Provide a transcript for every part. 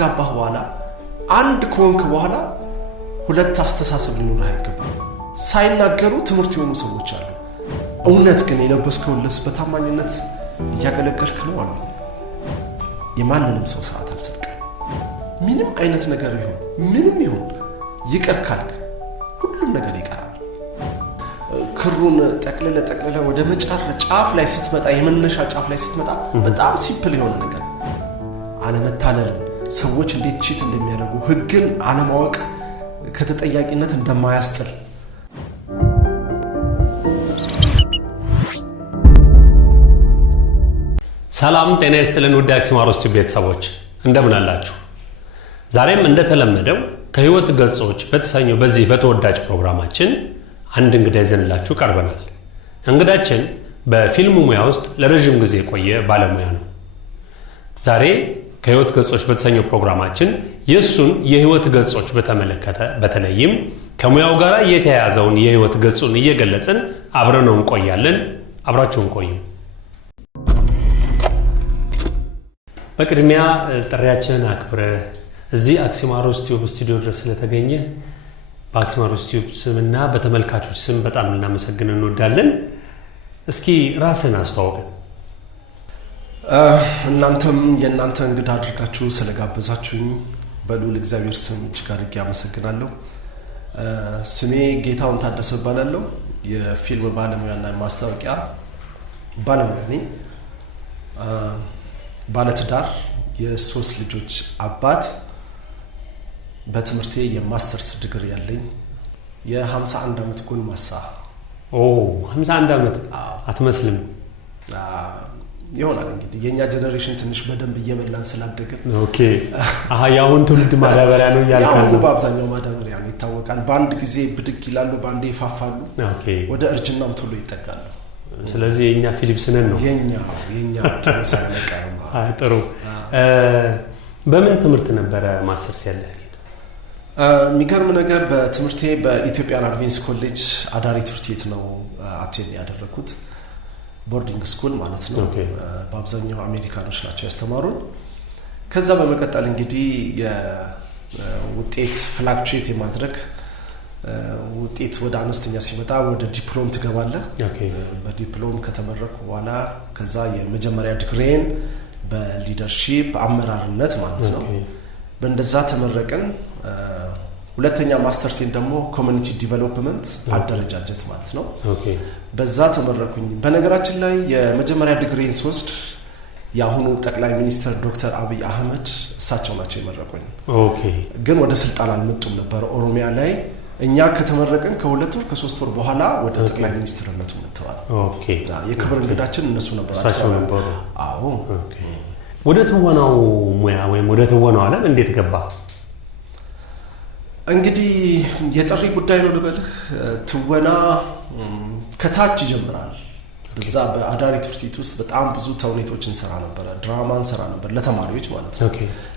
ከተጋባህ በኋላ አንድ ኮንክ በኋላ ሁለት አስተሳሰብ ሊኖርህ አይገባም። ሳይናገሩ ትምህርት የሆኑ ሰዎች አሉ። እውነት ግን የለበስከው ልብስ በታማኝነት እያገለገልክ ነው አሉ። የማንንም ሰው ሰዓት አልሰልክም። ምንም አይነት ነገር ይሁን ምንም ይሁን ይቅር ካልክ ሁሉም ነገር ይቀራል። ክሩን ጠቅልለ ወደ መጨረሻ ጫፍ ላይ ስትመጣ የመነሻ ጫፍ ላይ ስትመጣ በጣም ሲምፕል የሆነ ነገር አለመታለልን፣ ሰዎች እንዴት ቺት እንደሚያደርጉ፣ ህግን አለማወቅ ከተጠያቂነት እንደማያስጥል ሰላም ጤና ይስጥልን ውድ አክሲማሮስ ቤተሰቦች እንደምን አላችሁ? ዛሬም እንደተለመደው ከህይወት ገጾች በተሰኘው በዚህ በተወዳጅ ፕሮግራማችን አንድ እንግዳ ይዘንላችሁ ቀርበናል። እንግዳችን በፊልም ሙያ ውስጥ ለረጅም ጊዜ የቆየ ባለሙያ ነው። ዛሬ ከህይወት ገጾች በተሰኘው ፕሮግራማችን የሱን የህይወት ገጾች በተመለከተ በተለይም ከሙያው ጋር የተያያዘውን የህይወት ገጹን እየገለጽን አብረነው እንቆያለን። አብራችሁን ቆዩ። በቅድሚያ ጥሪያችንን አክብረህ እዚህ አክሲማሮስ ቲዩብ ስቱዲዮ ድረስ ስለተገኘ በአክሲማሮስ ቲዩብ ስምና በተመልካቾች ስም በጣም ልናመሰግን እንወዳለን። እስኪ ራስን አስተዋውቀን። እናንተም የእናንተ እንግዳ አድርጋችሁ ስለጋበዛችሁኝ በልዑል እግዚአብሔር ስም እጅግ አድርጌ አመሰግናለሁ። ስሜ ጌታውን ታደሰ እባላለሁ። የፊልም ባለሙያና ማስታወቂያ ባለሙያ ነኝ። ባለትዳር፣ የሶስት ልጆች አባት፣ በትምህርቴ የማስተርስ ዲግሪ ያለኝ፣ የ51 ዓመት ጎልማሳ። 51 ዓመት አትመስልም። ይሆናል እንግዲህ የኛ ጀነሬሽን ትንሽ በደንብ እየበላን ስላደገ። ኦኬ ያሁን ትውልድ ማዳበሪያ ነው ያልካል ነው። በአብዛኛው ማዳበሪያ ነው ይታወቃል። በአንድ ጊዜ ብድግ ይላሉ፣ በአንዴ ይፋፋሉ፣ ወደ እርጅናም ቶሎ ይጠጋሉ። ስለዚህ የኛ ፊሊፕስ ነን ነው የኛ ጥሩ ሳይነቀር ነው። ጥሩ። በምን ትምህርት ነበረ ማስተርስ ያለህ? የሚገርም ነገር በትምህርቴ በኢትዮጵያን አድቬንስ ኮሌጅ አዳሪ ትምህርት ቤት ነው አቴንድ ያደረኩት። ቦርዲንግ ስኩል ማለት ነው። በአብዛኛው አሜሪካኖች ናቸው ያስተማሩን። ከዛ በመቀጠል እንግዲህ የውጤት ፍላክቹዌት የማድረግ ውጤት ወደ አነስተኛ ሲመጣ ወደ ዲፕሎም ትገባለህ። በዲፕሎም ከተመረኩ በኋላ ከዛ የመጀመሪያ ዲግሪን በሊደርሺፕ አመራርነት ማለት ነው በእንደዛ ተመረቀን። ሁለተኛ ማስተርሴን ደግሞ ኮሚኒቲ ዲቨሎፕመንት አደረጃጀት ማለት ነው። በዛ ተመረኩኝ። በነገራችን ላይ የመጀመሪያ ዲግሪን ስወስድ የአሁኑ ጠቅላይ ሚኒስትር ዶክተር አብይ አህመድ እሳቸው ናቸው የመረቁኝ። ግን ወደ ስልጣን አልመጡም ነበር ኦሮሚያ ላይ። እኛ ከተመረቀን ከ2 ወር ከ3 ወር በኋላ ወደ ጠቅላይ ሚኒስትርነቱ መጥተዋል። የክብር እንግዳችን እነሱ ነበሩ። አዎ። ወደ ትወናው ሙያ ወይም ወደ ትወናው ዓለም እንዴት ገባ? እንግዲህ የጥሪ ጉዳይ ነው ልበልህ። ትወና ከታች ይጀምራል። በዛ በአዳሪ ትምህርት ቤት ውስጥ በጣም ብዙ ተውኔቶች እንሰራ ነበር፣ ድራማ እንሰራ ነበር ለተማሪዎች ማለት ነው፣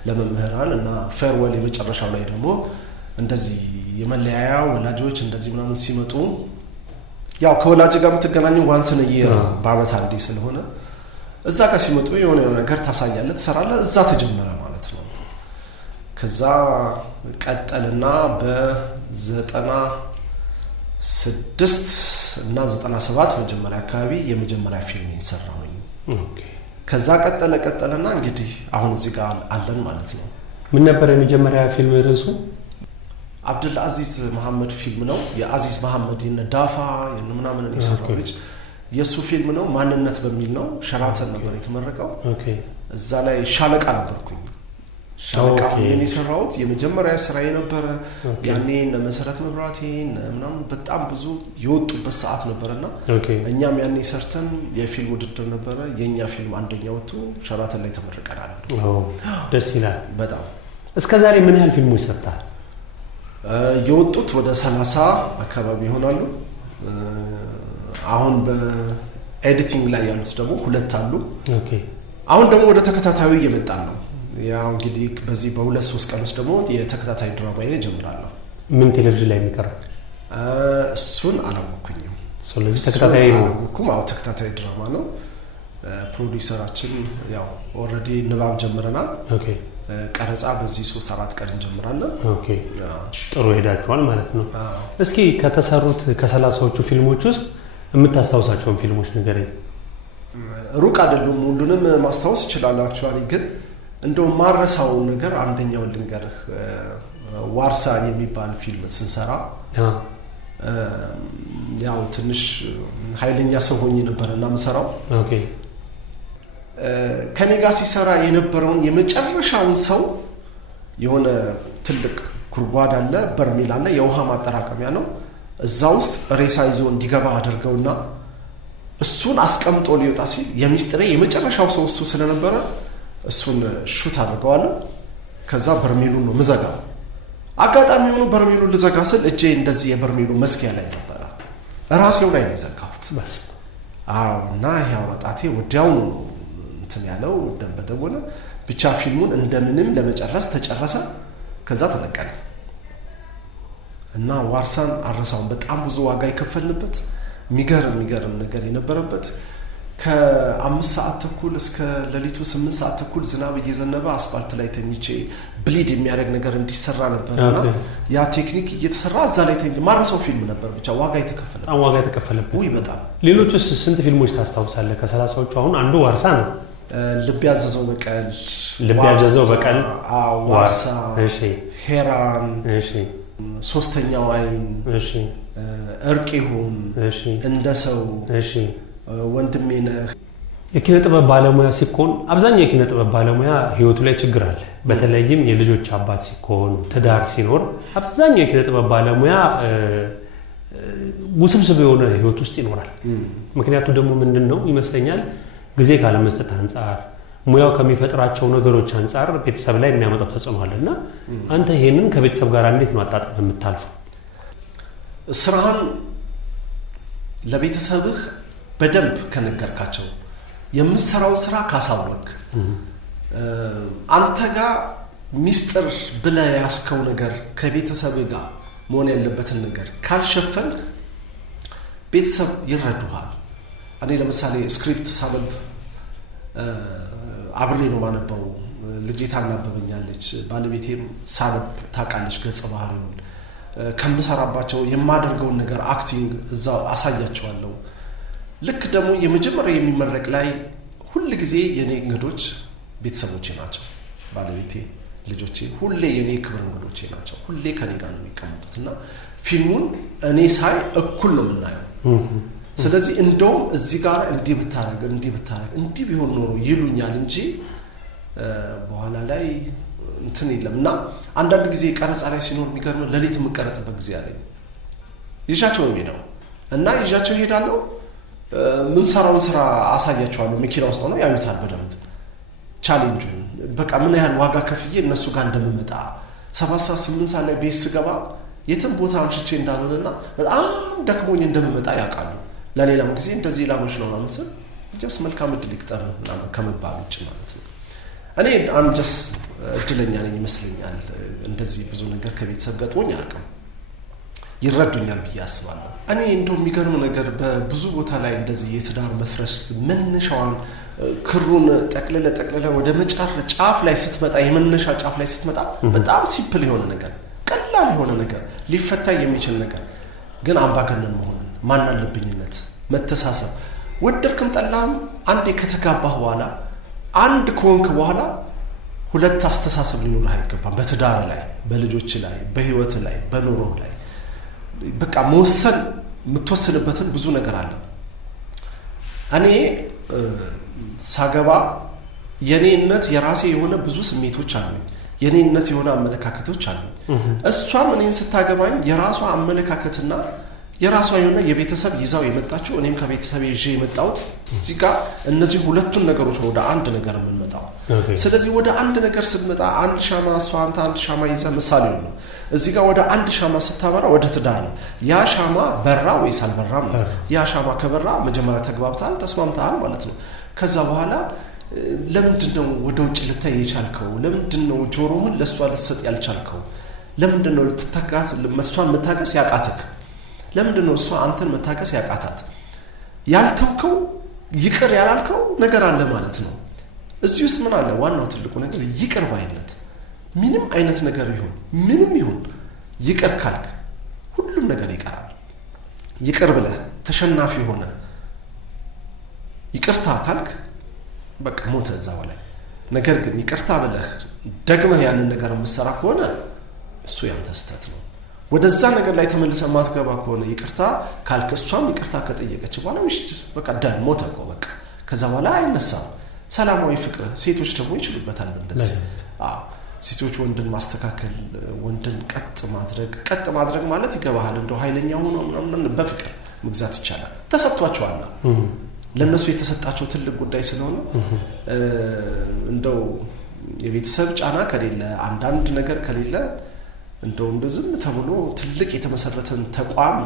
ለመምህራን እና ፌርዌል የመጨረሻው ላይ ደግሞ እንደዚህ የመለያያ ወላጆች እንደዚህ ምናምን ሲመጡ ያው ከወላጅ ጋር የምትገናኘው ዋንስ ነው በአመት አንዴ ስለሆነ እዛ ጋር ሲመጡ የሆነ ነገር ታሳያለህ፣ ትሰራለህ። እዛ ተጀመረ ማለት ነው። ከዛ ቀጠልና በ96 እና 97 መጀመሪያ አካባቢ የመጀመሪያ ፊልም ሰራሁኝ። ከዛ ቀጠለና እንግዲህ አሁን እዚህ ጋር አለን ማለት ነው። ምን ነበር የመጀመሪያ ፊልም ርዕሱ? አብዱል አዚዝ መሐመድ ፊልም ነው። የአዚዝ መሐመድ የነዳፋ ምናምን የሰራው ልጅ የሱ ፊልም ነው። ማንነት በሚል ነው። ሸራተን ነበር የተመረቀው። እዛ ላይ ሻለቃ ነበርኩኝ። ሻለቃ ምን የሰራሁት የመጀመሪያ ስራዬ ነበረ። ያኔ መሰረት መብራቴ ምናምን በጣም ብዙ የወጡበት ሰዓት ነበርና እኛም ያኔ ሰርተን የፊልም ውድድር ነበረ። የኛ ፊልም አንደኛ ወጥቶ ሸራተን ላይ ተመረቀናል። ደስ ይላል በጣም። እስከዛሬ ምን ያህል ፊልሞች ሰርተሃል? የወጡት ወደ 30 አካባቢ ይሆናሉ። አሁን በኤዲቲንግ ላይ ያሉት ደግሞ 2 አሉ። አሁን ደግሞ ወደ ተከታታዩ እየመጣን ነው። ያው እንግዲህ በዚህ በ2-3 ቀን ውስጥ ደግሞ የተከታታይ ድራማ እጀምራለሁ። ምን ቴሌቪዥን ላይ የሚቀርብ? እሱን አላወኩኝም። ስለዚህ ተከታታይ ነው። ተከታታይ ድራማ ነው። ፕሮዲውሰራችን ያው ኦልሬዲ ንባብ ጀምረናል። ቀረጻ በዚህ 3-4 ቀን እንጀምራለን። ኦኬ ጥሩ ሄዳችኋል ማለት ነው። እስኪ ከተሰሩት ከ30ዎቹ ፊልሞች ውስጥ የምታስታውሳቸውን ፊልሞች ንገረኝ። ሩቅ አይደለም ሁሉንም ማስታወስ ይችላል። አክቹአሊ ግን እንደው ማረሳው ነገር አንደኛው ልንገርህ። ዋርሳ የሚባል ፊልም ስንሰራ ያው ትንሽ ኃይለኛ ሰው ሆኜ ነበርና መሰራው ኦኬ ከኔ ጋር ሲሰራ የነበረውን የመጨረሻውን ሰው የሆነ ትልቅ ጉድጓድ አለ፣ በርሜል አለ፣ የውሃ ማጠራቀሚያ ነው። እዛ ውስጥ ሬሳ ይዞ እንዲገባ አድርገውና እሱን አስቀምጦ ሊወጣ ሲል የሚስጥሬ የመጨረሻው ሰው እሱ ስለነበረ እሱን ሹት አድርገዋለሁ። ከዛ በርሜሉን ነው ምዘጋው። አጋጣሚ ሆኖ በርሜሉን ልዘጋ ስል እጄ እንደዚህ የበርሜሉ መስኪያ ላይ ነበር፣ ራሴው ላይ ነው የዘጋሁት። እና ያው ጣቴ ወዲያው ነው እንትን ያለው ደም በደም ብቻ ፊልሙን እንደምንም ለመጨረስ ተጨረሰ። ከዛ ተለቀቀ እና ዋርሳን አረሳውን በጣም ብዙ ዋጋ የከፈልንበት የሚገርም ነገር የነበረበት ከ5 ሰዓት ተኩል እስከ ሌሊቱ 8 ሰዓት ተኩል ዝናብ እየዘነበ አስፋልት ላይ ተኝቼ ብሊድ የሚያደርግ ነገር እንዲሰራ ነበርና ያ ቴክኒክ እየተሰራ እዛ ላይ ማረሳው ፊልም ነበር። ብቻ ዋጋ የተከፈለበት ወይ በጣም። ሌሎችስ ስንት ፊልሞች ታስታውሳለህ? ከ30ዎቹ አሁን አንዱ ዋርሳ ነው። ልብ ያዘዘው በቀል፣ ዋርሳ፣ ሄራን፣ ሶስተኛው አይን፣ እርቅ ይሁን፣ እንደ ሰው፣ ወንድሜ ነህ። የኪነ ጥበብ ባለሙያ ሲኮን አብዛኛው የኪነ ጥበብ ባለሙያ ህይወቱ ላይ ችግር አለ። በተለይም የልጆች አባት ሲኮን ትዳር ሲኖር አብዛኛው የኪነ ጥበብ ባለሙያ ውስብስብ የሆነ ህይወት ውስጥ ይኖራል። ምክንያቱ ደግሞ ምንድነው ይመስለኛል ጊዜ ካለመስጠት አንፃር ሙያው ከሚፈጥራቸው ነገሮች አንፃር ቤተሰብ ላይ የሚያመጣው ተጽዕኖ አለና አንተ ይሄንን ከቤተሰብ ጋር እንዴት ነው አጣጣም የምታልፈው? ስራህን ለቤተሰብህ በደንብ ከነገርካቸው የምትሰራውን ስራ ካሳወቅ አንተ ጋር ሚስጥር ብለህ ያስከው ነገር ከቤተሰብህ ጋር መሆን ያለበትን ነገር ካልሸፈንክ ቤተሰብ ይረዱሃል። እኔ ለምሳሌ ስክሪፕት ሳነብ አብሬ ነው ማነበው። ልጄ ታናበበኛለች፣ ባለቤቴም ሳነብ ታውቃለች ገጸ ባህሪውን። ከምሰራባቸው የማደርገውን ነገር አክቲንግ እዛ አሳያቸዋለሁ። ልክ ደግሞ የመጀመሪያ የሚመረቅ ላይ ሁሉ ጊዜ የኔ እንግዶች ቤተሰቦቼ ናቸው። ባለቤቴ፣ ልጆቼ ሁሌ የኔ ክብር እንግዶቼ ናቸው። ሁሌ ከኔ ጋር ነው የሚቀመጡትና ፊልሙን እኔ ሳይ እኩል ነው የምናየው። ስለዚህ እንደውም እዚህ ጋር እንዲህ ብታረግ እንዲህ ቢሆን ኖሮ ይሉኛል እንጂ በኋላ ላይ እንትን የለም። እና አንዳንድ ጊዜ ቀረጻ ላይ ሲኖር የሚገርም ለሊት የምቀረጽበት ጊዜ አለኝ። ይዣቸው ነው ሄደው እና ይዣቸው ሄዳለሁ። ምን ሰራውን ስራ አሳያቸዋለሁ። መኪና ውስጥ ነው ያዩታል በደንብ ቻሌንጁን። በቃ ምን ያህል ዋጋ ከፍዬ እነሱ ጋር እንደምመጣ 7 ሰዓት 8 ሰዓት ላይ ቤት ስገባ የትም ቦታ አምሽቼ እንዳልሆነና በጣም ደክሞኝ እንደምመጣ ያውቃሉ። ለሌላም ጊዜ እንደዚህ ላሞች ነው ማለት ነው ጀስ መልካም እድል ይቅጠር ነው ከመባል ውጭ ማለት ነው። እኔ ጀስ እድለኛ ነኝ ይመስለኛል። እንደዚህ ብዙ ነገር ከቤተሰብ ገጥሞኝ አያውቅም። ይረዱኛል ብዬ አስባለሁ። እኔ እንደው የሚገርም ነገር በብዙ ቦታ ላይ እንደዚህ የትዳር መፍረስ መነሻዋን ክሩን ጠቅልለ ወደ መጨረሻ ጫፍ ላይ ስትመጣ የመነሻ ጫፍ ላይ ስትመጣ በጣም ሲምፕል የሆነ ነገር፣ ቀላል የሆነ ነገር፣ ሊፈታ የሚችል ነገር ግን አምባገነን መሆን፣ ማናለብኝነት፣ መተሳሰብ፣ ወደድክም ጠላም አንዴ ከተጋባህ በኋላ አንድ ከሆንክ በኋላ ሁለት አስተሳሰብ ሊኖርህ አይገባም። በትዳር ላይ፣ በልጆች ላይ፣ በህይወት ላይ፣ በኑሮ ላይ በቃ መወሰን የምትወስንበትን ብዙ ነገር አለ። እኔ ሳገባ የኔነት የራሴ የሆነ ብዙ ስሜቶች አሉኝ። የኔነት የሆነ አመለካከቶች አሉኝ። እሷም እኔን ስታገባኝ የራሷ አመለካከትና የራሷ የሆነ የቤተሰብ ይዛው የመጣችው እኔም ከቤተሰብ ይዤ የመጣሁት እዚህ ጋር እነዚህ ሁለቱን ነገሮች ወደ አንድ ነገር የምንመጣው። ስለዚህ ወደ አንድ ነገር ስትመጣ አንድ ሻማ እሷ አንተ አንድ ሻማ ይዘህ ምሳሌ ነው እዚህ ጋር ወደ አንድ ሻማ ስታበራ ወደ ትዳር ነው። ያ ሻማ በራ ወይስ አልበራም ነው። ያ ሻማ ከበራ መጀመሪያ ተግባብታል፣ ተስማምታል ማለት ነው። ከዛ በኋላ ለምንድነው ወደ ውጭ ልታይ የቻልከው? ለምንድነው ጆሮህን ለሷ ልትሰጥ ያልቻልከው? ለምንድነው ልትታጋስ መስዋዕት መታገስ ያቃተክ? ለምንድነው እሷ አንተን መታገስ ያቃታት? ያልተውከው ይቅር ያላልከው ነገር አለ ማለት ነው። እዚህ ውስጥ ምን አለ? ዋናው ትልቁ ነገር ይቅር ባይነት። ምንም አይነት ነገር ይሁን ይቅር ካልክ ሁሉም ነገር ይቀራል። ይቅር ብለህ ተሸናፊ ሆነ ይቅርታ ካልክ በቃ ሞተ እዛ በላይ። ነገር ግን ይቅርታ ብለህ ደግመህ ያንን ነገር የምትሰራ ከሆነ እሱ ያንተ ስህተት ነው። ወደዛ ነገር ላይ ተመልሰህ ማትገባ ከሆነ ይቅርታ ካልክ እሷም ይቅርታ ከጠየቀች በኋላ በቃ ዳን ሞተ እኮ በቃ ከዛ በኋላ አይነሳም። ሰላማዊ ፍቅር ሴቶች ደግሞ ይችሉበታል እንደዚህ። ሴቶች ወንድን ማስተካከል፣ ወንድን ቀጥ ማድረግ ማለት ይገባሃል። እንደው ኃይለኛ ሆኖ ምናምን በፍቅር መግዛት ይቻላል። ተሰጥቷቸዋል። ለነሱ የተሰጣቸው ትልቅ ጉዳይ ስለሆነ እንደው የቤተሰብ ጫና ከሌለ አንዳንድ ነገር ከሌለ እንደው ዝም ተብሎ ትልቅ የተመሰረተን ተቋም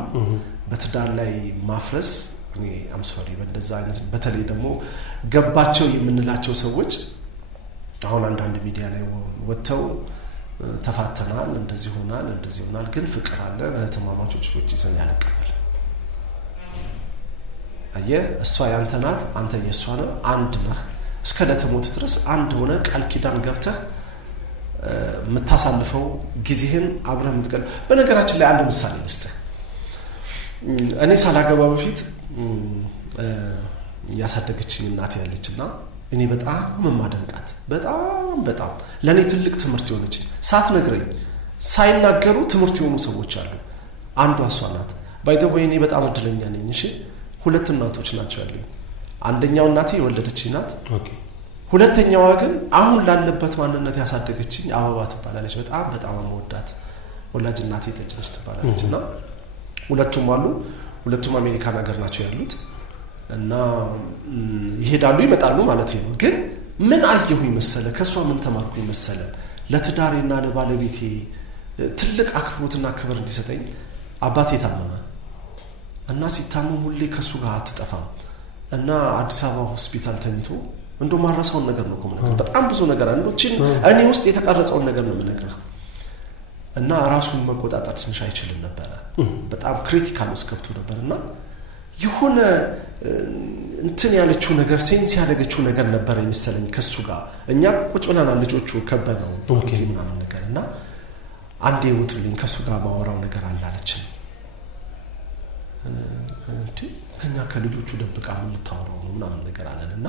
በትዳር ላይ ማፍረስ እኔ አምሶሪ በእንደዛ አይነት በተለይ ደግሞ ገባቸው የምንላቸው ሰዎች አሁን አንዳንድ ሚዲያ ላይ ወጥተው ተፋተናል፣ እንደዚህ ሆናል ግን ፍቅር አለ እህትማማቾች ይዘን ያለቀበል አየህ እሷ ያንተ ናት፣ አንተ የሷ ነህ፣ አንድ ነህ። እስከ ለተሞት ድረስ አንድ ሆነ ቃል ኪዳን ገብተህ የምታሳልፈው ጊዜህን አብረህ የምትቀል። በነገራችን ላይ አንድ ምሳሌ ልስጥህ። እኔ ሳላገባ በፊት ያሳደገችኝ እናቴ ያለችና እኔ በጣም የማደንቃት በጣም ለኔ ትልቅ ትምህርት የሆነች ሳትነግረኝ ሳይናገሩ ትምህርት የሆኑ ሰዎች አሉ። አንዷ እሷ ናት። ባይደው እኔ በጣም እድለኛ ነኝ። እሺ ሁለት እናቶች ናቸው ያሉኝ። አንደኛው እናቴ የወለደችኝ ናት። ሁለተኛዋ ግን አሁን ላለበት ማንነት ያሳደገችኝ አበባ ትባላለች። በጣም የምወዳት ወላጅ እናቴ ተጭነች ትባላለች። እና ሁለቱም አሜሪካን ሀገር ናቸው ያሉት እና ይሄዳሉ ይመጣሉ ማለት ነው። ግን ምን አየሁኝ መሰለ? ከሷ ምን ተማርኩኝ መሰለ? ለትዳሬና ለባለቤቴ ትልቅ አክብሮትና ክብር እንዲሰጠኝ አባቴ ታመመ እና ሲታመም ሁሌ ከሱ ጋር አትጠፋም እና አዲስ አበባ ሆስፒታል ተኝቶ እንደው ማራሳውን ነገር ነው ኮምነው በጣም ብዙ ነገር አንዶችን እኔ ውስጥ የተቀረጸውን ነገር ነው የምነግርህ። እና ራሱን መቆጣጠር ትንሽ አይችልም ነበር። በጣም ክሪቲካል ውስጥ ገብቶ ነበርና የሆነ እንትን ያለችው ነገር ሴንስ ያደረገችው ነገር ነበር የሚሰለኝ ከሱ ጋር። እኛ ቁጭ ብለናል ልጆቹ ከበነው ምናምን ነገር እና አንዴ ውጡልኝ ከሱ ጋር ማወራው ነገር አላለችም። ከኛ ከልጆቹ ደብቃ ምን ልታወራው ነው ምናምን ነገር አለንና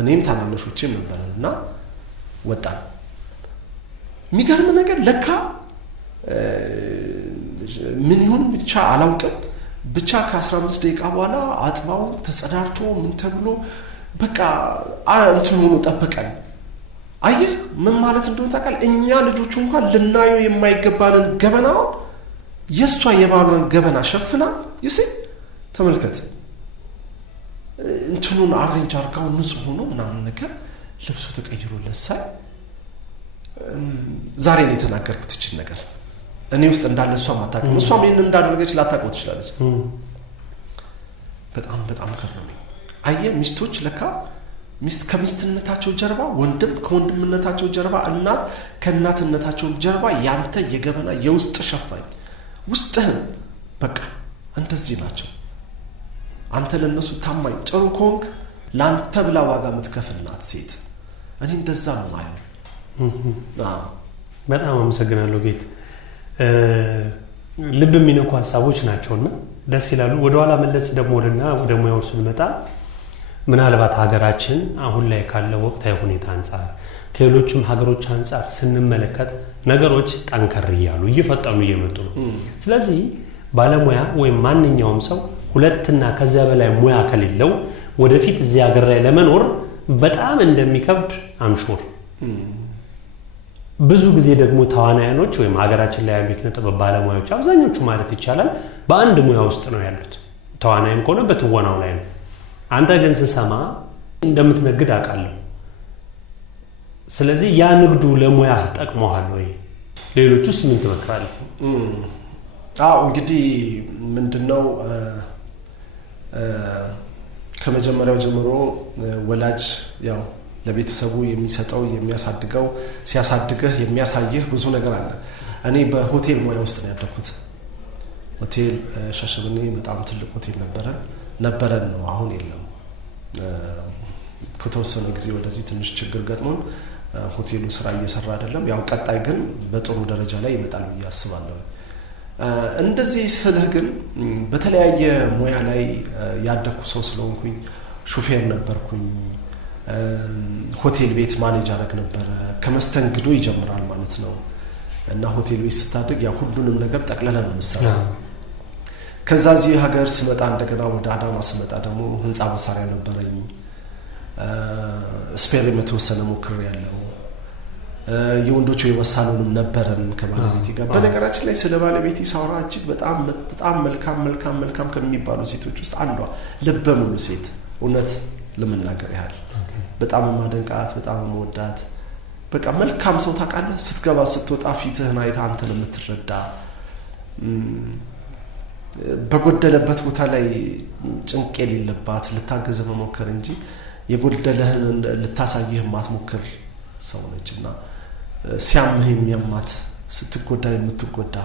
እኔም ታናናሾቼም ነበርና ወጣን። የሚገርም ነገር ለካ ምን ይሁን ብቻ አላውቅም ብቻ ከ15 ደቂቃ በኋላ አጥባው ተጸዳርቶ ምን ተብሎ በቃ እንትን ሆኖ ጠበቀን። አየህ ምን ማለት እንደሆነ ታውቃለህ? እኛ ልጆቹ እንኳን ልናየው የማይገባንን ገበና የሷ የባሏን ገበና ሸፍና ይሲ ተመልከት እንትኑን አሬንጅ አርጋው ንጹህ ሆኖ ምናምን ነገር ልብሱ ተቀይሮለት ሳይ ዛሬ ነው የተናገርኩት እቺ ነገር እኔ ውስጥ እንዳለ እሷ ማታውቅም። እሷ ምን እንዳደረገች ላታውቀው ትችላለች። በጣም ገረመኝ። አየህ ሚስቶች ለካ ሚስት ከሚስትነታቸው ጀርባ ወንድም ከወንድምነታቸው ጀርባ እናት ከእናትነታቸው ጀርባ ያንተ የገበና የውስጥ ሸፋኝ ውስጥህን በቃ እንደዚህ ናቸው። አንተ ለነሱ ታማኝ ጥሩ ኮንክ ላንተ ብላ ዋጋ የምትከፍልናት ሴት እኔ እንደዛ ነው ማለት ነው። በጣም አመሰግናለሁ ጌት። ልብ የሚነኩ ሐሳቦች ናቸውና ደስ ይላሉ። ወደ ኋላ መለስ ደግሞ ወደ ሙያው ስንመጣ ምናልባት ሀገራችን አሁን ላይ ካለው ወቅታዊ ሁኔታ አንፃር ከሌሎችም ሀገሮች አንፃር ስንመለከት ነገሮች ጠንከር እያሉ እየፈጠኑ እየመጡ ነው። ስለዚህ ባለሙያ ወይም ማንኛውም ሰው ሁለትና ከዚያ በላይ ሙያ ከሌለው ወደፊት እዚህ ሀገር ላይ ለመኖር በጣም እንደሚከብድ አምሹር። ብዙ ጊዜ ደግሞ ተዋናዮች ወይም ሀገራችን ላይ ያሉ የኪነ ጥበብ ባለሙያዎች አብዛኞቹ ማለት ይቻላል በአንድ ሙያ ውስጥ ነው ያሉት። ተዋናይም ከሆነ በትወናው ላይ ነው። አንተ ግን ስሰማ እንደምትነግድ አውቃለሁ። ስለዚህ ያ ንግዱ ለሙያ ጠቅሞሃል ወይ? ሌሎቹስ ምን ትመክራለህ? እንግዲህ ምንድነው ከመጀመሪያው ጀምሮ ወላጅ ያው ለቤተሰቡ የሚሰጠው የሚያሳድገው ሲያሳድግህ የሚያሳይህ ብዙ ነገር አለ። እኔ በሆቴል ሙያ ውስጥ ነው ያደኩት። ሆቴል ሻሸመኔ በጣም ትልቅ ሆቴል ነበረን ነው አሁን የለም። ከተወሰነ ጊዜ ወደዚህ ትንሽ ችግር ገጥሞን ሆቴሉ ስራ እየሰራ አይደለም። ያው ቀጣይ ግን በጥሩ ደረጃ ላይ ይመጣል ብዬ አስባለሁ። እንደዚህ ስልህ ግን በተለያየ ሙያ ላይ ያደኩ ሰው ስለሆንኩኝ ሹፌር ነበርኩኝ። ሆቴል ቤት ማኔጅ አደረግ ነበር። ከመስተንግዶ ይጀምራል ማለት ነው እና ሆቴል ቤት ስታድግ ያ ሁሉንም ነገር ጠቅለለ ነው የምትሰራው። ከዛ እዚህ ሀገር ስመጣ እንደገና ወደ አዳማ ስመጣ ደግሞ ህንፃ መሳሪያ ነበረኝ። ስፔር የተወሰነ ሞክር ያለው የወንዶቹ የወሳሉንም ነበረን ከባለቤቴ ጋር። በነገራችን ላይ ስለ ባለቤቴ ሳወራ እጅግ በጣም መልካም ከሚባሉ ሴቶች ውስጥ አንዷ ልበ ሙሉ ሴት፣ እውነት ለመናገር ያህል በጣም ማደንቃት፣ በጣም መወዳት። በቃ መልካም ሰው ታውቃለህ። ስትገባ ስትወጣ ፊትህን አይታ አንተን የምትረዳ በጎደለበት ቦታ ላይ ጭንቅ የሌለባት ልታገዝ መሞከር እንጂ የጎደለህን ልታሳይህ ማትሞክር ሰው ነችና ሲያምህ የሚያማት ስትጎዳ የምትጎዳ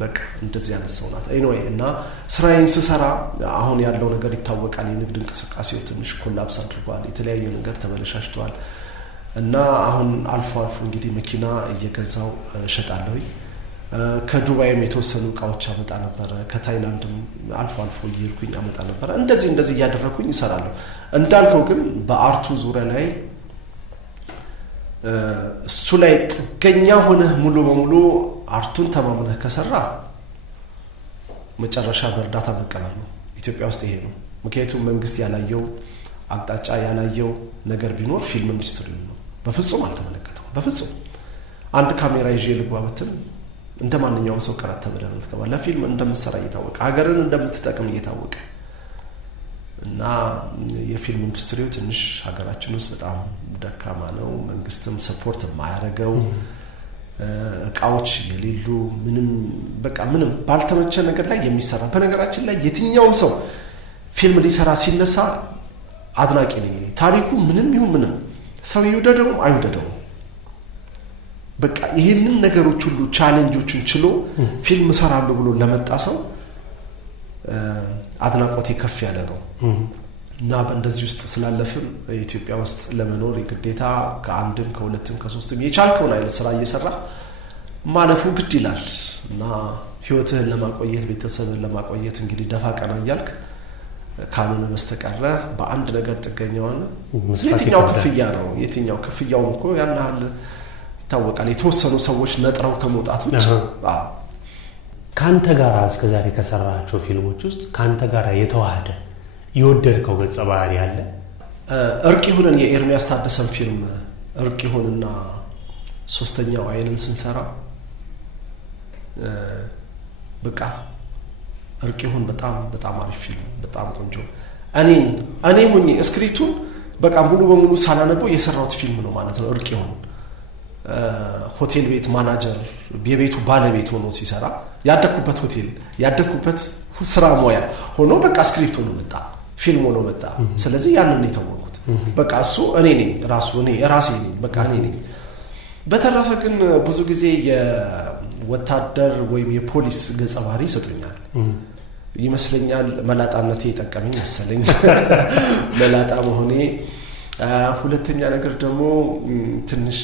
በቃ እንደዚህ አይነት ሰው ናት። ኤኒዌይ እና ስራዬን ስሰራ አሁን ያለው ነገር ይታወቃል። የንግድ እንቅስቃሴው ትንሽ ኮላፕስ አድርጓል። የተለያየ ነገር ተበለሻሽቷል እና አሁን አልፎ እንግዲህ መኪና እየገዛው እሸጣለሁ። ከዱባይም የተወሰኑ እቃዎች አመጣ ነበር። ከታይላንድም አልፎ እየሄድኩኝ አመጣ ነበር። እንደዚህ እያደረኩኝ እሰራለሁ። እንዳልከው ግን በአርቱ ዙሪያ ላይ እሱ ላይ ጥገኛ ሆነህ ሙሉ በሙሉ አርቱን ተማምነህ ከሰራ መጨረሻ በእርዳታ መቀበል ነው። ኢትዮጵያ ውስጥ ይሄ ነው። ምክንያቱም መንግስት ያላየው አቅጣጫ ያላየው ነገር ቢኖር ፊልም ኢንዱስትሪ ነው። በፍጹም አልተመለከተውም። በፍጹም አንድ ካሜራ ይዤ ልግባ ብትል እንደ ማንኛውም ሰው ቀረጥ ተብለህ ነው የምትገባው። ለፊልም እንደምትሰራ እየታወቀ ሀገርን እንደምትጠቅም እየታወቀ እና የፊልም ኢንዱስትሪው ትንሽ ሀገራችን ውስጥ በጣም ደካማ ነው። መንግስትም ሰፖርት የማያደርገው እቃዎች የሌሉ ምንም ባልተመቸ ነገር ላይ የሚሰራ። በነገራችን ላይ የትኛውም ሰው ፊልም ሊሰራ ሲነሳ አድናቂ ነኝ። ታሪኩ ምንም ይሁን ምንም ሰው ይውደደው አይውደደው በቃ ይሄንን ነገሮች ሁሉ ቻሌንጆችን ችሎ ፊልም ሰራለሁ ብሎ ለመጣ ሰው አድናቆቴ ከፍ ያለ ነው እና በእንደዚህ ውስጥ ስላለፍን ኢትዮጵያ ውስጥ ለመኖር የግዴታ ከአንድም ከሁለትም ከሶስትም የቻልከውን አይነት ስራ እየሰራ ማለፉ ግድ ይላል እና ህይወትህን ለማቆየት ቤተሰብህን ለማቆየት እንግዲህ ደፋ ቀና እያልክ ካልሆነ በስተቀር በአንድ ነገር ጥገኛውና የትኛው ክፍያ ነው? የትኛው ክፍያው እኮ ያናል ይታወቃል። የተወሰኑ ሰዎች ነጥረው ከመውጣት ውጭ ካንተ ጋር እስከዛሬ ከሰራቸው ፊልሞች ውስጥ ካንተ ጋር የተዋሃደ የወደድከው ገጸ ባህሪ አለ? እርቅ ይሁንን የኤርሚያስ ታደሰን ፊልም እርቅ ይሁንና ሶስተኛው አይንን ስንሰራ በቃ እርቅ ይሁን በጣም አሪፍ ፊልም፣ በጣም ቆንጆ። እኔ ሆኜ ስክሪፕቱን በቃ ሙሉ በሙሉ ሳላነበው የሰራሁት ፊልም ነው ማለት ነው። እርቅ ይሁን ሆቴል ቤት ማናጀር የቤቱ ባለቤት ሆኖ ሲሰራ ያደኩበት ሆቴል ያደኩበት ስራ ሙያ ሆኖ በቃ ስክሪፕቱ ነው መጣ፣ ፊልሙ ነው መጣ። ስለዚህ ያንን ነው የተወኩት። በቃ እሱ እኔ ነኝ፣ ራሴ ነኝ፣ በቃ እኔ ነኝ። በተረፈ ግን ብዙ ጊዜ የወታደር ወይም የፖሊስ ገጸ ባህሪ ይሰጡኛል ይመስለኛል። መላጣነቴ የጠቀመኝ መሰለኝ መላጣ መሆኔ። ሁለተኛ ነገር ደግሞ ትንሽ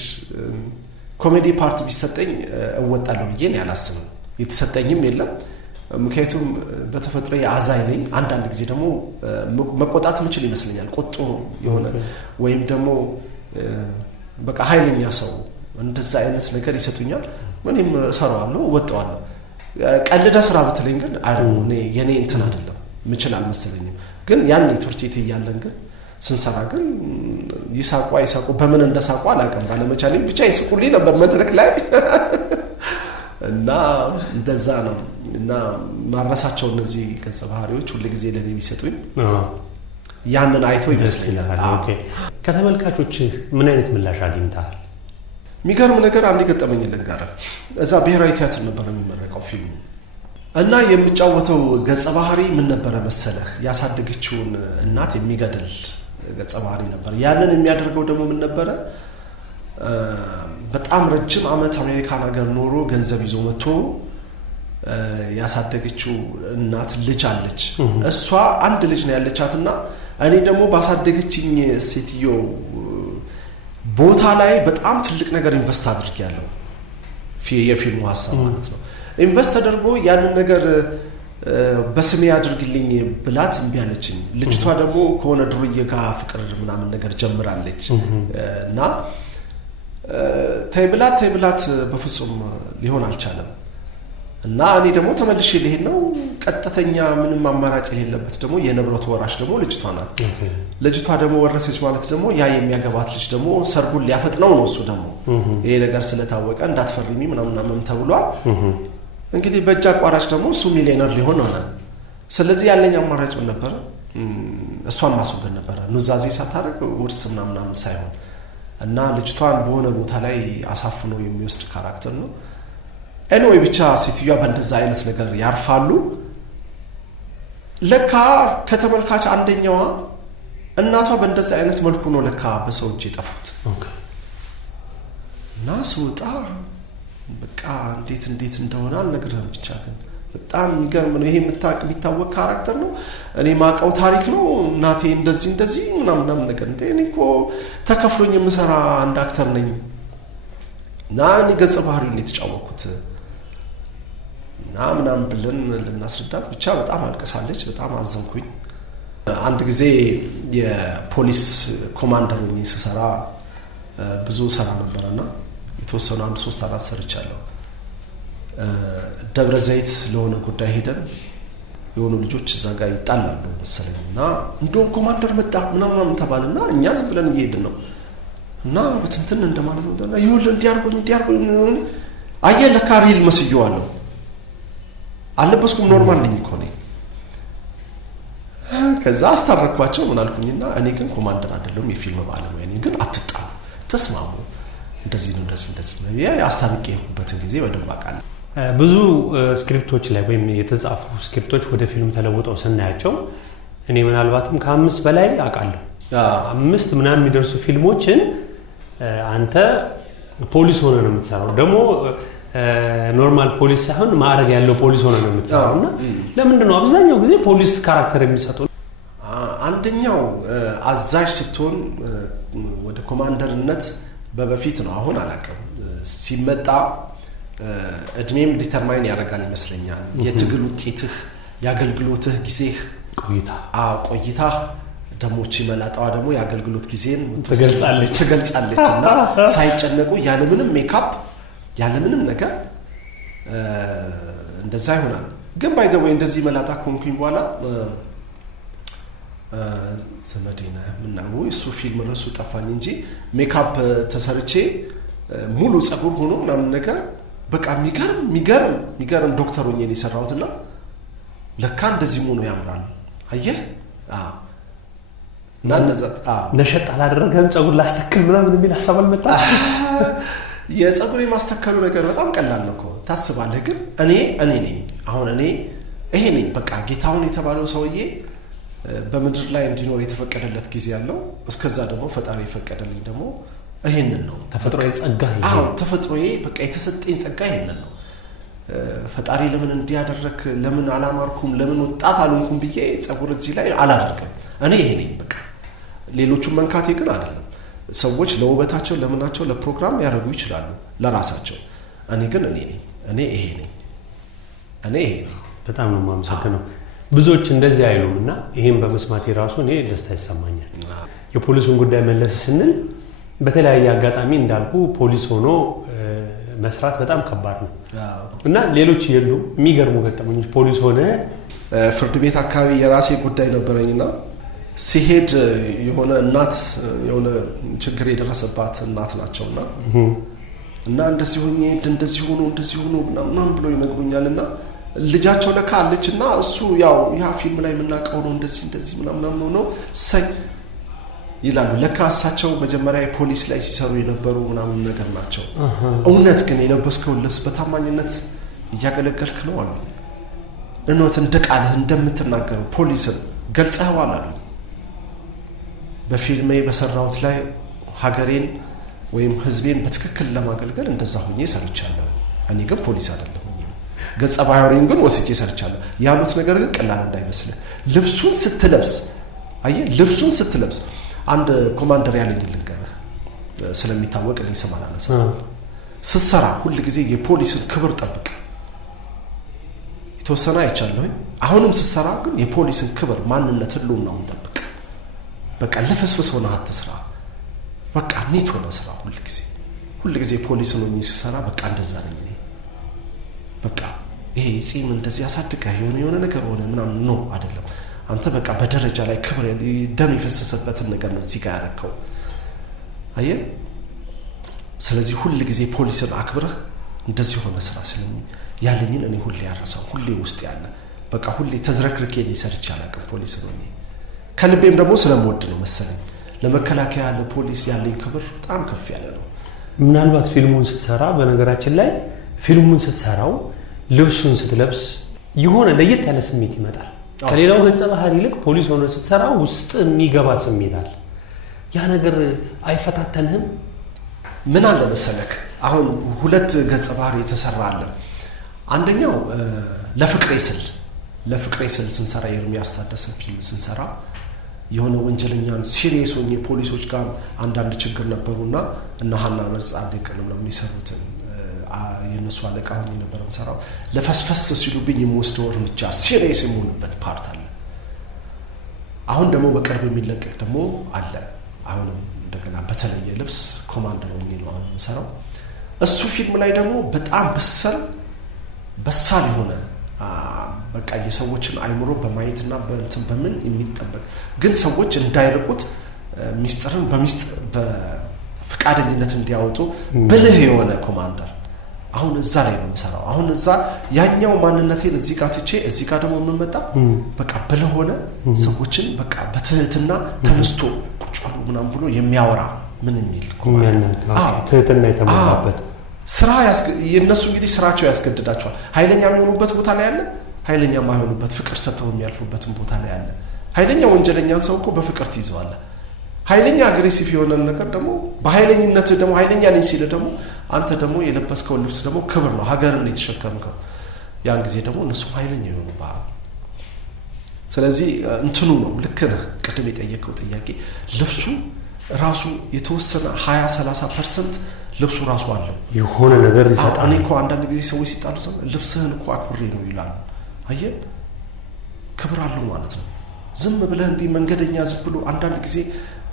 ኮሜዲ ፓርት ቢሰጠኝ እወጣለሁ ብዬ ነው ያላስብም። የተሰጠኝም የለም። ምክንያቱም በተፈጥሮ የአዛኝ ነኝ። አንዳንድ ጊዜ ደግሞ መቆጣት ምችል ይመስለኛል። ቁጡ የሆነ ወይም ደግሞ በቃ ኃይለኛ ሰው እንደዛ አይነት ነገር ይሰጡኛል። ምንም እሰራዋለሁ፣ እወጣዋለሁ። ቀልደ ስራ ብትለኝ ግን የኔ እንትን አይደለም፣ ምችል አልመሰለኝም። ግን ያን ትምህርት ቤት እያለን ግን ስንሰራ ግን ይሳቁ በምን እንደሳቁ አላውቅም። ባለመቻሌ ብቻ ይስቁልኝ ነበር መድረክ ላይ እና እንደዛ ነው። እና ማረሳቸው እነዚህ ገጸ ባህሪዎች ሁሉ ጊዜ ለኔ ቢሰጡኝ ያንን አይቶ ይመስለኛል። ከተመልካቾች ምን አይነት ምላሽ አግኝተሃል? የሚገርም ነገር አንድ ገጠመኝ ልንገርህ። እዛ ብሔራዊ ቲያትር ነበር የሚመረቀው ፊልሙ እና የምጫወተው ገጸ ባህሪ ምን ነበረ መሰለህ? ያሳደገችውን እናት የሚገድል ገጸ ባህሪ ነበር። ያንን የሚያደርገው ደግሞ ምን ነበረ? በጣም ረጅም ዓመት አሜሪካን ሀገር ኖሮ ገንዘብ ይዞ መጥቶ ያሳደገችው እናት ልጅ አለች። እሷ አንድ ልጅ ነው ያለቻትና እኔ ደግሞ ባሳደገችኝ ሴትዮ ቦታ ላይ በጣም ትልቅ ነገር ኢንቨስት አድርጌያለሁ። የፊልሙ ሐሳብ ማለት ነው ኢንቨስት ተደርጎ ያንን ነገር በስሜ አድርግልኝ ብላት እምቢ አለችኝ። ልጅቷ ደግሞ ከሆነ ድሩዬ ጋር ፍቅር ምናምን ነገር ጀምራለች እና ተይብላት በፍጹም ሊሆን አልቻለም። እና እኔ ደግሞ ተመልሼ ልሄድ ነው። ቀጥተኛ ምንም አማራጭ የሌለበት ደግሞ የንብረቱ ወራሽ ደግሞ ልጅቷ ናት። ልጅቷ ደግሞ ወረሰች ማለት ደግሞ ያ የሚያገባት ልጅ ደግሞ ሰርጉን ሊያፈጥነው ነው። እሱ ደግሞ ይሄ ነገር ስለታወቀ እንዳትፈርሚ ምናምን ተብሏል። እንግዲህ በእጅ አቋራጭ ደግሞ እሱ ሚሊዮነር ሊሆን ሆነ። ስለዚህ ያለኝ አማራጭ ምን ነበር? እሷን ማስወገድ ነበር፣ ኑዛዜ ሳታደርግ ውርስ ምናምን ሳይሆን እና ልጅቷን በሆነ ቦታ ላይ አሳፍኖ የሚወስድ ካራክተር ነው። ኤኒዌይ ብቻ ሴትዮዋ በእንደዛ አይነት ነገር ያርፋሉ። ለካ ከተመልካች አንደኛዋ እናቷ በእንደዛ አይነት መልኩ ነው ለካ በሰው እጅ የጠፉት። እና ስወጣ በቃ እንዴት እንደሆነ አልነግርህም። ብቻ ግን በጣም የሚገርም ነው። ይሄ የሚታወቅ ካራክተር ነው። እኔ ማቀው ታሪክ ነው። እናቴ እንደዚህ ምናምን ነገር እንደ እኔ እኮ ተከፍሎኝ የምሰራ አንድ አክተር ነኝ እና እኔ ገጸ ባህሪውን የተጫወኩት እና ምናምን ብለን ልናስረዳት ብቻ በጣም አልቀሳለች። በጣም አዘንኩኝ። አንድ ጊዜ የፖሊስ ኮማንደር ሆኜ ስሰራ ብዙ ሰራ ነበርና የተወሰኑ 1-3-4 ሰርቻለሁ። ደብረ ዘይት ለሆነ ጉዳይ ሄደን የሆኑ ልጆች እዛ ጋር ይጣላሉ መሰለኝና እንደውም ኮማንደር መጣ ምናምን ተባለና እኛ ዝም ብለን እየሄድን ነው እና በትንትን እንደማለት ነው ይሁን እንዲያርጎኝ አየህ ለካ ሪል መስየዋለሁ። አለበስኩም ኖርማል ነኝ እኮ ነኝ። ከዛ አስታረኳቸው ምን አልኩኝና እኔ ግን ኮማንደር አይደለም የፊልም ባለሙያ ነኝ፣ ግን አትጣሉ፣ ተስማሙ፣ እንደዚህ ነው ያ አስታርቄበትን ጊዜ በደንብ አውቃለሁ። ብዙ ስክሪፕቶች ላይ ወይም የተጻፉ ስክሪፕቶች ወደ ፊልም ተለውጠው ስናያቸው እኔ ምናልባትም ከ5 በላይ አውቃለሁ። 5 ምናምን የሚደርሱ ፊልሞችን አንተ ፖሊስ ሆነ ነው የምትሰራው። ደግሞ ኖርማል ፖሊስ ሳይሆን ማዕረግ ያለው ፖሊስ ሆነ ነው የምትሰራው። እና ለምንድን ነው አብዛኛው ጊዜ ፖሊስ ካራክተር የሚሰጠው? አንደኛው አዛዥ ስትሆን ወደ ኮማንደርነት በፊት ነው። አሁን አላውቅም። ሲመጣ እድሜም ዲተርማይን ያደርጋል ይመስለኛል። የትግል ውጤትህ፣ የአገልግሎትህ ጊዜህ፣ ቆይታ ደሞች መላጣዋ ደግሞ የአገልግሎት ጊዜን ትገልጻለች እና ሳይጨነቁ ያለምንም ሜካፕ ያለምንም ነገር እንደዛ ይሆናል። ግን ባይ ዘ ወይ እንደዚህ መላጣ ኮንኩኝ በኋላ ዘመዴና ምናው እሱ ፊልም ራሱ ጠፋኝ እንጂ ሜካፕ ተሰርቼ ሙሉ ጸጉር ሆኖ ምናምን ነገር በቃ የሚገርም ዶክተር ሆኜ ነው የሰራሁትና ለካ እንደዚህ ሆኖ ያምራል። አየህ እና ነሸጥ አላደረገም ጸጉር ላስተክል ምናምን የሚል ሐሳብ አልመጣ። የጸጉር የማስተከሉ ነገር በጣም ቀላል ነው እኮ ታስባለህ። ግን እኔ ነኝ አሁን ይሄ ነኝ በቃ ጌታውን የተባለው ሰውዬ በምድር ላይ እንዲኖር የተፈቀደለት ጊዜ ያለው እስከዛ ደግሞ ፈጣሪ የፈቀደልኝ ደግሞ ይሄንን ነው። ተፈጥሮዬ ጸጋ ተፈጥሮዬ በቃ የተሰጠኝ ጸጋ ይሄንን ነው። ፈጣሪ ለምን እንዲያደርክ ለምን አላማርኩም ለምን ወጣት አልሆንኩም ብዬ ጸጉር እዚህ ላይ አላደርግም። እኔ ይሄ ነኝ በቃ። ሌሎቹም መንካቴ ግን አይደለም። ሰዎች ለውበታቸው ለምናቸው ለፕሮግራም ያደርጉ ይችላሉ ለራሳቸው። እኔ ግን እኔ ይሄ ነኝ። በጣም ነው የማመሰግነው። ብዙዎች እንደዚህ አይሉም እና ይሄን በመስማቴ ራሱ እኔ ደስታ ይሰማኛል። የፖሊሱን ጉዳይ መለስ ስንል በተለያየ አጋጣሚ እንዳልኩ ፖሊስ ሆኖ መስራት በጣም ከባድ ነው እና ሌሎች የሚገርሙ ገጠመኞች ፖሊስ ሆነ ፍርድ ቤት አካባቢ የራሴ ጉዳይ ነበረኝና ሲሄድ የሆነ እናት የሆነ ችግር የደረሰባት እናት ናቸውና እና እንደዚህ ሆኖ ምናምን ብሎ ይነግሩኛልና ልጃቸው ለካ አለችና እሱ ያው ያ ፊልም ላይ የምናውቀው ነው እንደዚህ ምናምን ነው ሳይ ይላሉ። ለካ እሳቸው መጀመሪያ የፖሊስ ላይ ሲሰሩ የነበሩ ምናምን ነገር ናቸው። እውነት ግን የለበስከው ልብስ በታማኝነት እያገለገልክ ነው አሉ። እውነት እንደቃልህ እንደምትናገረው ፖሊስን ገልጸዋል አሉ። በፊልሜ በሰራሁት ላይ ሀገሬን ወይም ህዝቤን በትክክል ለማገልገል እንደዛ ሆኜ ሰርቻለሁ። እኔ ግን ፖሊስ አይደለሁም። ገጸ ባህሪውን ግን ወስጄ ሰርቻለሁ ያሉት ነገር ግን ቀላል እንዳይመስልህ። ልብሱን ስትለብስ አየህ ልብሱን ስትለብስ አንድ ኮማንደር ያለኝ ልንገርህ ስለሚታወቅ እኔ ሰማናለስ ስትሰራ ሁሉ ጊዜ የፖሊስን ክብር ጠብቅ የተወሰነ አይቻለሁ አሁንም ስትሰራ ግን የፖሊስን ክብር ማንነት ሁሉንም ጠብቅ በቃ ለፍስፍስ ሆነ አትስራ በቃ ኒት ሆነ ስራ ሁሉ ጊዜ ፖሊስ ነው የሚሰራ በቃ እንደዛ ነኝ እኔ በቃ ይሄ ጺም እንደዚህ ያሳድጋ የሆነ ነገር ሆነ ምናምን ነው አይደለም አንተ በቃ በደረጃ ላይ ክብር ደም ይፈሰሰበትን ነገር ነው እዚህ ጋር ያረከው አየህ ስለዚህ ሁሉ ጊዜ ፖሊስን አክብረህ እንደዚህ ሆነ ስራ ስለኝ ያለኝን እኔ ሁሌ ያረሳው ሁሌ ውስጥ ያለ በቃ ሁሌ ተዝረክርኬ ሊሰርች ያላቀም ፖሊስ ነው እኔ ከልቤም ደግሞ ስለምወድ ነው መሰለኝ ለመከላከያ ለፖሊስ ያለኝ ክብር በጣም ከፍ ያለ ነው ምናልባት ፊልሙን ስትሰራ በነገራችን ላይ ፊልሙን ስትሰራው ልብሱን ስትለብስ የሆነ ለየት ያለ ስሜት ይመጣል ከሌላው ገጸ ባህሪ ይልቅ ፖሊስ ሆኖ ስትሰራ ውስጥ የሚገባ ስሜት አለ ያ ነገር አይፈታተንህም ምን አለ መሰለክ አሁን ሁለት ገጸ ባህሪ ተሰራ አለ አንደኛው ለፍቅሬ ስል ስንሰራ የኤርሚያስ ታደሰ ፊልም ስንሰራ የሆነ ወንጀለኛን ሲሪየስ ሆኜ ፖሊሶች ጋር አንዳንድ ችግር ነበርና እና ሀና መርጻድቅ ነው የሚሰሩትን የነሱ አለቃ ሆኜ ነበር የምሰራው ለፈስፈስ ሲሉብኝ የምወስደው እርምጃ ሲሪየስ የሆነበት ፓርት አለ አሁን ደግሞ በቅርብ የሚለቀቅ ደግሞ አለ አሁንም እንደገና በተለየ ልብስ ኮማንደር ሆኜ ነው የምሰራው እሱ ፊልም ላይ ደግሞ በጣም በሳል የሆነ በቃ የሰዎችን አይምሮ በማየትና በእንትን በምን የሚጠበቅ ግን ሰዎች እንዳይርቁት ሚስጥርን በፍቃደኝነት እንዲያወጡ ብልህ የሆነ ኮማንደር አሁን እዛ ላይ ነው የምሰራው አሁን እዛ ያኛው ማንነቴን እዚህ ጋር ትቼ እዚህ ጋር ደግሞ የምመጣ በቃ ብልህ ሆነ ሰዎችን በቃ በትህትና ተነስቶ ቁጭ ብሎ ምናምን ብሎ የሚያወራ ምን የሚል ኮማንደር ትህትና የተሞላበት ስራ የነሱ እንግዲህ ስራቸው ያስገድዳቸዋል ኃይለኛ የሚሆኑበት ቦታ ላይ አለ ኃይለኛ ማይሆኑበት ፍቅር ሰተው የሚያልፉበትን ቦታ ላይ አለ ኃይለኛ ወንጀለኛን ሰው እኮ በፍቅር ትይዘዋለህ ኃይለኛ አግሬሲቭ የሆነ ነገር ደግሞ በኃይለኝነት ደግሞ ኃይለኛ ነኝ ሲል ደግሞ አንተ ደግሞ የለበስከው ልብስ ደግሞ ክብር ነው ሀገርን የተሸከምከው ያን ጊዜ ደግሞ እነሱ ኃይለኛ ይሆኑባል ስለዚህ እንትኑ ነው ልክ ነህ ቅድም የጠየቀው ጥያቄ ልብሱ ራሱ የተወሰነ 20-30% ልብሱ ራሱ አለው የሆነ ነገር ይሰጣል እኔ እኮ አንዳንድ ጊዜ ሰዎች ሲጣሉ ሰው ልብስህን እኮ አክብሬ ነው ይላል አየህ ክብር አለው ማለት ነው ዝም ብለህ እንዲህ መንገደኛ ዝም ብሎ አንዳንድ ጊዜ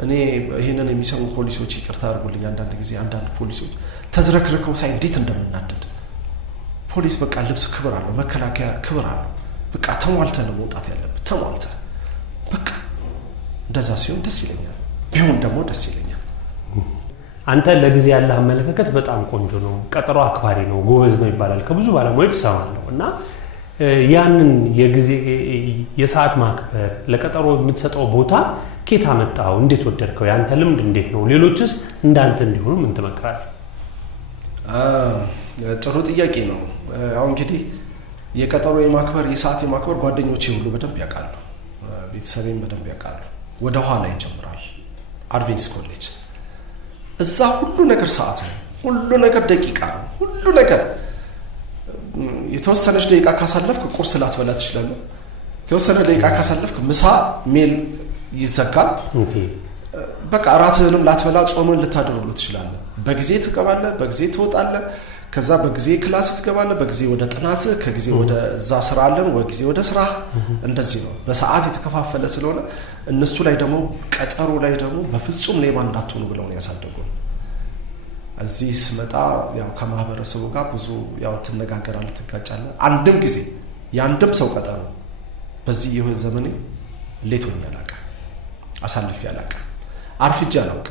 እኔ ይሄንን የሚሰሙ ፖሊሶች ይቅርታ አድርጉልኝ አንዳንድ ጊዜ አንዳንድ ፖሊሶች ተዝረክርከው ሳይ እንዴት እንደምናደድ ፖሊስ በቃ ልብስ ክብር አለው መከላከያ ክብር አለው በቃ ተሟልተህ ነው መውጣት ያለበት ተሟልተህ በቃ እንደዛ ሲሆን ደስ ይለኛል ቢሆን ደግሞ ደስ ይለኛል አንተ ለጊዜ ያለህ አመለካከት በጣም ቆንጆ ነው ቀጠሮ አክባሪ ነው ጎበዝ ነው ይባላል ከብዙ ባለሙያዎች ሰማለሁ እና ያንን የጊዜ የሰዓት ማክበር ለቀጠሮ የምትሰጠው ቦታ ከየት አመጣው እንዴት ወደድከው ያንተ ልምድ እንዴት ነው ሌሎችስ እንዳንተ እንዲሆኑ ምን ትመክራለህ ጥሩ ጥያቄ ነው አሁን እንግዲህ የቀጠሮ የማክበር የሰዓት የማክበር ጓደኞቼ ሁሉ በደንብ ያውቃሉ ቤተሰቤን በደንብ ያውቃሉ ወደ ኋላ ይጀምራል አድቬንስ ኮሌጅ እዛ ሁሉ ነገር ሰዓት ነው ሁሉ ነገር ደቂቃ ነው ሁሉ ነገር የተወሰነች ደቂቃ ካሳለፍክ ቁርስ ላትበላ ትችላለህ የተወሰነ ደቂቃ ካሳለፍክ ምሳ ሜል ይዘጋል በቃ ራትህንም ላትበላ ጾምን ልታደርጉ ትችላለህ በጊዜ ትገባለህ በጊዜ ትወጣለህ ከዛ በጊዜ ክላስ ትገባለህ በጊዜ ወደ ጥናት ከጊዜ ወደ እዛ ስራ አለን ወጊዜ ወደ ስራ እንደዚህ ነው በሰዓት የተከፋፈለ ስለሆነ እነሱ ላይ ደግሞ ቀጠሮ ላይ ደግሞ በፍጹም ሌባ እንዳትሆኑ ብለው ነው ያሳደጉን እዚህ ስመጣ ያው ከማህበረሰቡ ጋር ብዙ ያው ትነጋገራለህ ትጋጫለህ አንድም ጊዜ ያንድም ሰው ቀጠሮ በዚህ የሆነ ዘመኔ ሌቶኛ አላቀ አሳልፍ ያላቀ አርፍጃ አላውቅ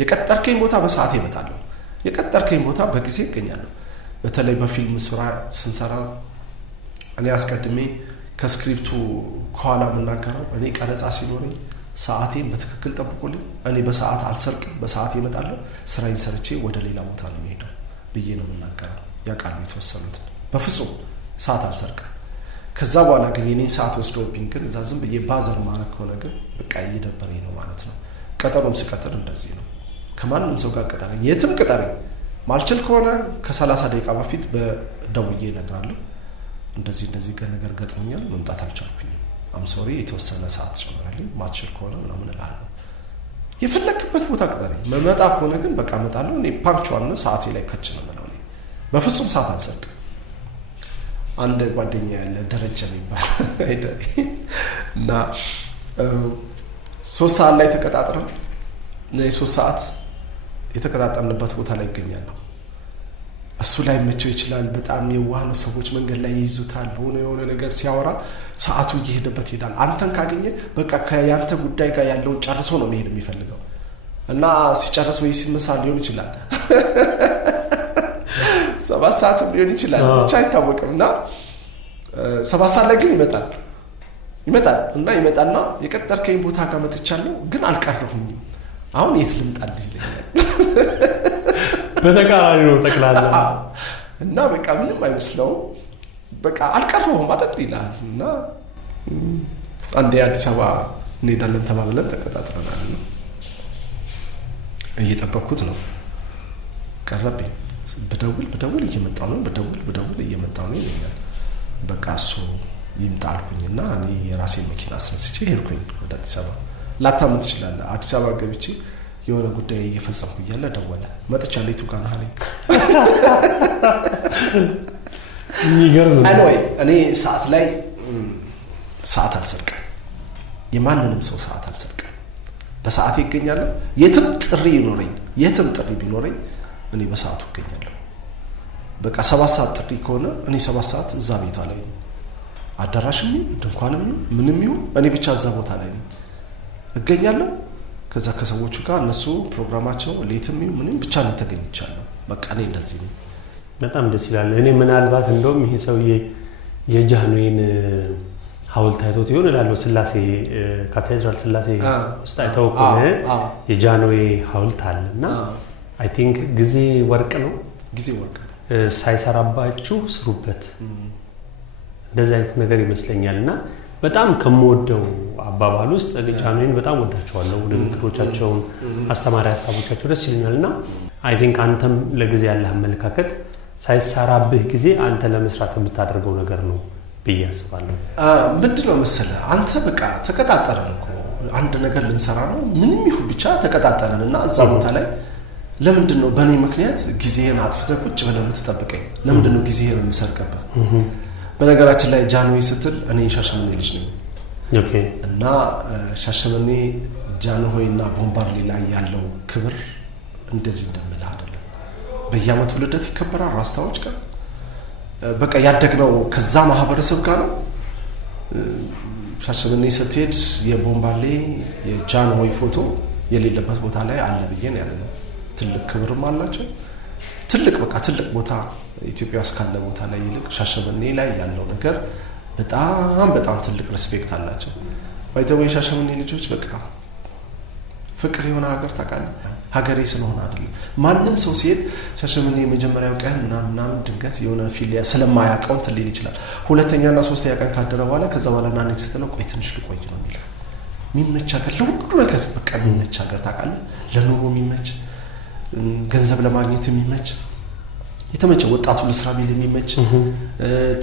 የቀጠርከኝ ቦታ በሰዓት ይመጣለሁ የቀጠርከኝ ቦታ በጊዜ እገኛለሁ በተለይ በፊልም ስራ ስንሰራ እኔ አስቀድሜ ከስክሪፕቱ ከኋላ መናገረው እኔ ቀረጻ ሲኖረኝ ሰዓቴን በትክክል ጠብቁልኝ እኔ በሰዓት አልሰርቅም በሰዓት ይመጣለሁ ስራዬን ሰርቼ ወደ ሌላ ቦታ ነው የምሄደው ብዬ ነው የምናገረው ያውቃሉ የተወሰኑት በፍጹም ሰዓት አልሰርቅም ከዛ በኋላ ግን የኔን ሰዓት ወስደውብኝ ግን እዛ ዝም ብዬ ባዘር ማለት ከሆነ ግን በቃ እየደበረኝ ነው ማለት ነው ቀጠሮም ስቀጥር እንደዚህ ነው ከማንም ሰው ጋር ቀጠረኝ የትም ቀጠረኝ ማልችል ከሆነ ከ30 ደቂቃ በፊት በደውዬ እነግራለሁ እንደዚህ ነገር ገጥሞኛል መምጣት አልቻልኩኝም አምሶሪ የተወሰነ ሰዓት ጨምራልኝ ማትችል ከሆነ ምናምን እላለሁ። የፈለክበት ቦታ ቅጠረኝ። መመጣ ከሆነ ግን በቃ እመጣለሁ። እኔ ፓንክቹዋል ሰዓቴ ላይ ከች ነው የምለው። እኔ በፍጹም ሰዓት አልሰርቅም። አንድ ጓደኛ ያለ ደረጀ የሚባል እና 3 ሰዓት ላይ ተቀጣጥረን 3 ሰዓት የተቀጣጠርንበት ቦታ ላይ ይገኛለሁ። እሱ ላይ መቸው ይችላል። በጣም የዋህ ነው። ሰዎች መንገድ ላይ ይይዙታል። የሆነ ነገር ሲያወራ ሰዓቱ እየሄደበት ይሄዳል። አንተን ካገኘ በቃ ከያንተ ጉዳይ ጋር ያለውን ጨርሶ ነው መሄድ የሚፈልገው እና ሲጨርስ ወይ ሲመሳል ሊሆን ይችላል 7 ሰዓትም ሊሆን ይችላል ብቻ አይታወቅም። እና 7 ሰዓት ላይ ግን ይመጣል እና ይመጣና የቀጠርከኝ ቦታ ጋር መጥቻለሁ ግን አልቀረሁኝም፣ አሁን የት ልምጣልህ ይለኛል። በተቃራኒ ነው ጠቅላላ እና በቃ ምንም አይመስለውም። በቃ አልቀረሁም አይደል ይላል። እና አንዴ አዲስ አበባ እንሄዳለን ተባብለን ተቀጣጥረናል። እየጠበቅኩት ነው። ቀረብኝ። ብደውል እየመጣሁ ነው፣ ብደውል እየመጣሁ ነው ይለኛል። በቃ እሱ ይምጣ አልኩኝና እኔ የራሴን መኪና አስነስቼ ሄድኩኝ ወደ አዲስ አበባ። ላታምን ትችላለህ። አዲስ አበባ ገብቼ የሆነ ጉዳይ እየፈጸምኩ እያለ ደወለ። መጥቻለሁ የቱ ጋር ነህ አለኝ። የሚገርም ነው። አንወይ እኔ ሰዓት ላይ ሰዓት አልሰርቅም። የማንንም ሰው ሰዓት አልሰርቅም። በሰዓት ይገኛለሁ። የትም ጥሪ ይኖረኝ፣ የትም ጥሪ ቢኖረኝ እኔ በሰዓቱ እገኛለሁ። በቃ 7 ሰዓት ጥሪ ከሆነ እኔ 7 ሰዓት እዛ ቤታ ላይ ነኝ። አዳራሽም ይሁን ድንኳንም ይሁን ምንም ይሁን እኔ ብቻ እዛ ቦታ ላይ ነኝ እገኛለሁ። ከዛ ከሰዎቹ ጋር እነሱ ፕሮግራማቸው ሌትም ይሁን ምንም ብቻ ነው ተገኝቻለሁ። በቃ እኔ እንደዚህ ነው። በጣም ደስ ይላል። እኔ ምናልባት እንደውም ይሄ ሰውዬ የጃንሆይን ሐውልት አይቶት ይሆን እላለሁ። ስላሴ ካቴድራል ስላሴ ውስጥ አይተው ከሆነ የጃንሆይ ሐውልት አለና አይ ቲንክ ጊዜ ወርቅ ነው፣ ጊዜ ወርቅ ነው፣ ሳይሰራባችሁ ስሩበት እንደዚህ አይነት ነገር ይመስለኛልና በጣም ከምወደው አባባል ውስጥ ጃንሆይን በጣም ወዳቸዋለሁ። ንግግሮቻቸውን፣ አስተማሪ ሀሳቦቻቸው ደስ ይሉኛልና አይ ቲንክ አንተም ለጊዜ ያለህ አመለካከት ሳይሰራብህ ጊዜ አንተ ለመስራት የምታደርገው ነገር ነው ብዬ አስባለሁ። ምንድነው መሰለህ አንተ በቃ ተቀጣጠረን እኮ አንድ ነገር ልንሰራ ነው ምንም ይሁን ብቻ ተቀጣጠረን እና እዛ ቦታ ላይ ለምንድነው በእኔ ምክንያት ጊዜህን አጥፍተህ ቁጭ ብለህ የምትጠብቀኝ? ለምንድነው ጊዜህን የምሰርቅብህ? በነገራችን ላይ ጃንሆይ ስትል እኔ ሻሸመኔ ልጅ ነኝ። ኦኬ። እና ሻሸመኔ ጃንሆይና ቦምባርሌ ላይ ያለው ክብር እንደዚህ እንደምልህ አይደለም። በየዓመቱ ልደት ይከበራል። ራስታዎች ጋር በቃ ያደግነው ከዛ ማህበረሰብ ጋር ነው። ሻሸመኔ ስትሄድ የቦምባርሌ የጃንሆይ ፎቶ የሌለበት ቦታ ላይ አለ ብዬ ነው ያለው። ትልቅ ክብርም አላቸው። ትልቅ በቃ ትልቅ ቦታ ኢትዮጵያ ውስጥ ካለ ቦታ ላይ ይልቅ ሻሸመኔ ላይ ያለው ነገር በጣም ትልቅ ሪስፔክት አላቸው። ባይተወይ ሻሸመኔ ልጆች በቃ ፍቅር የሆነ ሀገር ታውቃለህ። ሀገሬ ስለሆነ አይደለም። ማንም ሰው ሲሄድ ሻሸመኔ የመጀመሪያው ቀን ምናምን ድንገት የሆነ ፊልያ ስለማያውቀው እንትን ሊል ይችላል። ሁለተኛና ሶስተኛ ቀን ካደረ በኋላ ከዛ በኋላ ና ነች ስትለው ቆይ ትንሽ ልቆይ ነው የሚለው። የሚመች ሀገር ለሁሉ ነገር በቃ የሚመች ሀገር ታውቃለህ። ለኑሮ የሚመች ገንዘብ ለማግኘት የሚመች የተመቸ ወጣቱ ለስራ ቢል የሚመች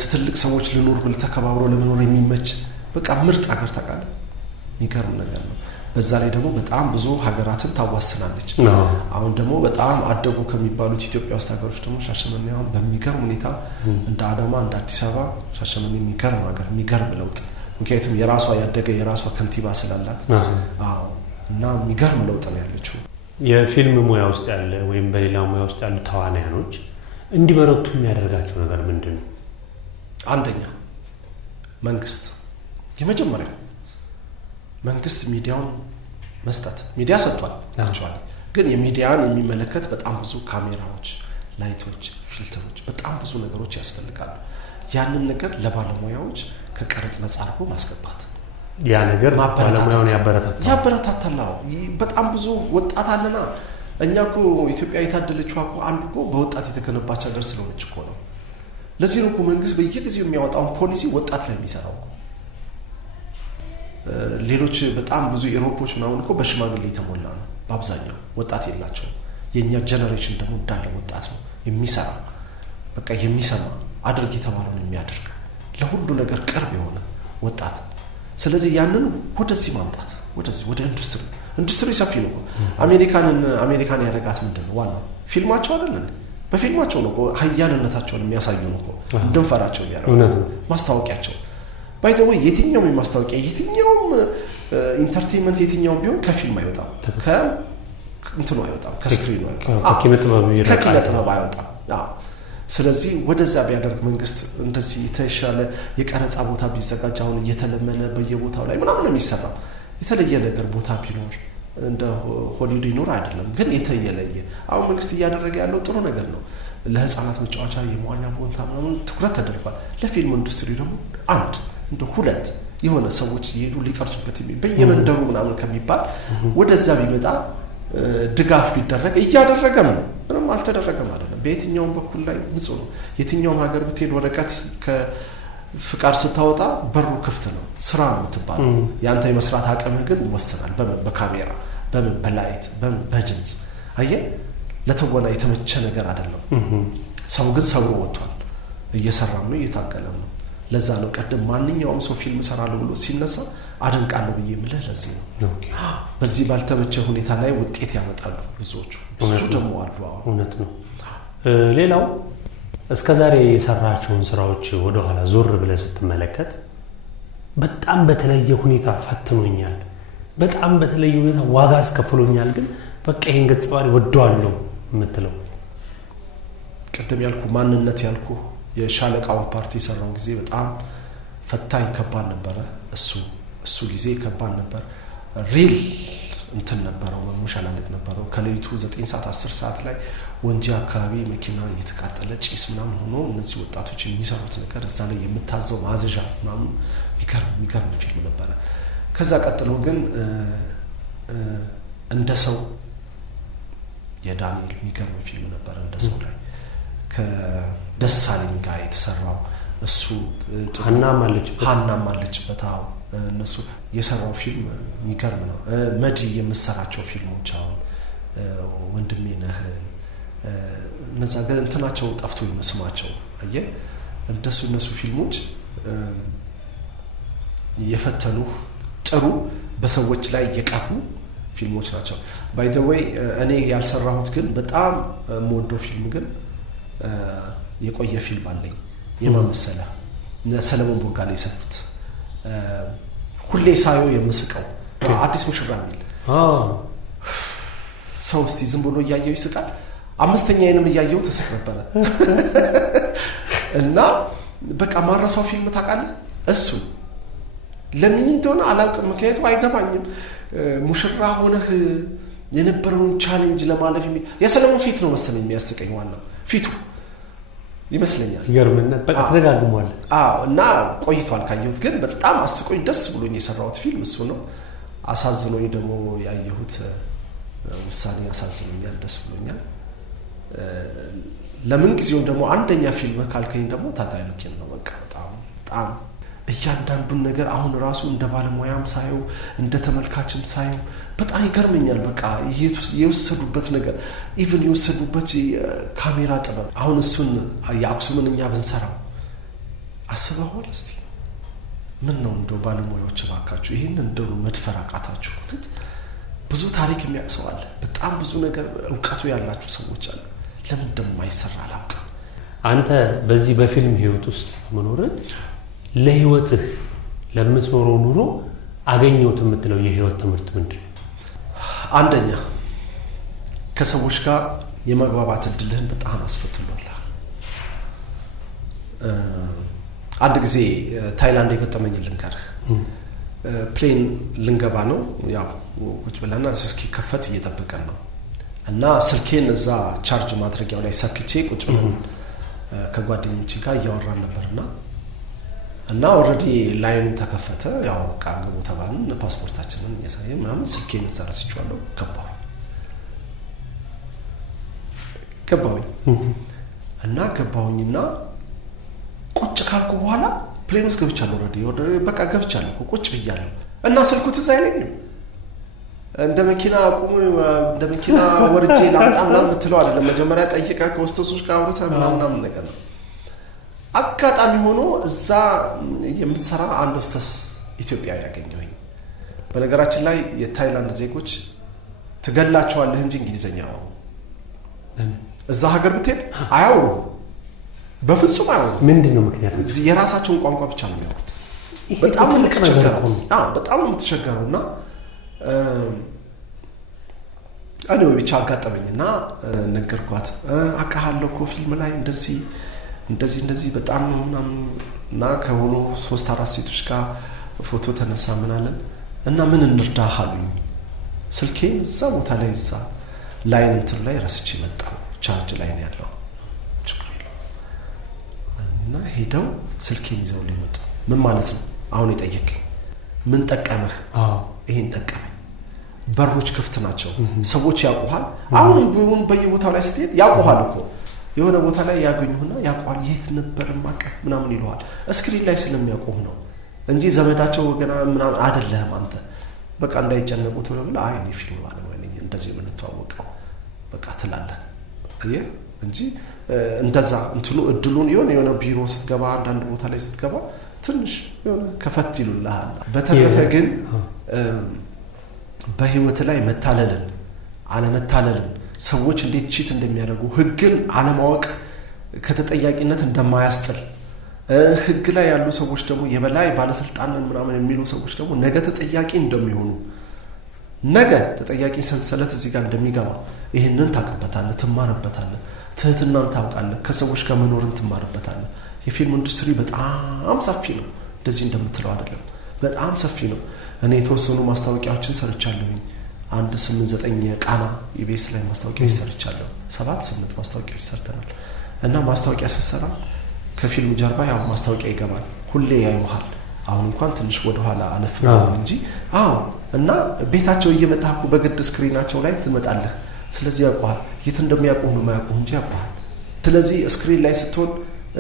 ትልቅ ሰዎች ልኖር ብለ ተከባብሮ ለመኖር የሚመች በቃ ምርጥ ሀገር ታውቃለህ። የሚገርም ነገር ነው። በዛ ላይ ደግሞ በጣም ብዙ ሀገራትን ታዋስናለች። አሁን ደግሞ በጣም አደጉ ከሚባሉት ኢትዮጵያ ውስጥ ሀገሮች ደግሞ ሻሸመኔ አሁን በሚገርም ሁኔታ እንደ አዳማ እንደ አዲስ አበባ ሻሸመኔ የሚገርም ሀገር የሚገርም ለውጥ ምክንያቱም የራሷ ያደገ የራሷ ከንቲባ ስላላት እና የሚገርም ለውጥ ነው ያለችው። የፊልም ሙያ ውስጥ ያለ ወይም በሌላ ሙያ ውስጥ ያሉ ተዋናያኖች እንዲበረቱ የሚያደርጋቸው ነገር ምንድን ነው? አንደኛ መንግስት፣ የመጀመሪያው መንግስት ሚዲያውን መስጠት። ሚዲያ ሰጥቷል አክቹአሊ፣ ግን የሚዲያን የሚመለከት በጣም ብዙ ካሜራዎች፣ ላይቶች፣ ፊልተሮች በጣም ብዙ ነገሮች ያስፈልጋሉ። ያንን ነገር ለባለሙያዎች ከቀረጥ ነፃ አድርጎ ማስገባት፣ ያ ነገር ባለሙያውን ያበረታታል። በጣም ብዙ ወጣት አለና እኛ እኮ ኢትዮጵያ የታደለችው እኮ አንዱ እኮ በወጣት የተገነባች ሀገር ስለሆነች እኮ ነው። ለዚህ ነው እኮ መንግስት በየጊዜው የሚያወጣውን ፖሊሲ ወጣት ላይ የሚሰራው እኮ። ሌሎች በጣም ብዙ ኤሮፖች ምናምን እኮ በሽማግሌ የተሞላ ነው በአብዛኛው፣ ወጣት የላቸውም። የእኛ ጀነሬሽን ደግሞ እንዳለ ወጣት ነው የሚሰራ፣ በቃ የሚሰማ አድርግ የተባለውን የሚያደርግ ለሁሉ ነገር ቅርብ የሆነ ወጣት። ስለዚህ ያንን ወደዚህ ማምጣት ወደ ኢንዱስትሪ ሰፊ ነው። አሜሪካን ያደረጋት ምንድነው ዋናው ፊልማቸው አይደለም በፊልማቸው ነው ሀያልነታቸውን የሚያሳዩ ነው እንደንፈራቸው ያደርጋሉ ማስታወቂያቸው ባይ ዘ ወይ የትኛውም ማስታወቂያ የትኛውም ኢንተርቴይንመንት የትኛውም ቢሆን ከፊልም አይወጣም ከእንትኑ አይወጣም ከስክሪኑ ከኪነጥበብ አይወጣም ስለዚህ ወደዛ ቢያደርግ መንግስት እንደዚህ የተሻለ የቀረጻ ቦታ ቢዘጋጅ አሁን እየተለመነ በየቦታው ላይ ምናምን ነው የሚሰራው የተለየ ነገር ቦታ ቢኖር እንደ ሆሊውድ ይኖር አይደለም ግን የተየለየ አሁን መንግስት እያደረገ ያለው ጥሩ ነገር ነው ለህፃናት መጫወቻ የመዋኛ ቦታ ምናምን ትኩረት ተደርጓል ለፊልም ኢንዱስትሪ ደግሞ አንድ እንደ ሁለት የሆነ ሰዎች ይሄዱ ሊቀርጹበት በየመንደሩ ምናምን ከሚባል ወደዛ ቢመጣ ድጋፍ ቢደረግ እያደረገም ነው ምንም አልተደረገም አይደለም በየትኛውም በኩል ላይ ንጹህ ነው የትኛውም ሀገር ብትሄድ ወረቀት ፍቃድ ስታወጣ በሩ ክፍት ነው ስራ ነው ተባለ ያንተ የመስራት አቅምህ ግን ይወሰናል በካሜራ በላይት በድምጽ አየ ለተወና የተመቸ ነገር አይደለም ሰው ግን ሰብሮ ወጥቷል እየሰራም ነው እየታገለም ነው ለዛ ነው ቀደም ማንኛውም ሰው ፊልም ሰራለሁ ብሎ ሲነሳ አደንቃለሁ ብዬ ምልህ ለዚህ ነው በዚህ ባልተመቸ ሁኔታ ላይ ውጤት ያመጣሉ ብዙዎቹ እሱ ደግሞ አሉ እውነት ነው ሌላው እስከዛሬ የሰራቸውን ስራዎች ወደ ኋላ ዞር ብለህ ስትመለከት በጣም በተለየ ሁኔታ ፈትኖኛል በጣም በተለየ ሁኔታ ዋጋ አስከፍሎኛል ግን በቃ ይሄን ገጽ ባህሪ ወደዋለሁ የምትለው ቀደም ያልኩ ማንነት ያልኩ የሻለቃውን ፓርቲ ሰራው ጊዜ በጣም ፈታኝ ከባድ ነበር እሱ ጊዜ ከባድ ነበር ሪል እንትን ነበረው መሙሻላለት ነበረው ከሌሊቱ 9 ሰዓት 10 ሰዓት ላይ ወንጂ አካባቢ መኪና እየተቃጠለ ጭስ ምናምን ሆኖ እነዚህ ወጣቶች የሚሰሩት ነገር እዛ ላይ የምታዘው ማዘዣ ምናምን የሚገርም ፊልም ነበር ከዛ ቀጥሎ ግን እንደ ሰው የዳንኤል የሚገርም ፊልም ነበር እንደ ሰው ላይ ከደሳለኝ ጋር የተሰራው እሱ ሀናም አለችበት እነሱ የሰራው ፊልም የሚገርም ነው መዲ የምሰራቸው ፊልሞች አሁን ወንድሜ ነህ እነዛ ግን እንትናቸው ጠፍቶ ይመስማቸው አየ እነሱ ፊልሞች የፈተኑ ጥሩ በሰዎች ላይ የቀሩ ፊልሞች ናቸው ባይ ዘ ወይ እኔ ያልሰራሁት ግን በጣም ሞዶ ፊልም ግን የቆየ ፊልም አለኝ የማመሰለ ሰለሞን ቦጋለ የሰሩት ሁሌ ሳየው የምስቀው አዲስ ሙሽራ የሚል ሰው እስቲ ዝም ብሎ እያየው ይስቃል አምስተኛዬንም እያየው ተስቅ ነበር እና በቃ ማረሳው ፊልም ታውቃለህ እሱ ለምን እንደሆነ አላውቅም ምክንያቱም አይገባኝም ሙሽራ ሆነህ የነበረውን ቻሌንጅ ለማለፍ የሰለሞን ፊት ነው መሰለኝ የሚያስቀኝ ዋናው ፊቱ ይመስለኛል ይገርምና በቃ ተደጋግሟል እና ቆይቷል ካየሁት ግን በጣም አስቆኝ ደስ ብሎኝ የሰራሁት ፊልም እሱ ነው አሳዝኖኝ ደግሞ ያየሁት ውሳኔ አሳዝኖኛል ደስ ብሎኛል ለምን ጊዜው ደግሞ አንደኛ ፊልም ካልከኝ ደግሞ ታታይ ልክን ነው በቃ በጣም እያንዳንዱን ነገር አሁን ራሱ እንደ ባለሙያም ሳየው እንደ ተመልካችም ሳየው በጣም ይገርመኛል በቃ የወሰዱበት ነገር ኢቭን የወሰዱበት ካሜራ ጥበብ አሁን እሱን ያክሱምን እኛ ብንሰራው አስበዋል እስቲ ምን ነው እንደው ባለሙያዎች ባካችሁ ይሄን እንደው መድፈር አቃታችሁ ማለት ብዙ ታሪክ የሚያቅሰው አለ በጣም ብዙ ነገር ዕውቀቱ ያላችሁ ሰዎች አሉ ለምን እንደማይሰራ አላውቅም አንተ በዚህ በፊልም ህይወት ውስጥ መኖር ለህይወትህ ለምትኖረው ኑሮ አገኘሁት የምትለው የህይወት ትምህርት ምንድነው አንደኛ ከሰዎች ጋር የመግባባት እድልህን በጣም አስፈትሏል አንድ ጊዜ ታይላንድ የገጠመኝ ልንገርህ ፕሌን ልንገባ ነው ያው ቁጭ ብለና እስኪ ከፈት እየተጠበቀን ነው እና ስልኬን እዛ ቻርጅ ማድረጊያው ላይ ሰክቼ ቁጭ ብለን ከጓደኞቼ ጋር እያወራን ነበርና እና ኦሬዲ ላይኑ ተከፈተ ያው በቃ ገቡ ተባልን ፓስፖርታችንን ያሳየ ምናምን ስልኬን እዛ ረስቼዋለሁ ገባሁኝ እና ገባሁኝና ቁጭ ካልኩ በኋላ ፕሌን ውስጥ ገብቻለሁ ኦሬዲ በቃ ገብቻለሁ ቁጭ ብያለሁ እና ስልኩ ትዝ አይለኝም እንደ መኪና ቆሞ እንደ መኪና ወርጄ ላምጣም ምትለው አይደለም መጀመሪያ ጠይቀህ ከሆስተሶች ጋር አውርተህ ምናምን ነገር ነው አጋጣሚ ሆኖ እዛ የምትሰራ አንድ ሆስተስ ኢትዮጵያ ያገኘሁኝ። በነገራችን ላይ የታይላንድ ዜጎች ትገላቸዋለህ እንጂ እንግሊዘኛ ያወሩ እዛ ሀገር ብትሄድ አያወሩ በፍጹም አያወሩ። ምንድነው ምክንያቱ? የራሳቸውን ቋንቋ ብቻ ነው የሚያወሩት። በጣም ነው የምትቸገረውና እኔ ብቻ አጋጠመኝና ነገርኳት። አቃሃለሁ እኮ ፊልም ላይ እንደዚህ በጣም እና ከሆኑ 3-4 ሴቶች ጋር ፎቶ ተነሳ ምናለን እና ምን እንርዳህ አሉኝ። ስልኬን እዛ ቦታ ላይ እዛ ላይን እንትን ላይ ረስቼ መጣሁ። ቻርጅ ላይ ነው ያለው ችግር የለውም እና ሄደው ስልኬን ይዘው ሊመጡ ምን ማለት ነው አሁን የጠየቀኝ ምን ጠቀመህ? ይሄን ጠቀመኝ። በሮች ክፍት ናቸው። ሰዎች ያውቁሃል። አሁን ቢሆን በየቦታው ላይ ስትሄድ ያውቁሃል እኮ የሆነ ቦታ ላይ ያገኙህና ያውቁሃል። የት ነበር ማቀህ ምናምን ይለዋል። ስክሪን ላይ ስለሚያውቁህ ነው እንጂ ዘመዳቸው ወገና ምናምን አይደለም። አንተ በቃ እንዳይጨነቁት ነው ብለህ አይ እኔ ፊልም ባለሙያ ነኝ እንደዚህ የምንተዋወቀው በቃ ትላለህ እንጂ እንደዛ እንትኑ እድሉን የሆነ ቢሮ ስትገባ አንዳንድ ቦታ ላይ ስትገባ ትንሽ የሆነ ከፈት ይሉልሃል። በተረፈ ግን በህይወት ላይ አለመታለልን ሰዎች እንዴት ቺት እንደሚያደርጉ ህግን አለማወቅ ከተጠያቂነት እንደማያስጥል ህግ ላይ ያሉ ሰዎች ደግሞ የበላይ ባለስልጣንን ምናምን የሚሉ ሰዎች ደግሞ ነገ ተጠያቂ እንደሚሆኑ ነገ ተጠያቂ ሰንሰለት እዚህ ጋር እንደሚገባ ይሄንን ታውቅበታለህ፣ ትማርበታለህ፣ ትህትናን ታውቃለህ፣ ከሰዎች ጋር መኖርን ትማርበታለህ። የፊልም ኢንዱስትሪ በጣም ሰፊ ነው። እንደዚህ እንደምትለው አይደለም፣ በጣም ሰፊ ነው። እኔ የተወሰኑ ማስታወቂያዎችን ሰርቻለሁኝ። 8-9 የቃና ኢቢኤስ ላይ ማስታወቂያዎች ሰርቻለሁ። 7-8 ማስታወቂያዎች ሰርተናል። እና ማስታወቂያ ስትሰራ ከፊልም ጀርባ ያው ማስታወቂያ ይገባል። ሁሌ ያዩሃል። አሁን እንኳን ትንሽ ወደ ኋላ አለፍ ነው እንጂ እና ቤታቸው እየመጣህ እኮ በግድ ስክሪናቸው ላይ ትመጣለህ። ስለዚህ ያውቁሃል። የት እንደሚያውቁህ ነው የማያውቁህ እንጂ ያውቁሃል። ስለዚህ ስክሪን ላይ ስትሆን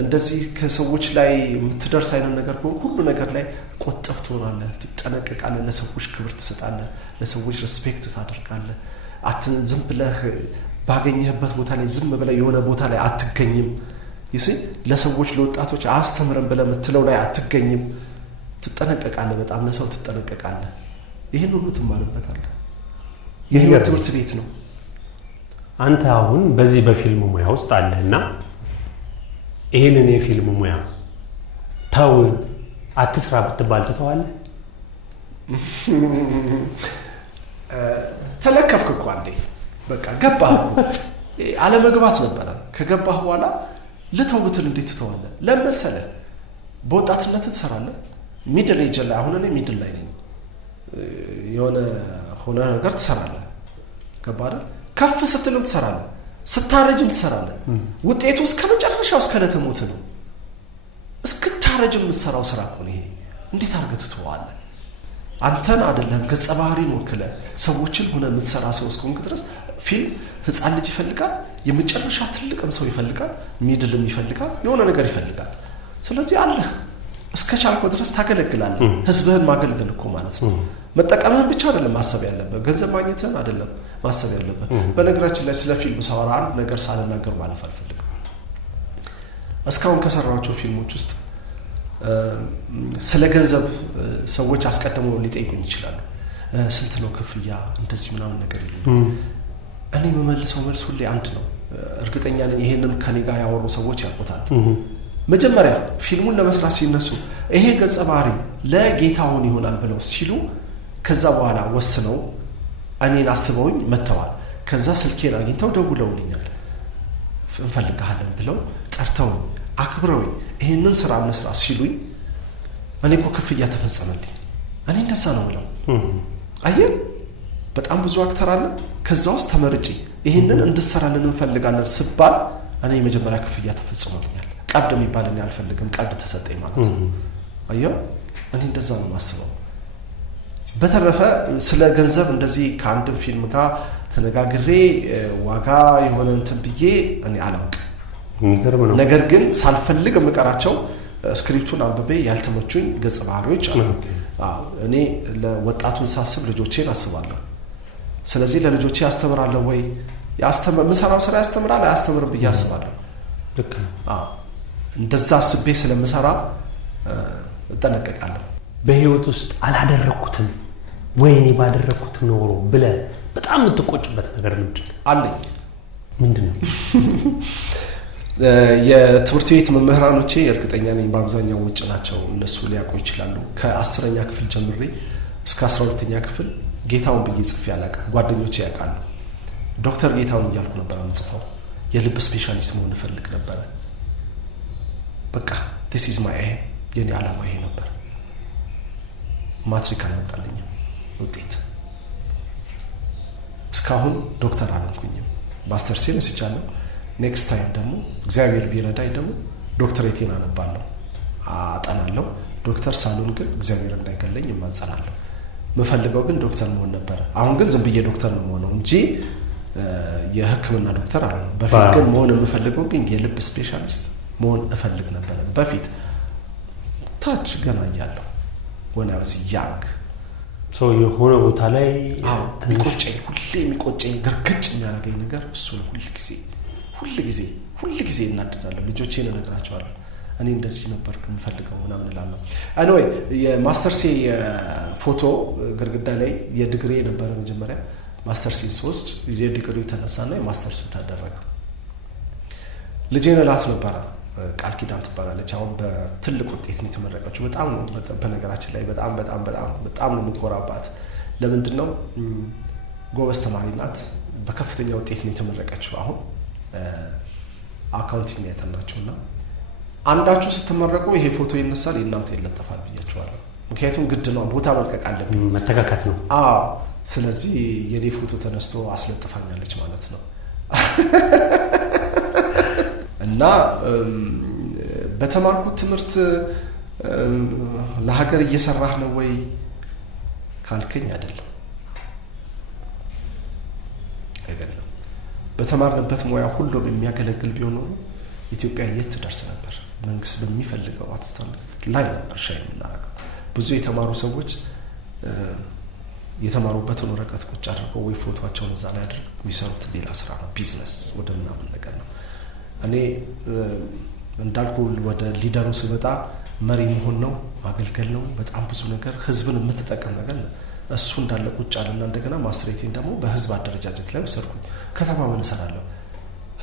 እንደዚህ ከሰዎች ላይ የምትደርስ አይነት ነገር ሁሉ ነገር ላይ ቆጠብ ትሆናለህ፣ ትጠነቀቃለህ፣ ለሰዎች ክብር ትሰጣለህ፣ ለሰዎች ሪስፔክት ታደርጋለህ። ዝም ብለህ ባገኘህበት ቦታ ላይ ዝም ብለህ የሆነ ቦታ ላይ አትገኝም። ለሰዎች ለወጣቶች አስተምረን ብለህ የምትለው ላይ አትገኝም። ትጠነቀቃለህ፣ በጣም ለሰው ትጠነቀቃለህ። ይህን ሁሉ ትማርበታለህ። የህይወት ትምህርት ቤት ነው። አንተ አሁን በዚህ በፊልም ሙያ ውስጥ አለህና ይሄንን የፊልም ሙያ ተው አትስራ ብትባል ትተዋለህ? ተለከፍክ እኮ አንዴ በቃ ገባህ። አለመግባት ነበረ። ከገባህ በኋላ ልተው ብትል እንዴት ትተዋለህ? ለምሳሌ በወጣትነት ትሰራለህ። ሚድል ኤጅ ላይ አሁን እኔ ሚድል ላይ ነኝ። የሆነ ሆነ ነገር ትሰራለህ። ገባህ አይደል? ከፍ ስትልም ትሰራለህ፣ ስታረጅም ትሰራለህ። ውጤቱ እስከ መጨረሻው እስከ ለተሞት ነው። እስክታረጅም የምትሰራው ስራ እኮ ነው ይሄ። እንዴት አድርገህ ትተዋለህ? አንተን አይደለም ገጸ ባህሪን ወክለህ ሰዎችን ሆነ የምትሰራ ሰው እስከሆንክ ድረስ ፊልም ህፃን ልጅ ይፈልጋል፣ የመጨረሻ ትልቅም ሰው ይፈልጋል፣ ሚድልም ይፈልጋል፣ የሆነ ነገር ይፈልጋል። ስለዚህ አለህ እስከቻልከው ድረስ ታገለግላለህ። ህዝብህን ማገልገል እኮ ማለት ነው። መጠቀምህን ብቻ አይደለም ማሰብ ያለብህ፣ ገንዘብ ማግኘትህን አይደለም ማሰብ ያለብህ። በነገራችን ላይ ስለ ፊልም ሳወራ አንድ ነገር ሳልናገር ማለፍ አልፈልግም። እስካሁን ከሰራኋቸው ፊልሞች ውስጥ ስለ ገንዘብ ሰዎች አስቀድመው ሊጠይቁኝ ይችላሉ። ስንት ነው ክፍያ እንደዚህ ምናምን ነገር ይሉኝ። እኔ የምመልሰው መልስ ሁሌ አንድ ነው። እርግጠኛ ነኝ ይሄንን ከኔ ጋር ያወሩ ሰዎች ያውቁታል። መጀመሪያ ፊልሙን ለመስራት ሲነሱ ይሄ ገጸ ባህሪ ለጌታውን ይሆናል ብለው ሲሉ ከዛ በኋላ ወስነው እኔን አስበውኝ መተዋል። ከዛ ስልኬን አግኝተው ደውለውልኛል። እንፈልጋለን ብለው ጠርተው አክብረው ይሄንን ስራ መስራት ሲሉኝ እኔ እኮ ክፍያ ተፈጸመልኝ። እኔ እንደዛ ነው ብለው አየህ፣ በጣም ብዙ አክተር አለ። ከዛ ውስጥ ተመርጬ ይሄንን እንድሰራልን እንፈልጋለን ስባል እኔ የመጀመሪያ ክፍያ ተፈጽሞልኛል። ቀብድ የሚባል እኔ አልፈልግም፣ ቀብድ ተሰጠኝ ማለት ነው። አየው፣ እኔ እንደዛ ነው ማስበው። በተረፈ ስለ ገንዘብ እንደዚህ ከአንድም ፊልም ጋር ተነጋግሬ ዋጋ የሆነ እንትን ብዬ እኔ አላውቅም። ነገር ግን ሳልፈልግ የምቀራቸው ስክሪፕቱን አንብቤ ያልተመቹኝ ገጸ ባህሪዎች አሉ። እኔ ለወጣቱን ሳስብ ልጆቼን አስባለሁ። ስለዚህ ለልጆቼ ያስተምራለሁ ወይ የምሰራው ስራ ያስተምራል አያስተምርም ብዬ አስባለሁ። እንደዛ አስቤ ስለምሰራ እጠነቀቃለሁ። በህይወት ውስጥ አላደረኩትም ወይኔ ባደረኩት ኖሮ ብለ በጣም የምትቆጭበት ነገር አለኝ? ምንድነው? የትምህርት ቤት መምህራኖቼ እርግጠኛ ነኝ በአብዛኛው ውጭ ናቸው፣ እነሱ ሊያውቁ ይችላሉ። ከ10ኛ ክፍል ጀምሬ እስከ 12ኛ ክፍል ጌታውን ብዬ ጽፌ አላውቅም። ጓደኞቼ ያውቃሉ። ዶክተር ጌታውን እያልኩ ነበር የምጽፈው። የልብ ስፔሻሊስት መሆን እፈልግ ነበር። በቃ this is my aim፣ የኔ ዓላማ ይሄ ነበር። ማትሪክ አልመጣልኝም ውጤት። እስካሁን ዶክተር አልሆንኩኝም። ማስተርሴን ወስጃለሁ። ኔክስት ታይም ደግሞ እግዚአብሔር ቢረዳኝ ደግሞ ዶክተሬቴን አነባለሁ፣ አጠናለሁ። ዶክተር ሳልሆን ግን እግዚአብሔር እንዳይገለኝ እማጸናለሁ። መፈልገው ግን ዶክተር መሆን ነበር። አሁን ግን ዝም ብዬ ዶክተር ነው የምሆነው እንጂ የሕክምና ዶክተር አልሆንም። በፊት ግን መሆን የምፈልገው ግን የልብ ስፔሻሊስት መሆን እፈልግ ነበር። በፊት ታች ገና እያለሁ when I was young የሆነ ቦታ ላይ የሚቆጨኝ ግርግጭ የሚያደርገኝ ነገር እሱ ነው። ሁል ጊዜ እናደዳለሁ። ልጆቼን እነግራቸዋለሁ እኔ እንደዚህ ነበር የምፈልገው ምናምን እላለሁ። anyway የማስተርሴ ፎቶ ግርግዳ ላይ የዲግሪ ነበር መጀመሪያ። ማስተርሴ ሶስት የዲግሪው ተነሳና የማስተርሱ ተደረገ። ልጄን እላት ነበር ቃል ኪዳን ትባላለች። አሁን በትልቅ ውጤት ነው የተመረቀችው። በጣም ነው በነገራችን ላይ በጣም ነው የምኮራባት። ለምንድን ነው? ጎበዝ ተማሪ ናት። በከፍተኛ ውጤት ነው የተመረቀችው። አሁን አካውንቲንግ ነው ያጠናችውና አንዳችሁ ስትመረቁ ይሄ ፎቶ ይነሳል፣ የእናንተ ይለጠፋል ብያችኋለሁ። ምክንያቱም ግድ ነው፣ ቦታ መልቀቅ አለብኝ፣ መተካካት ነው። ስለዚህ የኔ ፎቶ ተነስቶ አስለጥፋኛለች ማለት ነው። እና በተማርኩት ትምህርት ለሀገር እየሰራህ ነው ወይ ካልከኝ አይደለም። በተማርንበት ሙያ ሁሉም የሚያገለግል ቢሆን ኖሮ ኢትዮጵያ የት ትደርስ ነበር? መንግስት በሚፈልገው አትስታን ላይ ነበር ሻይ የምናደርገው። ብዙ የተማሩ ሰዎች የተማሩበትን ወረቀት ቁጭ አድርገው ወይ ፎቶአቸውን እዛ ላይ አድርገው የሚሰሩት ሌላ ስራ ነው፣ ቢዝነስ ወደ ምናምን ነገር ነው። እኔ እንዳልኩ ወደ ሊደሩ ስመጣ መሪ መሆን ነው፣ ማገልገል ነው። በጣም ብዙ ነገር ህዝብን የምትጠቀም ነገር ነው። እሱ እንዳለ ቁጭ አለና እንደገና ማስትሬቴን ደግሞ በህዝብ አደረጃጀት ላይ ወሰድኩኝ። ከተማ ምን እሰራለሁ?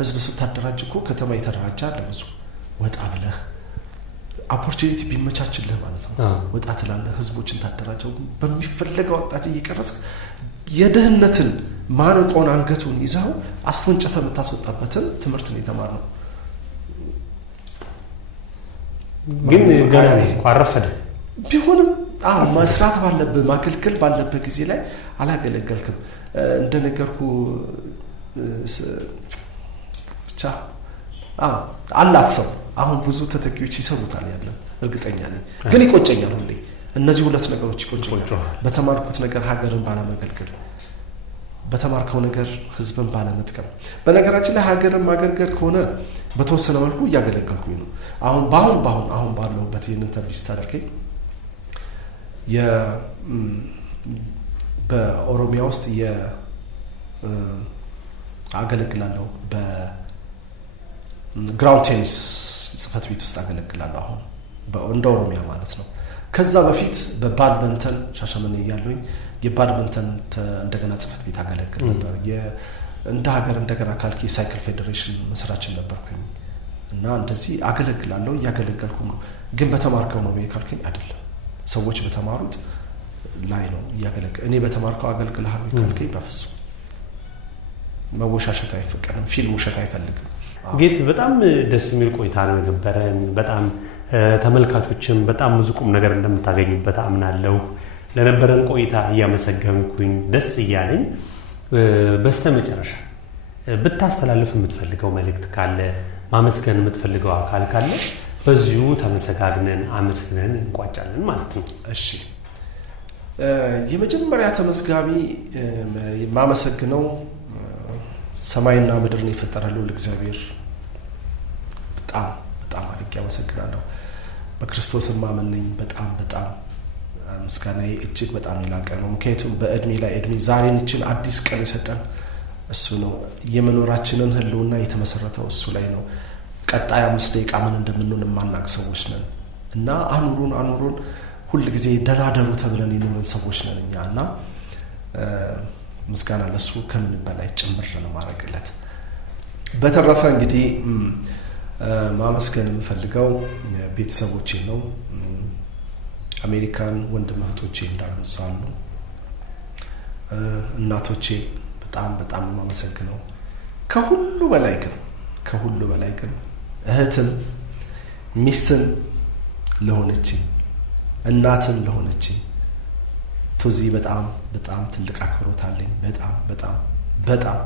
ህዝብ ስታደራጅ እኮ ከተማ የተደራጀ አለ ብዙ። ወጣ ብለህ ኦፖርቹኒቲ ቢመቻችልህ ማለት ነው ወጣ ትላለህ፣ ህዝቦችን ታደራጀው። በሚፈለገው አቅጣጫ እየቀረጽክ የደህንነትን ማነቆን አንገቱን ይዘው አስወንጨፈ የምታስወጣበትን ትምህርት ነው የተማርነው። ግን ገና አረፈደ ቢሆንም መስራት ባለብህ ማገልገል ባለብህ ጊዜ ላይ አላገለገልክም። እንደነገርኩ ብቻ አላት ሰው አሁን ብዙ ተተኪዎች ይሰሩታል ያለ እርግጠኛ ነኝ። ግን ይቆጨኛል ሁሌ እነዚህ ሁለት ነገሮች ይቆጨኛል። በተማርኩት ነገር ሀገርን ባለማገልገል፣ በተማርከው ነገር ህዝብን ባለመጥቀም። በነገራችን ላይ ሀገርን ማገልገል ከሆነ በተወሰነ መልኩ እያገለገልኩኝ ነው። አሁን ባለሁበት ይህንን ኢንተርቪው ስታደርገኝ በኦሮሚያ ውስጥ አገለግላለሁ። በግራውንድ ቴኒስ ጽፈት ቤት ውስጥ አገለግላለሁ። አሁን እንደ ኦሮሚያ ማለት ነው። ከዛ በፊት በባድመንተን ሻሸመኔ ያለኝ የባድመንተን እንደገና ጽፈት ቤት አገለግል ነበር። እንደ ሀገር እንደገና ካልኪ ሳይክል ፌዴሬሽን መስራችን ነበርኩኝ እና እንደዚህ አገለግላለሁ። እያገለገልኩም ነው። ግን በተማርከው ነው ወይ ካልከኝ አይደለም። ሰዎች በተማሩት ላይ ነው እያገለገለ። እኔ በተማርከው አገልግልሃለሁ ካልከኝ በፍጹም መወሻሸት አይፈቀድም። ፊልም ውሸት አይፈልግም። ጌት በጣም ደስ የሚል ቆይታ ነው የነበረን። በጣም ተመልካቾችም በጣም ብዙ ቁም ነገር እንደምታገኙበት አምናለሁ። ለነበረን ቆይታ እያመሰገንኩኝ ደስ እያለኝ በስተመጨረሻ ብታስተላልፍ የምትፈልገው መልእክት ካለ፣ ማመስገን የምትፈልገው አካል ካለ በዚሁ ተመሰጋግነን አመስግነን እንቋጫለን ማለት ነው። እሺ፣ የመጀመሪያ ተመስጋቢ ማመሰግነው ሰማይና ምድርን የፈጠረው ለእግዚአብሔር በጣም አድርጌ አመሰግናለሁ። በክርስቶስ ማመን ነኝ። በጣም ምስጋናዬ እጅግ በጣም የላቀ ነው። ምክንያቱም በእድሜ ላይ እድሜ ዛሬን እችን አዲስ ቀን የሰጠን እሱ ነው። የመኖራችንን ህልውና የተመሰረተው እሱ ላይ ነው። ቀጣይ 5 ደቂቃ ምን እንደምንሆን የማናውቅ ሰዎች ነን እና አኑሩን ሁሉ ጊዜ ደናደሩ ተብለን የኖርን ሰዎች ነን እኛና ምስጋና ለሱ ከምን በላይ ጭምር ነው ማረግለት። በተረፈ እንግዲህ ማመስገን የምፈልገው ቤተሰቦቼ ነው። አሜሪካን ወንድም እህቶቼ እንዳሉ ሳሉ እናቶቼ በጣም ማመሰግነው። ከሁሉ በላይ ግን እህትም ሚስትም ለሆነችኝ እናትም ለሆነችኝ ቶዚ በጣም ትልቅ አክብሮት አለኝ። በጣም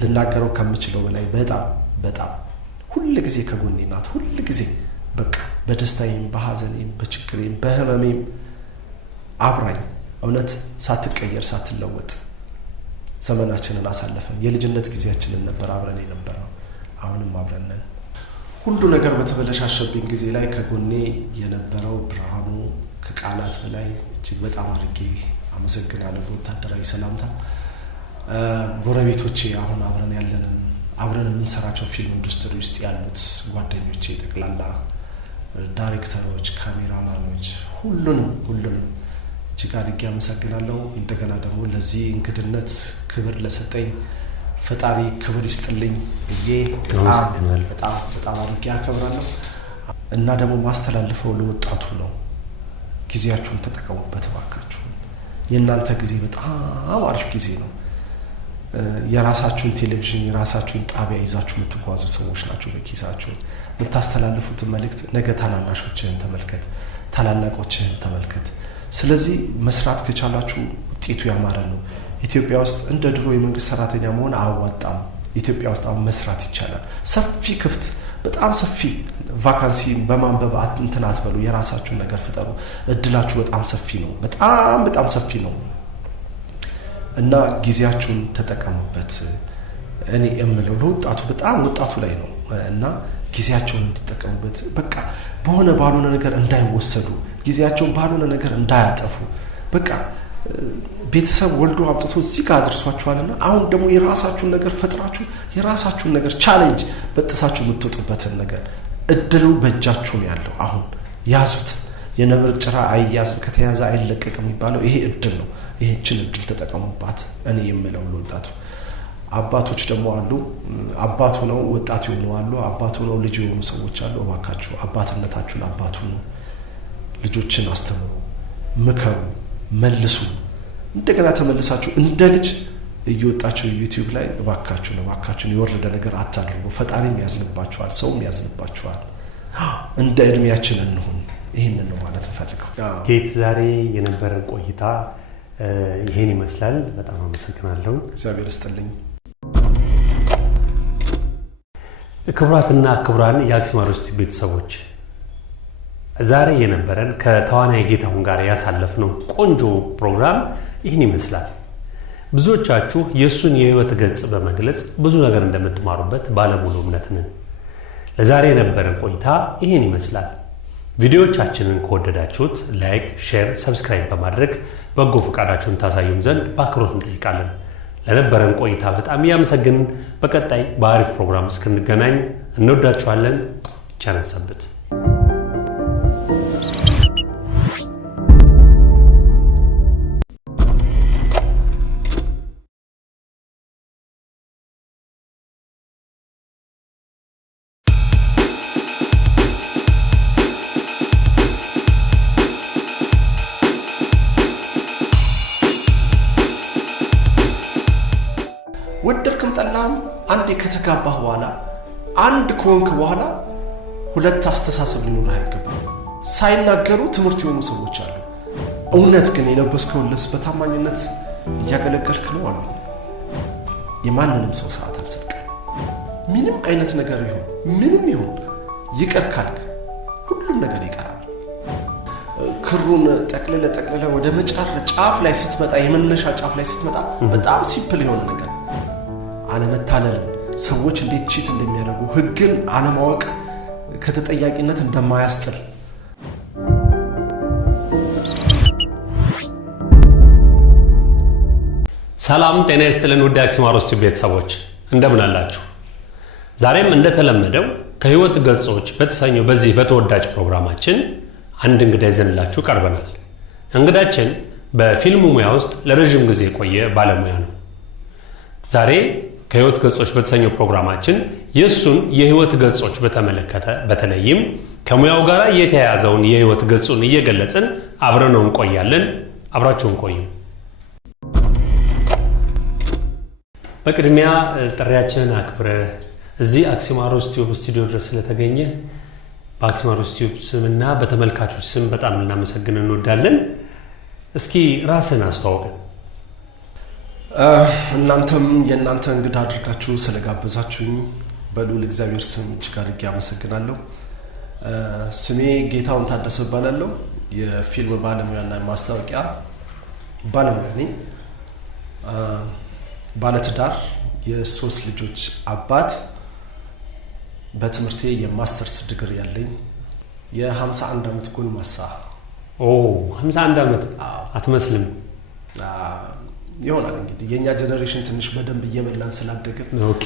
ልናገረው ከምችለው በላይ በጣም ሁሉ ጊዜ ከጎኔ ናት። ሁሉ ጊዜ በቃ በደስታዬም በሐዘኔም በችግሬም በህመሜም አብራኝ እውነት ሳትቀየር ሳትለወጥ ዘመናችንን አሳለፈን። የልጅነት ጊዜያችንን ነበር አብረን የነበረው። አሁንም አብረን ነን። ሁሉ ነገር በተበለሻሸብኝ ጊዜ ላይ ከጎኔ የነበረው ብርሃኑ ከቃላት በላይ እጅግ በጣም አድርጌ አመሰግናለሁ። በወታደራዊ ሰላምታ ጎረቤቶቼ፣ አሁን አብረን የምንሰራቸው ፊልም ኢንዱስትሪ ውስጥ ያሉት ጓደኞቼ፣ ጠቅላላ ዳይሬክተሮች፣ ካሜራማኖች፣ ሁሉንም እጅግ አድርጌ አመሰግናለሁ። እንደገና ደግሞ ለዚህ እንግድነት ክብር ለሰጠኝ ፈጣሪ ክብር ይስጥልኝ ብዬ በጣም አድርጌ አከብራለሁ። እና ደግሞ ማስተላልፈው ለወጣቱ ነው። ጊዜያችሁን ተጠቀሙበት ባካችሁ። የእናንተ ጊዜ በጣም አሪፍ ጊዜ ነው። የራሳችሁን ቴሌቪዥን የራሳችሁን ጣቢያ ይዛችሁ የምትጓዙ ሰዎች ናችሁ። በኪሳችሁ የምታስተላልፉትን መልእክት ነገ ታናናሾችህን ተመልከት፣ ታላላቆችህን ተመልከት። ስለዚህ መስራት ከቻላችሁ ውጤቱ ያማረ ነው። ኢትዮጵያ ውስጥ እንደ ድሮ የመንግስት ሰራተኛ መሆን አያዋጣም። ኢትዮጵያ ውስጥ አሁን መስራት ይቻላል። ሰፊ ክፍት በጣም ሰፊ ቫካንሲ በማንበብ እንትን አትበሉ። የራሳችሁን ነገር ፍጠሩ። እድላችሁ በጣም ሰፊ ነው። በጣም ሰፊ ነው እና ጊዜያችሁን ተጠቀሙበት። እኔ እምለው ለወጣቱ በጣም ወጣቱ ላይ ነው እና ጊዜያቸውን እንዲጠቀሙበት። በቃ በሆነ ባልሆነ ነገር እንዳይወሰዱ፣ ጊዜያቸውን ባልሆነ ነገር እንዳያጠፉ። በቃ ቤተሰብ ወልዶ አምጥቶ እዚህ ጋር አድርሷችኋልና አሁን ደግሞ የራሳችሁን ነገር ፈጥራችሁ የራሳችሁን ነገር ቻሌንጅ በጥሳችሁ የምትወጡበትን ነገር እድሉ በእጃችሁ ነው ያለው። አሁን ያዙት። የነብር ጭራ አይያዝም ከተያዘ አይለቀቅ የሚባለው ይሄ እድል ነው። ይሄችን እድል ተጠቀሙባት። እኔ የምለው ለወጣቱ አባቶች ደግሞ አሉ። አባቱ ነው ወጣት የሆኑ አሉ። አባቱ ነው ልጅ የሆኑ ሰዎች አሉ። እባካችሁ አባትነታችሁን አባቱ ነው። ልጆችን አስተምሩ፣ ምከሩ፣ መልሱ። እንደገና ተመልሳችሁ እንደ ልጅ እየወጣችሁ ዩቲዩብ ላይ እባካችሁን የወረደ ነገር አታድርጉ። ፈጣሪም ያዝንባችኋል፣ ሰውም ያዝንባችኋል። እንደ እድሜያችን እንሁን። ይህንን ነው ማለት እንፈልገው። ጌት ዛሬ የነበረን ቆይታ ይሄን ይመስላል። በጣም አመሰግናለሁ። እግዚአብሔር ይስጥልኝ። ክቡራትና ክቡራን የአክሱማሮስ ቤተሰቦች ዛሬ የነበረን ከተዋናይ ጌታሁን ጋር ያሳለፍነው ቆንጆ ፕሮግራም ይህን ይመስላል። ብዙዎቻችሁ የእሱን የህይወት ገጽ በመግለጽ ብዙ ነገር እንደምትማሩበት ባለሙሉ እምነት ነን። ለዛሬ የነበረን ቆይታ ይህን ይመስላል። ቪዲዮዎቻችንን ከወደዳችሁት ላይክ፣ ሼር፣ ሰብስክራይብ በማድረግ በጎ ፈቃዳችሁን ታሳዩን ዘንድ በአክብሮት እንጠይቃለን። ለነበረን ቆይታ በጣም እያመሰግንን በቀጣይ በአሪፍ ፕሮግራም እስክንገናኝ እንወዳችኋለን። ቻናል ሰንብት። ወደድክም ጠላም አንዴ ከተጋባህ በኋላ አንድ ከሆንክ በኋላ ሁለት አስተሳሰብ ሊኖርህ አይገባም። ሳይናገሩ ትምህርት የሆኑ ሰዎች አሉ። እውነት ግን የለበስከውን ልብስ በታማኝነት እያገለገልክ ነው አሉ። የማንንም ሰው ሰዓት አልሰድቅም። ምንም አይነት ነገር ይሁን ምንም ይሁን ይቅር ካልክ ሁሉም ነገር ይቀራል። ክሩን ጠቅልለ ወደ መጨረሻ ጫፍ ላይ ስትመጣ የመነሻ ጫፍ ላይ ስትመጣ በጣም ሲምፕል የሆነ ነገር አለመታለልን፣ ሰዎች እንዴት ቺት እንደሚያደርጉ፣ ህግን አለማወቅ ከተጠያቂነት እንደማያስጥል ሰላም ጤና ይስጥልን። ውድ አክሱማሮስ ቤተሰቦች እንደምን አላችሁ? ዛሬም እንደተለመደው ከህይወት ገጾች በተሰኘው በዚህ በተወዳጅ ፕሮግራማችን አንድ እንግዳ ይዘንላችሁ ቀርበናል። እንግዳችን በፊልም ሙያ ውስጥ ለረጅም ጊዜ የቆየ ባለሙያ ነው። ዛሬ ከህይወት ገጾች በተሰኘው ፕሮግራማችን የሱን የህይወት ገጾች በተመለከተ በተለይም ከሙያው ጋር የተያያዘውን የህይወት ገጹን እየገለጽን አብረን እንቆያለን። አብራችሁን ቆዩ። በቅድሚያ ጥሪያችንን አክብረህ እዚህ አክሲማሮስ ቲዩብ ስቱዲዮ ድረስ ስለተገኘ በአክሲማሮስ ቲዩብ ስምና በተመልካቾች ስም በጣም ልናመሰግን እንወዳለን። እስኪ ራስን አስተዋውቀን። እናንተም የእናንተ እንግዳ አድርጋችሁ ስለጋበዛችሁኝ በልዑል እግዚአብሔር ስም እጅግ አድርጌ አመሰግናለሁ። ስሜ ጌታውን ታደሰ እባላለሁ። የፊልም ባለሙያና ማስታወቂያ ባለሙያ ነኝ። ባለትዳር፣ የሶስት ልጆች አባት፣ በትምህርቴ የማስተርስ ዲግሪ ያለኝ፣ የ51 ዓመት ጎልማሳ። 51 ዓመት አትመስልም። ይሆናል እንግዲህ የኛ ጄኔሬሽን ትንሽ በደንብ እየበላን ስላደግን። ኦኬ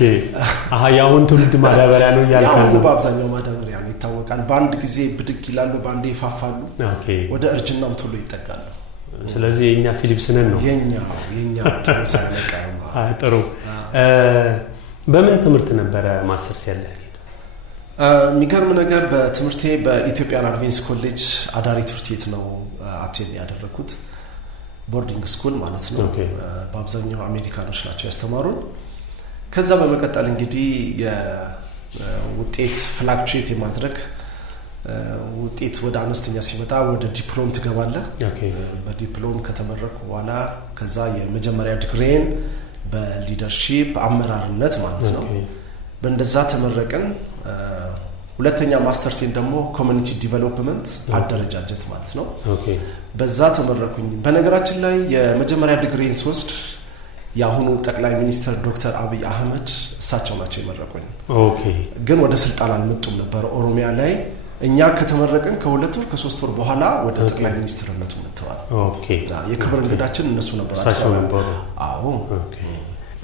የአሁን ትውልድ ማዳበሪያ ነው እያልካል ነው። በአብዛኛው ማዳበሪያ ነው፣ ይታወቃል። በአንድ ጊዜ ብድግ ይላሉ፣ በአንዴ ይፋፋሉ፣ ወደ እርጅናም ቶሎ ይጠጋሉ። ስለዚህ የኛ ፊሊፕስ ነን ነው የኛ ጥሩ ሳይነቀርም። ጥሩ። በምን ትምህርት ነበረ ማስተርስ ያለህ? የሚገርም ነገር በትምህርቴ በኢትዮጵያን አድቬንስ ኮሌጅ አዳሪ ትምህርት ቤት ነው አቴንድ ያደረኩት። ቦርዲንግ ስኩል ማለት ነው። በአብዛኛው አሜሪካኖች ናቸው ያስተማሩን። ከዛ በመቀጠል እንግዲህ የውጤት ፍላክቹዌት የማድረግ ውጤት ወደ አነስተኛ ሲመጣ ወደ ዲፕሎም ትገባለህ። በዲፕሎም ከተመረኩ በኋላ ከዛ የመጀመሪያ ዲግሪን በሊደርሺፕ አመራርነት ማለት ነው በእንደዛ ተመረቅን። ሁለተኛ ማስተርሴን ደግሞ ኮሚኒቲ ዲቨሎፕመንት አደረጃጀት ማለት ነው። በዛ ተመረኩኝ። በነገራችን ላይ የመጀመሪያ ዲግሪን ስወስድ የአሁኑ ጠቅላይ ሚኒስትር ዶክተር አብይ አህመድ እሳቸው ናቸው የመረቁኝ። ግን ወደ ስልጣን አልመጡም ነበር ኦሮሚያ ላይ። እኛ ከተመረቅን ከ2 ወር ከ3 ወር በኋላ ወደ ጠቅላይ ሚኒስትርነቱ መጥተዋል። የክብር እንግዳችን እነሱ ነበሩ። አዎ።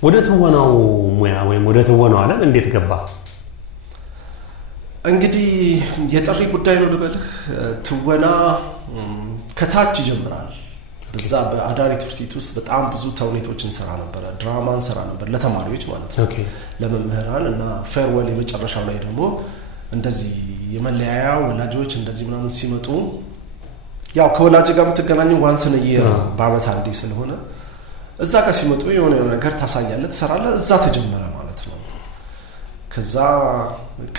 ወደ ትወናው ሙያ ወይም ወደ ትወናው ዓለም እንዴት ገባ? እንግዲህ የጥሪ ጉዳይ ነው ልበልህ። ትወና ከታች ይጀምራል። በዛ በአዳሪ ትምህርት ቤት ውስጥ በጣም ብዙ ተውኔቶች እንሰራ ነበር፣ ድራማ እንሰራ ነበር ለተማሪዎች ማለት ነው፣ ለመምህራን እና ፌርዌል የመጨረሻው ላይ ደግሞ እንደዚህ የመለያያ ወላጆች እንደዚህ ምናምን ሲመጡ ያው ከወላጅ ጋር የምትገናኘው ዋንስን እየር በአመት አንዴ ስለሆነ እዛ ጋር ሲመጡ የሆነ ነገር ታሳያለህ፣ ትሰራለህ። እዛ ተጀመረ ማለት ነው። ከዛ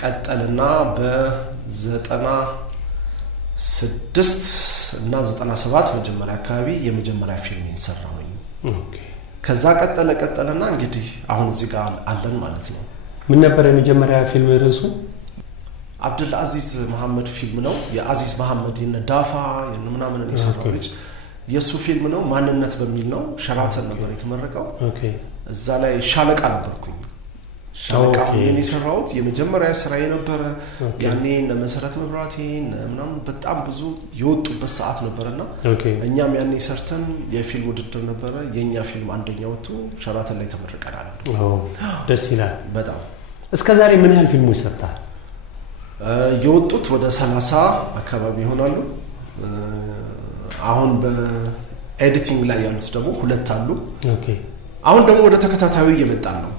ቀጠልና በ96 እና 97 መጀመሪያ አካባቢ የመጀመሪያ ፊልም እንሰራሁኝ። ከዛ ቀጠለና እንግዲህ አሁን እዚህ ጋር አለን ማለት ነው። ምን ነበር የመጀመሪያ ፊልም ርዕሱ? አብዱል አዚዝ መሐመድ ፊልም ነው። የአዚዝ መሐመድ የነዳፋ ምናምን የሰራው ልጅ የሱ ፊልም ነው። ማንነት በሚል ነው። ሸራተን ነበር የተመረቀው። እዛ ላይ ሻለቃ ነበርኩኝ። ሻለቃ ምን የሰራሁት የመጀመሪያ ስራዬ ነበረ። ያኔ ለመሰረት መብራቴ ምናምን በጣም ብዙ የወጡበት ሰዓት ነበርና እኛም ያኔ ሰርተን የፊልም ውድድር ነበረ። የኛ ፊልም አንደኛ ወጥቶ ሸራተን ላይ ተመረቀናል። ደስ ይላል በጣም። እስከዛሬ ምን ያህል ፊልሞች ሰርተሃል? የወጡት ወደ 30 አካባቢ ይሆናሉ። አሁን በኤዲቲንግ ላይ ያሉት ደግሞ 2 አሉ። አሁን ደግሞ ወደ ተከታታዩ እየመጣን ነው።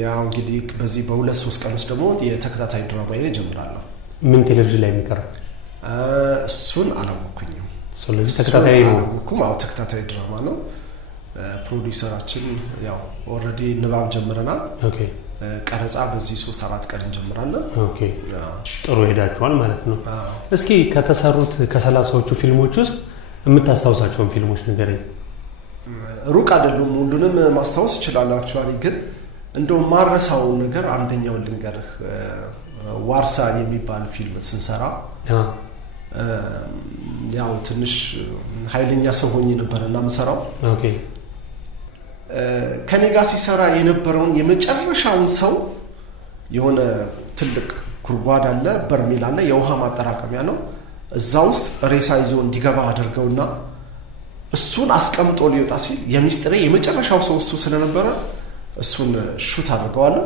ያው እንግዲህ በዚህ በ2-3 ቀን ውስጥ ደግሞ የተከታታይ ድራማ ላይ ጀምራለሁ። ምን ቴሌቪዥን ላይ የሚቀርብ? እሱን አላወኩኝም። ስለዚህ ተከታታይ ነው። አዎ ተከታታይ ድራማ ነው። ፕሮዲውሰራችን ያው ኦልሬዲ ንባብ ጀምረናል። ቀረጻ በዚህ 3-4 ቀን እንጀምራለን። ጥሩ ሄዳችኋል ማለት ነው። እስኪ ከተሰሩት ከ30ዎቹ ፊልሞች ውስጥ የምታስታውሳቸውን ፊልሞች ንገረኝ። ሩቅ አይደሉም፣ ሁሉንም ማስታወስ ይችላል። አክቹአሊ ግን እንደው ማረሳው ነገር አንደኛው ልንገርህ። ዋርሳ የሚባል ፊልም ስንሰራ ያው ትንሽ ኃይለኛ ሰው ሆኜ ነበርና ምሰራው። ከኔ ጋር ሲሰራ የነበረውን የመጨረሻውን ሰው የሆነ ትልቅ ጉድጓድ አለ፣ በርሜል አለ፣ የውሃ ማጠራቀሚያ ነው። እዛ ውስጥ ሬሳ ይዞ እንዲገባ አድርገውና እሱን አስቀምጦ ሊወጣ ሲል የሚስጥሬ የመጨረሻው ሰው እሱ ስለነበረ እሱን ሹት አድርገዋለሁ።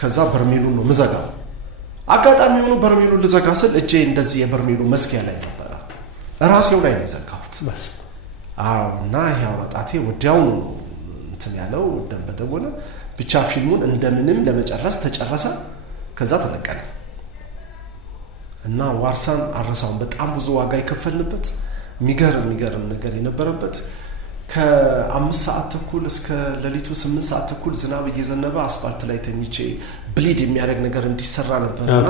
ከዛ በርሜሉን ነው ምዘጋው። አጋጣሚ ሆኖ በርሜሉን ልዘጋ ስል እጄ እንደዚህ የበርሜሉ መስኪያ ላይ ነበር። ራሴው ላይ ነው የዘጋሁት። እና ያው ጣቴ ወዲያው ነው እንትን ያለው ደም በደም ሆነ። ብቻ ፊልሙን እንደምንም ለመጨረስ ተጨረሰ። ከዛ ተለቀቀ እና ዋርሳን አረሳውን በጣም ብዙ ዋጋ የከፈልንበት የሚገርም ነገር የነበረበት ከ5 ሰዓት ተኩል እስከ ሌሊቱ 8 ሰዓት ተኩል ዝናብ እየዘነበ አስፋልት ላይ ተኝቼ ብሊድ የሚያደርግ ነገር እንዲሰራ ነበርና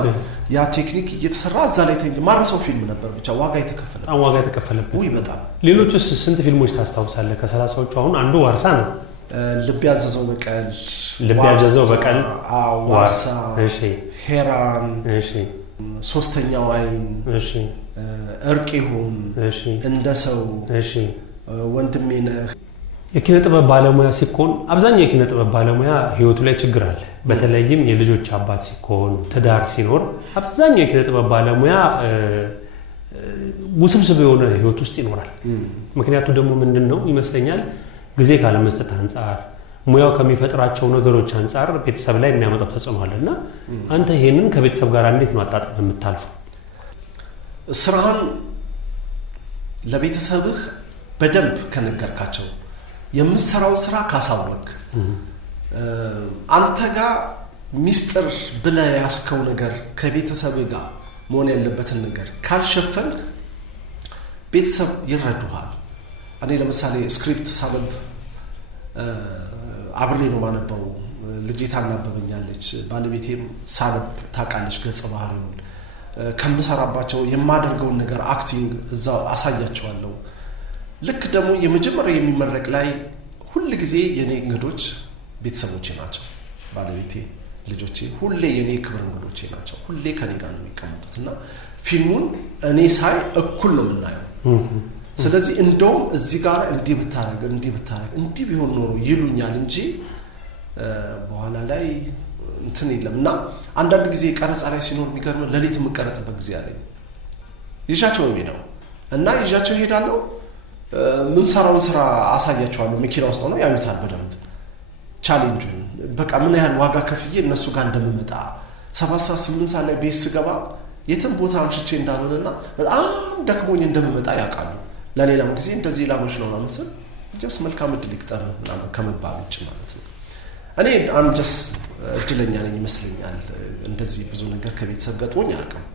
ያ ቴክኒክ እየተሰራ እዛ ላይ ማረሳው ፊልም ነበር። ብቻ ዋጋ የተከፈለበት ወይ በጣም። ሌሎችስ ስንት ፊልሞች ታስታውሳለህ? ከ30ዎቹ አሁን አንዱ ዋርሳ ነው። ልብ ያዘዘው በቀል፣ ዋርሳ፣ ሄራን፣ ሶስተኛው አይን፣ እርቅ ይሁን፣ እንደ ሰው፣ ወንድሜ ነህ። የኪነ ጥበብ ባለሙያ ሲኮን አብዛኛው የኪነ ጥበብ ባለሙያ ህይወቱ ላይ ችግር አለ። በተለይም የልጆች አባት ሲኮን ትዳር ሲኖር አብዛኛው የኪነ ጥበብ ባለሙያ ውስብስብ የሆነ ህይወት ውስጥ ይኖራል። ምክንያቱ ደግሞ ምንድነው ይመስለኛል ጊዜ ካለመስጠት አንፃር ሙያው ከሚፈጥራቸው ነገሮች አንፃር ቤተሰብ ላይ የሚያመጣው ተጽዕኖ አለና አንተ ይሄንን ከቤተሰብ ጋር እንዴት ነው አጣጣም የምታልፈው? ስራህን ለቤተሰብህ በደንብ ከነገርካቸው የምትሰራው ስራ ካሳወቅ አንተ ጋር ሚስጥር ብለህ ያስከው ነገር ከቤተሰብህ ጋር መሆን ያለበትን ነገር ካልሸፈንክ ቤተሰብ ይረዱሃል። እኔ ለምሳሌ ስክሪፕት ሳነብ አብሬ ነው ማነበው። ልጄ ታናበበኛለች፣ ባለቤቴም ሳነብ ታውቃለች ገጸ ባህሪውን። ከምሰራባቸው የማደርገውን ነገር አክቲንግ እዛው አሳያቸዋለሁ። ልክ ደግሞ የመጀመሪያ የሚመረቅ ላይ ሁሉ ጊዜ የኔ እንግዶች ቤተሰቦቼ ናቸው። ባለቤቴ፣ ልጆቼ ሁሌ የኔ ክብር እንግዶቼ ናቸው። ሁሌ ከኔ ጋር ነው የሚቀመጡት እና ፊልሙን እኔ ሳይ እኩል ነው የምናየው። ስለዚህ እንደውም እዚህ ጋር እንዲህ ብታረግ እንዲህ ቢሆን ኖሮ ይሉኛል እንጂ በኋላ ላይ እንትን የለም። እና አንዳንድ ጊዜ ቀረጻ ላይ ሲኖር የሚገርም ለሊት የምቀረጽበት ጊዜ አለኝ። ይዣቸው ነው የምሄደው እና ይዣቸው ሄዳለሁ። ምን ሰራውን ስራ አሳያቸዋለሁ። መኪና ውስጥ ነው ያዩታል በደንብ ቻሌንጁን። በቃ ምን ያህል ዋጋ ከፍዬ እነሱ ጋር እንደምመጣ 7 ሰዓት 8 ሰዓት ላይ ቤት ስገባ የትም ቦታ አምሽቼ እንዳልሆነና በጣም ደክሞኝ እንደምመጣ ያውቃሉ። ለሌላም ጊዜ እንደዚህ ላመሽ ነው ማለት ነው ጀስ መልካም እድል ይቅጠር ምናምን ከመባል ውጭ ማለት ነው። እኔ ጀስ እድለኛ ነኝ ይመስለኛል። እንደዚህ ብዙ ነገር ከቤተሰብ ገጥሞኝ አያውቅም።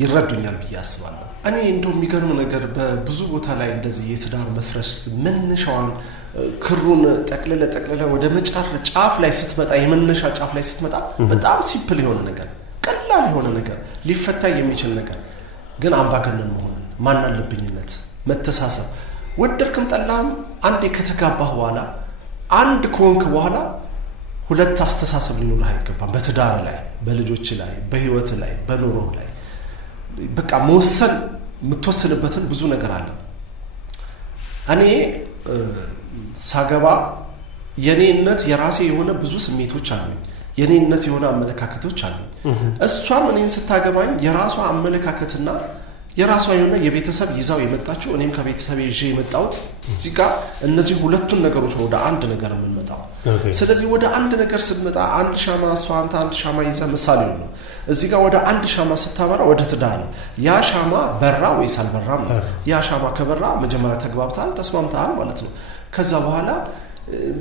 ይረዱኛል ብዬ አስባለሁ። እኔ እንደው የሚገርም ነገር በብዙ ቦታ ላይ እንደዚህ የትዳር መፍረስ መነሻዋን ክሩን ጠቅልለ ወደ መጫር ጫፍ ላይ ስትመጣ የመነሻ ጫፍ ላይ ስትመጣ በጣም ሲምፕል የሆነ ነገር፣ ቀላል የሆነ ነገር፣ ሊፈታ የሚችል ነገር ግን አምባገነን መሆን፣ ማናለብኝነት፣ መተሳሰብ፣ ወደድክም ጠላም አንዴ ከተጋባህ በኋላ አንድ ከሆንክ በኋላ ሁለት አስተሳሰብ ሊኖርህ አይገባም። በትዳር ላይ፣ በልጆች ላይ፣ በህይወት ላይ፣ በኑሮ ላይ በቃ መወሰን የምትወስንበትን ብዙ ነገር አለ። እኔ ሳገባ የኔነት የራሴ የሆነ ብዙ ስሜቶች አሉኝ። የኔነት የሆነ አመለካከቶች አሉ። እሷም እኔን ስታገባኝ የራሷ አመለካከትና የራሷ የሆነ የቤተሰብ ይዛው የመጣችው እኔም ከቤተሰብ ይዤ የመጣሁት እዚህ ጋር እነዚህ ሁለቱን ነገሮች ወደ አንድ ነገር የምንመጣው። ስለዚህ ወደ አንድ ነገር ስትመጣ አንድ ሻማ እሷ አንተ አንድ ሻማ ይዘህ ምሳሌ ነው እዚህ ጋር ወደ አንድ ሻማ ስታበራ ወደ ትዳር ነው። ያ ሻማ በራ ወይስ አልበራም ነው። ያ ሻማ ከበራ መጀመሪያ ተግባብታል፣ ተስማምታል ማለት ነው። ከዛ በኋላ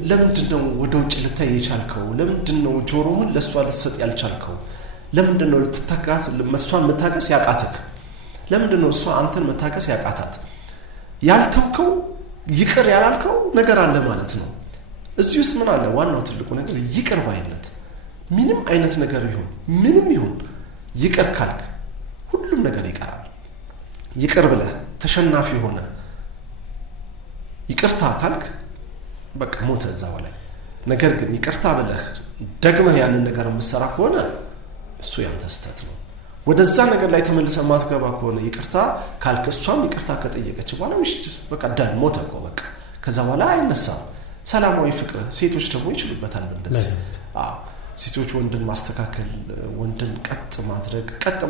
ለምንድነው ወደ ውጭ ልታይ የቻልከው? ለምንድነው ጆሮህን ለሷ ልትሰጥ ያልቻልከው? ለምንድነው ልትታገስ መስዋዕት መታገስ ያቃተክ? ለምንድነው እሷ አንተን መታገስ ያቃታት? ያልተውከው ይቅር ያላልከው ነገር አለ ማለት ነው። እዚህ ውስጥ ምን አለ? ዋናው ትልቁ ነገር ይቅር ባይነት። ምንም አይነት ነገር ይሁን ምንም ይሁን ይቅር ካልክ ሁሉም ነገር ይቀራል። ይቅር ብለህ ተሸናፊ ሆነ ይቅርታ ካልክ በቃ ሞተ እዛው ላይ። ነገር ግን ይቅርታ ብለህ ደግመህ ያንን ነገር የምትሰራ ከሆነ እሱ ያንተ ስህተት ነው። ወደዛ ነገር ላይ ተመልሰህ ማትገባ ከሆነ ይቅርታ ካልክ እሷም ይቅርታ ከጠየቀች በኋላ በቃ ዳን ሞተ እኮ በቃ። ከዛ በኋላ አይነሳም ሰላማዊ ፍቅር። ሴቶች ደግሞ ይችሉበታል እንደዚህ። ሴቶች ወንድን ማስተካከል፣ ወንድን ቀጥ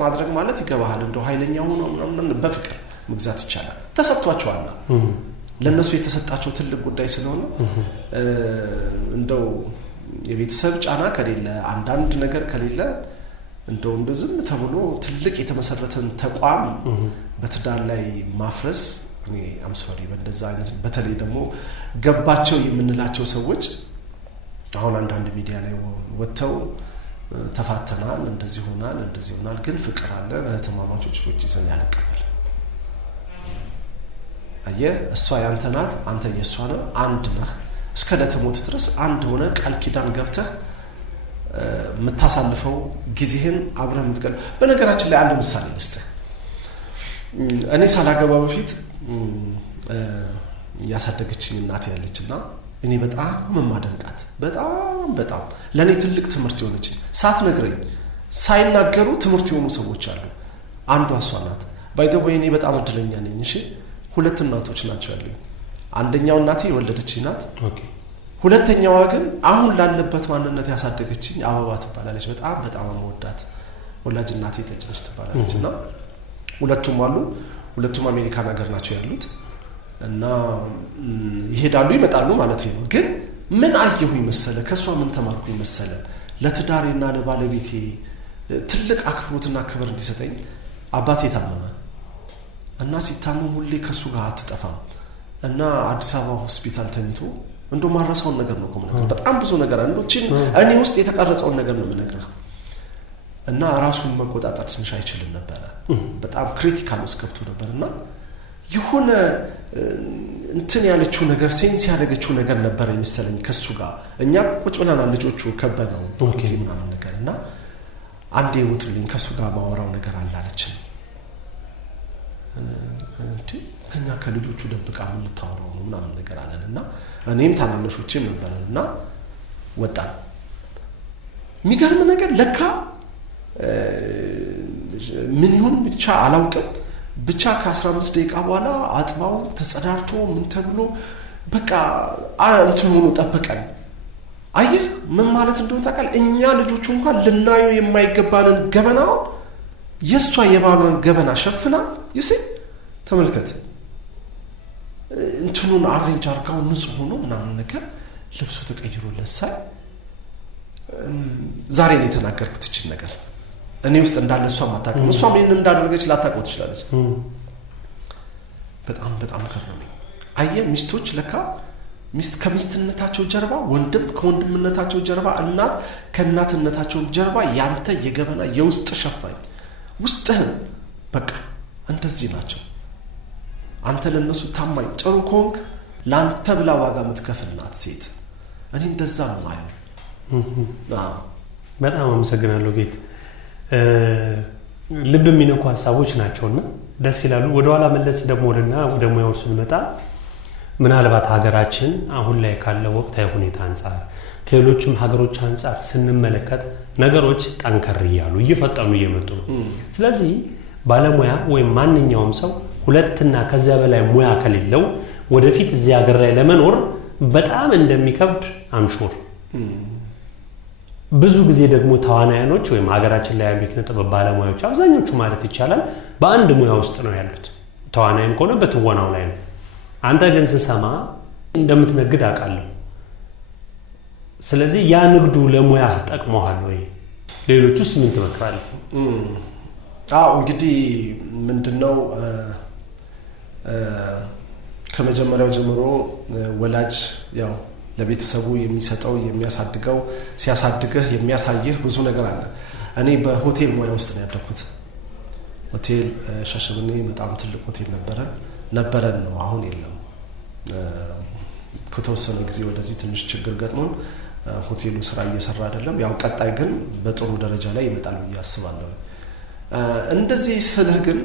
ማድረግ ማለት ይገባሃል። እንደው ኃይለኛ ሆኖ ምናምን በፍቅር መግዛት ይቻላል። ተሰጥቷቸዋል። ለነሱ የተሰጣቸው ትልቅ ጉዳይ ስለሆነ እንደው የቤተሰብ ጫና ከሌለ አንዳንድ ነገር ከሌለ እንደው ዝም ተብሎ ትልቅ የተመሰረተን ተቋም በትዳር ላይ ማፍረስ እኔ አምስፈሪ በእንደዛ አይነት በተለይ ደግሞ ገባቸው የምንላቸው ሰዎች አሁን አንዳንድ ሚዲያ ላይ ወጥተው ተፋተናል እንደዚህ ሆናል ግን ፍቅር አለ ለተማማቾች ወጪ ዘን ያለቀበል አየ እሷ ያንተ ናት አንተ የሷ ነው አንድ ነህ እስከ ለተሞት ድረስ አንድ ሆነ ቃል ኪዳን ገብተህ መታሳልፈው ጊዜህን አብረህ ምትቀል በነገራችን ላይ አንድ ምሳሌ ልስጥህ እኔ ሳላገባ በፊት ያሳደገችኝ እናቴ ያለችና እኔ በጣም መማደንቃት በጣም ለኔ ትልቅ ትምህርት የሆነች ሳትነግረኝ ሳይናገሩ ትምህርት የሆኑ ሰዎች አሉ አንዷ እሷ ናት ባይደው እኔ በጣም እድለኛ ነኝ እሺ ሁለት እናቶች ናቸው ያሉኝ አንደኛው እናቴ የወለደችኝ ናት ሁለተኛዋ ግን አሁን ላለበት ማንነት ያሳደገችኝ አበባ ትባላለች በጣም መወዳት ወላጅ እናቴ ተጭነች ትባላለችና ሁለቱም አሜሪካ ሀገር ናቸው ያሉት እና ይሄዳሉ ይመጣሉ ማለት ነው ግን ምን አየሁኝ መሰለ ከሷ ምን ተማርኩኝ መሰለ ለትዳሬና ለባለቤቴ ትልቅ አክብሮትና ክብር እንዲሰጠኝ አባቴ ታመመ እና ሲታመም ሁሌ ከሱ ጋር አትጠፋም እና አዲስ አበባ ሆስፒታል ተኝቶ እንደው ማራሳውን ነገር ነው ቆመና በጣም ብዙ ነገር አንዶችን እኔ ውስጥ የተቀረጸውን ነገር ነው የምነግርህ እና ራሱን መቆጣጣር ትንሽ አይችልም ነበር በጣም ክሪቲካል ውስጥ ገብቶ ነበርና ይሁን እንትን ያለችው ነገር ሴንስ ያደረገችው ነገር ነበር የሚሰለኝ ከሱ ጋር እኛ ቁጭ ብለናል ልጆቹ ከበነው ምናምን ነገርና አንዴ ውጥልኝ ከሱ ጋር ማወራው ነገር አላለችም እንዴ ከኛ ከልጆቹ ደብቃ ምን ልታወራው ነው ምናምን ነገር አለንና እኔም ታናነሾቼም ነበርና ወጣን የሚገርም ነገር ለካ ምን ይሁን ብቻ አላውቅም ብቻ ከ15 ደቂቃ በኋላ አጥባው ተጸዳርቶ ምን ተብሎ በቃ እንትን ሆኖ ተጠበቀን አየ ምን ማለት እንደሆነ ታውቃለህ እኛ ልጆቹ እንኳን ልናየው የማይገባንን ገበና የሷ የባሏን ገበና ሸፍና ይሲ ተመልከት እንትኑን አሬንጅ አርጋው ንጹህ ሆኖ ምናምን ነገር ልብሱ ተቀይሮለት ሳይ ዛሬ ነው የተናገርኩት እቺ ነገር እኔ ውስጥ እንዳለ እሷ ማታቀም እሷ ምን እንዳደረገች ላታቀው ትችላለች በጣም ከረመኝ አየ ሚስቶች ለካ ሚስት ከሚስትነታቸው ጀርባ ወንድም ከወንድምነታቸው ጀርባ እናት ከእናትነታቸው ጀርባ ያንተ የገበና የውስጥ ሸፋኝ ውስጥህን በቃ እንደዚህ ናቸው አንተ ለነሱ ታማኝ ጥሩ ኮንክ ላንተ ብላ ዋጋ የምትከፍልናት ሴት እኔ እንደዛ ነው ማለት በጣም አመሰግናለሁ ጌት ልብ የሚነኩ ሐሳቦች ናቸውና ደስ ይላሉ ወደ ኋላ መለስ ደሞልና ወደ ሙያው ስንመጣ ምናልባት ሀገራችን አሁን ላይ ካለው ወቅታዊ ሁኔታ አንፃር ከሌሎችም ሀገሮች አንፃር ስንመለከት ነገሮች ጠንከር ይያሉ እየፈጠኑ እየመጡ ነው ስለዚህ ባለሙያ ወይ ማንኛውም ሰው ሁለትና ከዛ በላይ ሙያ ከሌለው ወደፊት እዚህ ሀገር ላይ ለመኖር በጣም እንደሚከብድ አምሹር ብዙ ጊዜ ደግሞ ተዋናዮች ወይ ሀገራችን ላይ ያሉ የኪነጥበብ ባለሙያዎች አብዛኞቹ ማለት ይቻላል በአንድ ሙያ ውስጥ ነው ያሉት ተዋናይም ከሆነ በትወናው ላይ ነው አንተ ግን ስሰማ እንደምትነግድ አውቃለሁ ስለዚህ ያ ንግዱ ለሙያ ጠቅሞሃል ወይ ሌሎቹስ ምን ትመክራለህ እንግዲህ ምንድነው ከመጀመሪያው ጀምሮ ወላጅ ያው ለቤተሰቡ የሚሰጠው የሚያሳድገው ሲያሳድገህ የሚያሳየህ ብዙ ነገር አለ እኔ በሆቴል ሙያ ውስጥ ነው ያደኩት ሆቴል ሻሸመኔ በጣም ትልቅ ሆቴል ነበረን ነው አሁን የለም ከተወሰነ ጊዜ ወደዚህ ትንሽ ችግር ገጥሞን ሆቴሉ ስራ እየሰራ አይደለም ያው ቀጣይ ግን በጥሩ ደረጃ ላይ ይመጣል ብዬ አስባለሁ እንደዚህ ስለህ ግን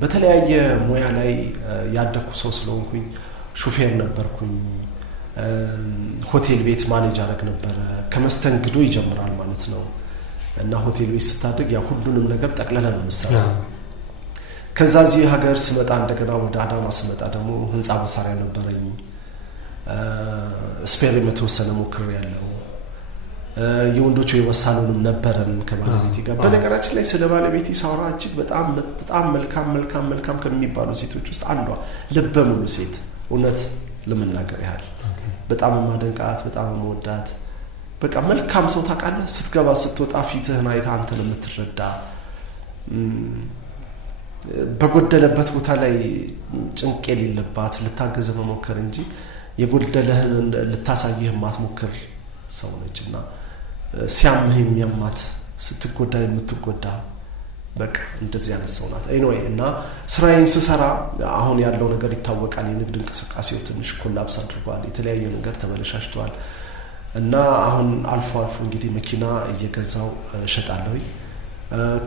በተለያየ ሙያ ላይ ያደኩ ሰው ስለሆንኩኝ ሹፌር ነበርኩኝ ሆቴል ቤት ማኔጅ አደረግ ነበር ከመስተንግዶ ይጀምራል ማለት ነው እና ሆቴል ቤት ስታደግ ያ ሁሉንም ነገር ጠቅለለ ነው መስራት ከዛ እዚህ ሀገር ስመጣ እንደገና ወደ አዳማ ስመጣ ደግሞ ህንጻ መሳሪያ ነበረኝ ስፔር የተወሰነ ሞክር ያለው የወንዶቹ የወሳሉንም ነበረን ከባለቤቴ ጋር በነገራችን ላይ ስለ ባለቤቴ ሳወራ እጅግ በጣም መልካም ከሚባሉ ሴቶች ውስጥ አንዷ ልበ ሙሉ ሴት እውነት ለመናገር ያህል በጣም ማደንቃት በጣም መወዳት በቃ መልካም ሰው ታውቃለህ ስትገባ ስትወጣ ፊትህን አይታ አንተን የምትረዳ በጎደለበት ቦታ ላይ ጭንቅ የሌለባት ልታገዝ መሞከር እንጂ የጎደለህን ልታሳይህ ማትሞክር ሰው ነችና ሲያምህ የሚያማት ስትጎዳ የምትጎዳ በቃ እንደዚህ አይነት ሰው ናት ኤኒዌይ እና ስራዬን ስሰራ አሁን ያለው ነገር ይታወቃል የንግድ እንቅስቃሴው ትንሽ ኮላፕስ አድርጓል የተለያየ ነገር ተበለሻሽቷል እና አሁን አልፎ እንግዲህ መኪና እየገዛው ሸጣለሁ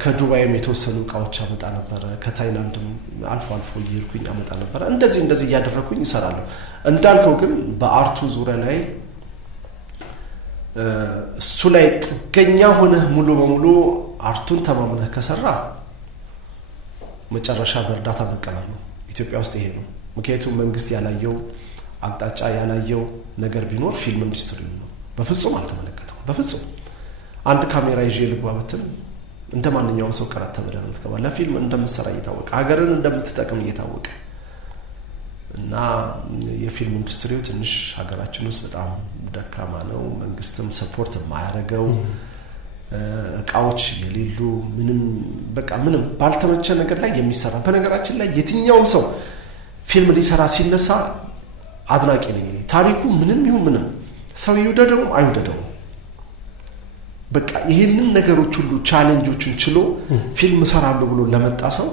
ከዱባይም የተወሰኑ እቃዎች አመጣ ነበር ከታይላንድም አልፎ እየሄድኩኝ አመጣ ነበር እንደዚህ እያደረኩኝ እሰራለሁ እንዳልከው ግን በአርቱ ዙሪያ ላይ እሱ ላይ ጥገኛ ሆነህ ሙሉ በሙሉ አርቱን ተማምነህ ከሰራ መጨረሻ በእርዳታ መቀበል ነው ኢትዮጵያ ውስጥ ይሄ ነው ምክንያቱም መንግስት ያላየው አቅጣጫ ያላየው ነገር ቢኖር ፊልም ኢንዱስትሪ ነው በፍጹም አልተመለከተው በፍጹም አንድ ካሜራ ይዤ ልጓበትን እንደማንኛውም ሰው ቀረጥ ተብለህ ነው ተቀበል ለፊልም እንደምትሰራ እየታወቀ ሀገርን እንደምትጠቅም እየታወቀ እና የፊልም ኢንዱስትሪው ትንሽ ሀገራችን ውስጥ በጣም ደካማ ነው መንግስትም ሰፖርት የማያደርገው እቃዎች የሌሉ ምንም ባልተመቸ ነገር ላይ የሚሰራ በነገራችን ላይ የትኛውም ሰው ፊልም ሊሰራ ሲነሳ አድናቂ ነኝ ታሪኩ ምንም ሰው ይወደደው አይወደደው በቃ ይሄንን ነገሮች ሁሉ ቻሌንጆችን ችሎ ፊልም ሰራለሁ ብሎ ለመጣ ሰው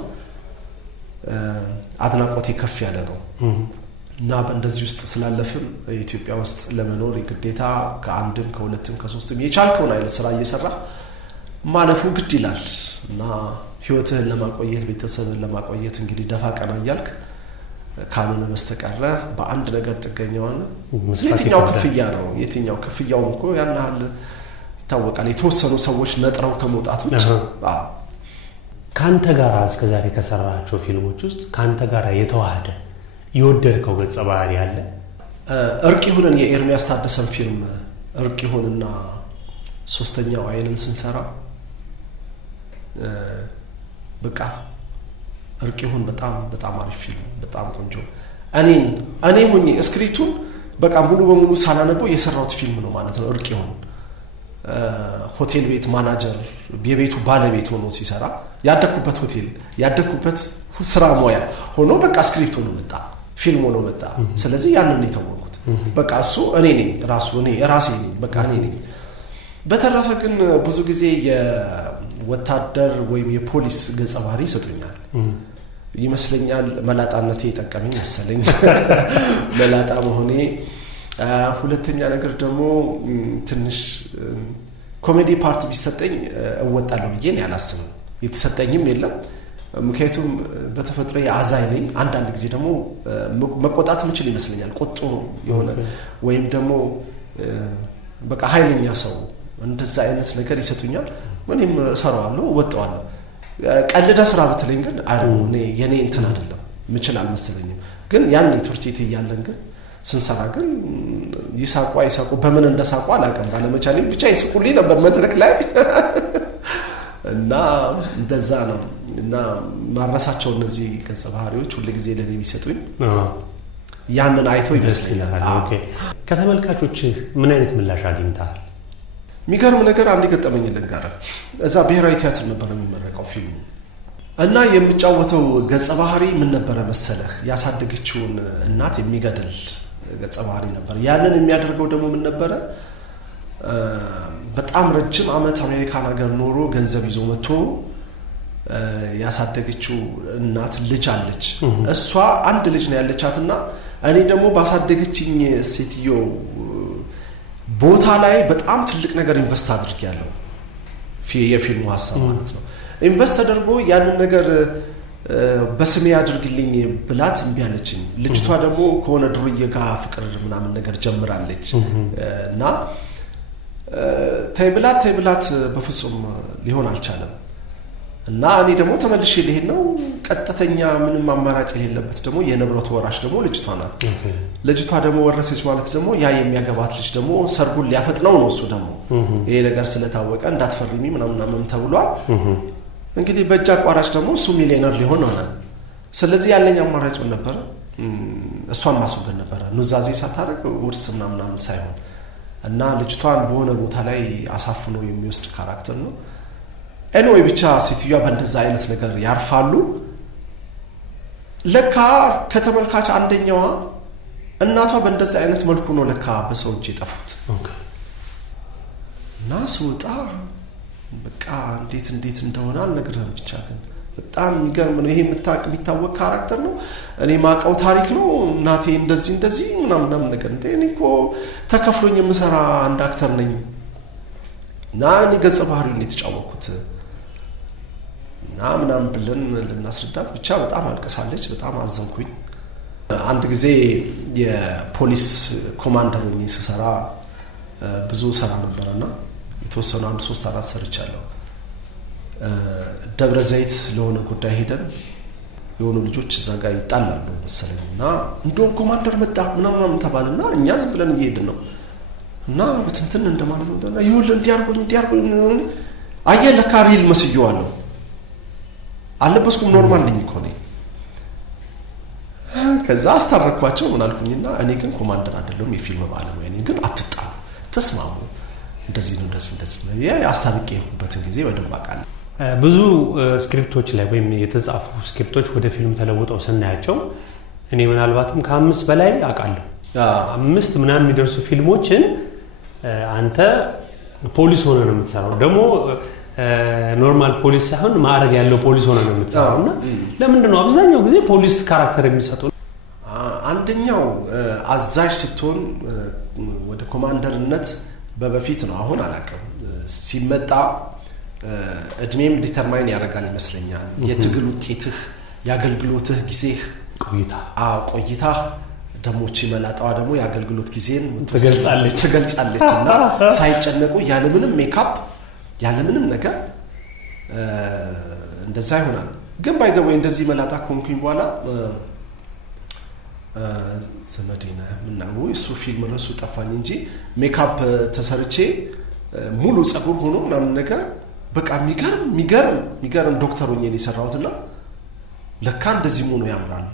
አድናቆቴ ከፍ ያለ ነው እና በእንደዚህ ውስጥ ስላለፍን ኢትዮጵያ ውስጥ ለመኖር የግዴታ ከአንድም ከሁለትም ከሶስትም የቻልከውን አይነት ስራ እየሰራ ማለፉ ግድ ይላል እና ህይወትህን ለማቆየት ቤተሰብን ለማቆየት እንግዲህ ደፋ ቀና እያልክ ካልሆነ በስተቀር በአንድ ነገር ጥገኛውን የትኛው ክፍያው እኮ ያናል ይታወቃል የተወሰኑ ሰዎች ነጥረው ከመውጣት ውጭ ካንተ ጋር እስከዛሬ ከሰራቸው ፊልሞች ውስጥ ካንተ ጋር የተዋሃደ የወደድከው ገጸ ባህሪ አለ እርቅ ይሁንን የኤርሚያስ ታደሰን ፊልም እርቅ ይሁንና ሶስተኛው አይንን ስንሰራ በቃ እርቅ ይሁን በጣም አሪፍ ፊልም በጣም ቆንጆ እኔ ሆኜ ስክሪፕቱን በቃ ሙሉ በሙሉ ሳላነበው የሰራሁት ፊልም ነው ማለት ነው እርቅ ይሁን ሆቴል ቤት ማናጀር የቤቱ ባለቤት ሆኖ ሲሰራ ያደኩበት ሆቴል ያደኩበት ስራ ሞያ ሆኖ በቃ ስክሪፕቱ ነው መጣ ፊልሙ ነው መጣ ስለዚህ ያንን ነው የተወኩት በቃ እሱ እኔ ነኝ ራሴ ነኝ በቃ እኔ ነኝ በተረፈ ግን ብዙ ጊዜ የወታደር ወይም የፖሊስ ገጸ ባህሪ ይሰጡኛል ይመስለኛል መላጣነቴ የጠቀመኝ መሰለኝ መላጣ መሆኔ ሁለተኛ ነገር ደግሞ ትንሽ ኮሜዲ ፓርት ቢሰጠኝ እወጣለሁ ብዬ ያላስብም የተሰጠኝም የለም ምክንያቱም በተፈጥሮ የአዛኝ ነኝ አንዳንድ ጊዜ ደግሞ መቆጣት ምንችል ይመስለኛል ቁጡ የሆነ ወይም ደግሞ በቃ ኃይለኛ ሰው እንደዛ አይነት ነገር ይሰጡኛል ምንም እሰራዋለሁ ወጣዋለሁ ቀልደ ስራ በተለይ ግን አይደለም የኔ እንትን አይደለም ምንችል አልመሰለኝም ግን ያን ትርቴ እያለን ግን ስንሰራ ግን ይሳቁ በምን እንደሳቁ አላውቅም ባለመቻሌ ብቻ ይስቁልኝ ነበር መድረክ ላይ እና እንደዛ ነው እና ማረሳቸው እነዚህ ገጸ ባህሪዎች ሁሉ ጊዜ ለኔ ቢሰጡኝ ያንን አይተው ይመስለኛል ኦኬ ከተመልካቾች ምን አይነት ምላሽ አግኝታል የሚገርም ነገር አንድ ገጠመኝ ልንገር እዛ ብሔራዊ ቲያትር ነበር የሚመረቀው ፊልሙ እና የምጫወተው ገጸ ባህሪ ምን ነበር መሰለህ ያሳደገችውን እናት የሚገድል ገጸ ባህሪ ነበር ያንን የሚያደርገው ደግሞ ምን ነበር በጣም ረጅም አመት አሜሪካን ሀገር ኖሮ ገንዘብ ይዞ መጥቶ ያሳደገችው እናት ልጅ አለች እሷ አንድ ልጅ ነው ያለቻትና እኔ ደግሞ ባሳደገችኝ ሴትዮ ቦታ ላይ በጣም ትልቅ ነገር ኢንቨስት አድርጌያለሁ የፊልሙ ሐሳብ ማለት ነው ኢንቨስት ተደርጎ ያንን ነገር በስሜ ያድርግልኝ ብላት እምቢ አለችኝ ልጅቷ ደግሞ ከሆነ ድሩዬ ጋር ፍቅር ምናምን ነገር ጀምራለች እና ተይብላት በፍጹም ሊሆን አልቻለም እና እኔ ደግሞ ተመልሼ ልሄድ ነው ቀጥተኛ ምንም አማራጭ የሌለበት ደግሞ የንብረቱ ወራሽ ደግሞ ልጅቷ ናት ልጅቷ ደግሞ ወረሰች ማለት ደግሞ ያ የሚያገባት ልጅ ደግሞ ሰርጉን ሊያፈጥነው ነው እሱ ደግሞ ይሄ ነገር ስለታወቀ እንዳትፈርሚ ምናምን ተብሏል እንግዲህ በእጅ አቋራጭ ደግሞ እሱ ሚሊዮነር ሊሆን ሆነ ስለዚህ ያለኝ አማራጭ ምን ነበር እሷን ማስወገድ ነበር ኑዛዜ ሳታረግ ውርስ ምናምን ሳይሆን እና ልጅቷን በሆነ ቦታ ላይ አሳፍኖ የሚወስድ ካራክተር ነው። ኤኒዌይ ብቻ ሴትዮዋ በእንደዛ አይነት ነገር ያርፋሉ። ለካ ከተመልካች አንደኛዋ እናቷ በእንደዛ አይነት መልኩ ነው ለካ በሰው እጅ የጠፉት። እና ስወጣ በቃ እንዴት እንደሆነ አልነግርህም። ብቻ ግን በጣም የሚገርም ነው። ይሄ የሚታወቅ ካራክተር ነው። እኔ ማቀው ታሪክ ነው። እናቴ እንደዚህ ምናምን ነገር እንደ እኔ እኮ ተከፍሎኝ የምሰራ አንድ አክተር ነኝ እና እኔ ገጸ ባህሪውን የተጫወኩት እና ምናምን ብለን ልናስረዳት ብቻ በጣም አልቀሳለች። በጣም አዘንኩኝ። አንድ ጊዜ የፖሊስ ኮማንደር ሆኜ ስሰራ ብዙ ሰራ ነበርና የተወሰኑ 3-4 ሰርቻለሁ። ደብረ ዘይት ለሆነ ጉዳይ ሄደን የሆኑ ልጆች እዛ ጋር ይጣላሉ መሰለኝና እንደውም ኮማንደር መጣ ምናምን ተባለና እኛ ዝም ብለን እየሄድን ነው እና በትንትን እንደማለት ነውና ይሁን እንዲያርጎኝ አየ ለካ ሪል መስየዋለሁ። አለበስኩም ኖርማል ነኝ እኮ ነኝ። ከዛ አስታረኳቸው ምን አልኩኝና እኔ ግን ኮማንደር አይደለም የፊልም ባለሙያ ነኝ፣ ግን አትጣሉ፣ ተስማሙ፣ እንደዚህ ነው ያ አስታርቄበትን ጊዜ በደንብ አውቃለሁ። ብዙ ስክሪፕቶች ላይ ወይም የተጻፉ ስክሪፕቶች ወደ ፊልም ተለውጠው ስናያቸው እኔ ምናልባትም ከ5 በላይ አውቃለሁ። 5 ምናምን የሚደርሱ ፊልሞችን አንተ ፖሊስ ሆነ ነው የምትሰራው። ደግሞ ኖርማል ፖሊስ ሳይሆን ማዕረግ ያለው ፖሊስ ሆነ ነው የምትሰራውና ለምንድን ነው አብዛኛው ጊዜ ፖሊስ ካራክተር የሚሰጡ? አንደኛው አዛዥ ስትሆን ወደ ኮማንደርነት በፊት ነው። አሁን አላውቅም ሲመጣ እድሜም ዲተርማይን ያደርጋል ይመስለኛል። የትግል ውጤትህ፣ የአገልግሎትህ ጊዜህ ቆይታ ደሞች መላጣዋ ደግሞ የአገልግሎት ጊዜን ትገልጻለች እና ሳይጨነቁ ያለምንም ሜካፕ ያለምንም ነገር እንደዛ ይሆናል። ግን ባይ ዘ ወይ እንደዚህ መላጣ ኮንኩኝ በኋላ ዘመዴና ምናው እሱ ፊልም ረሱ ጠፋኝ እንጂ ሜካፕ ተሰርቼ ሙሉ ጸጉር ሆኖ ምናምን ነገር በቃ የሚገርም ዶክተር ሆኜ ነው የሰራሁትና ለካ እንደዚህ ሆኖ ያምራል።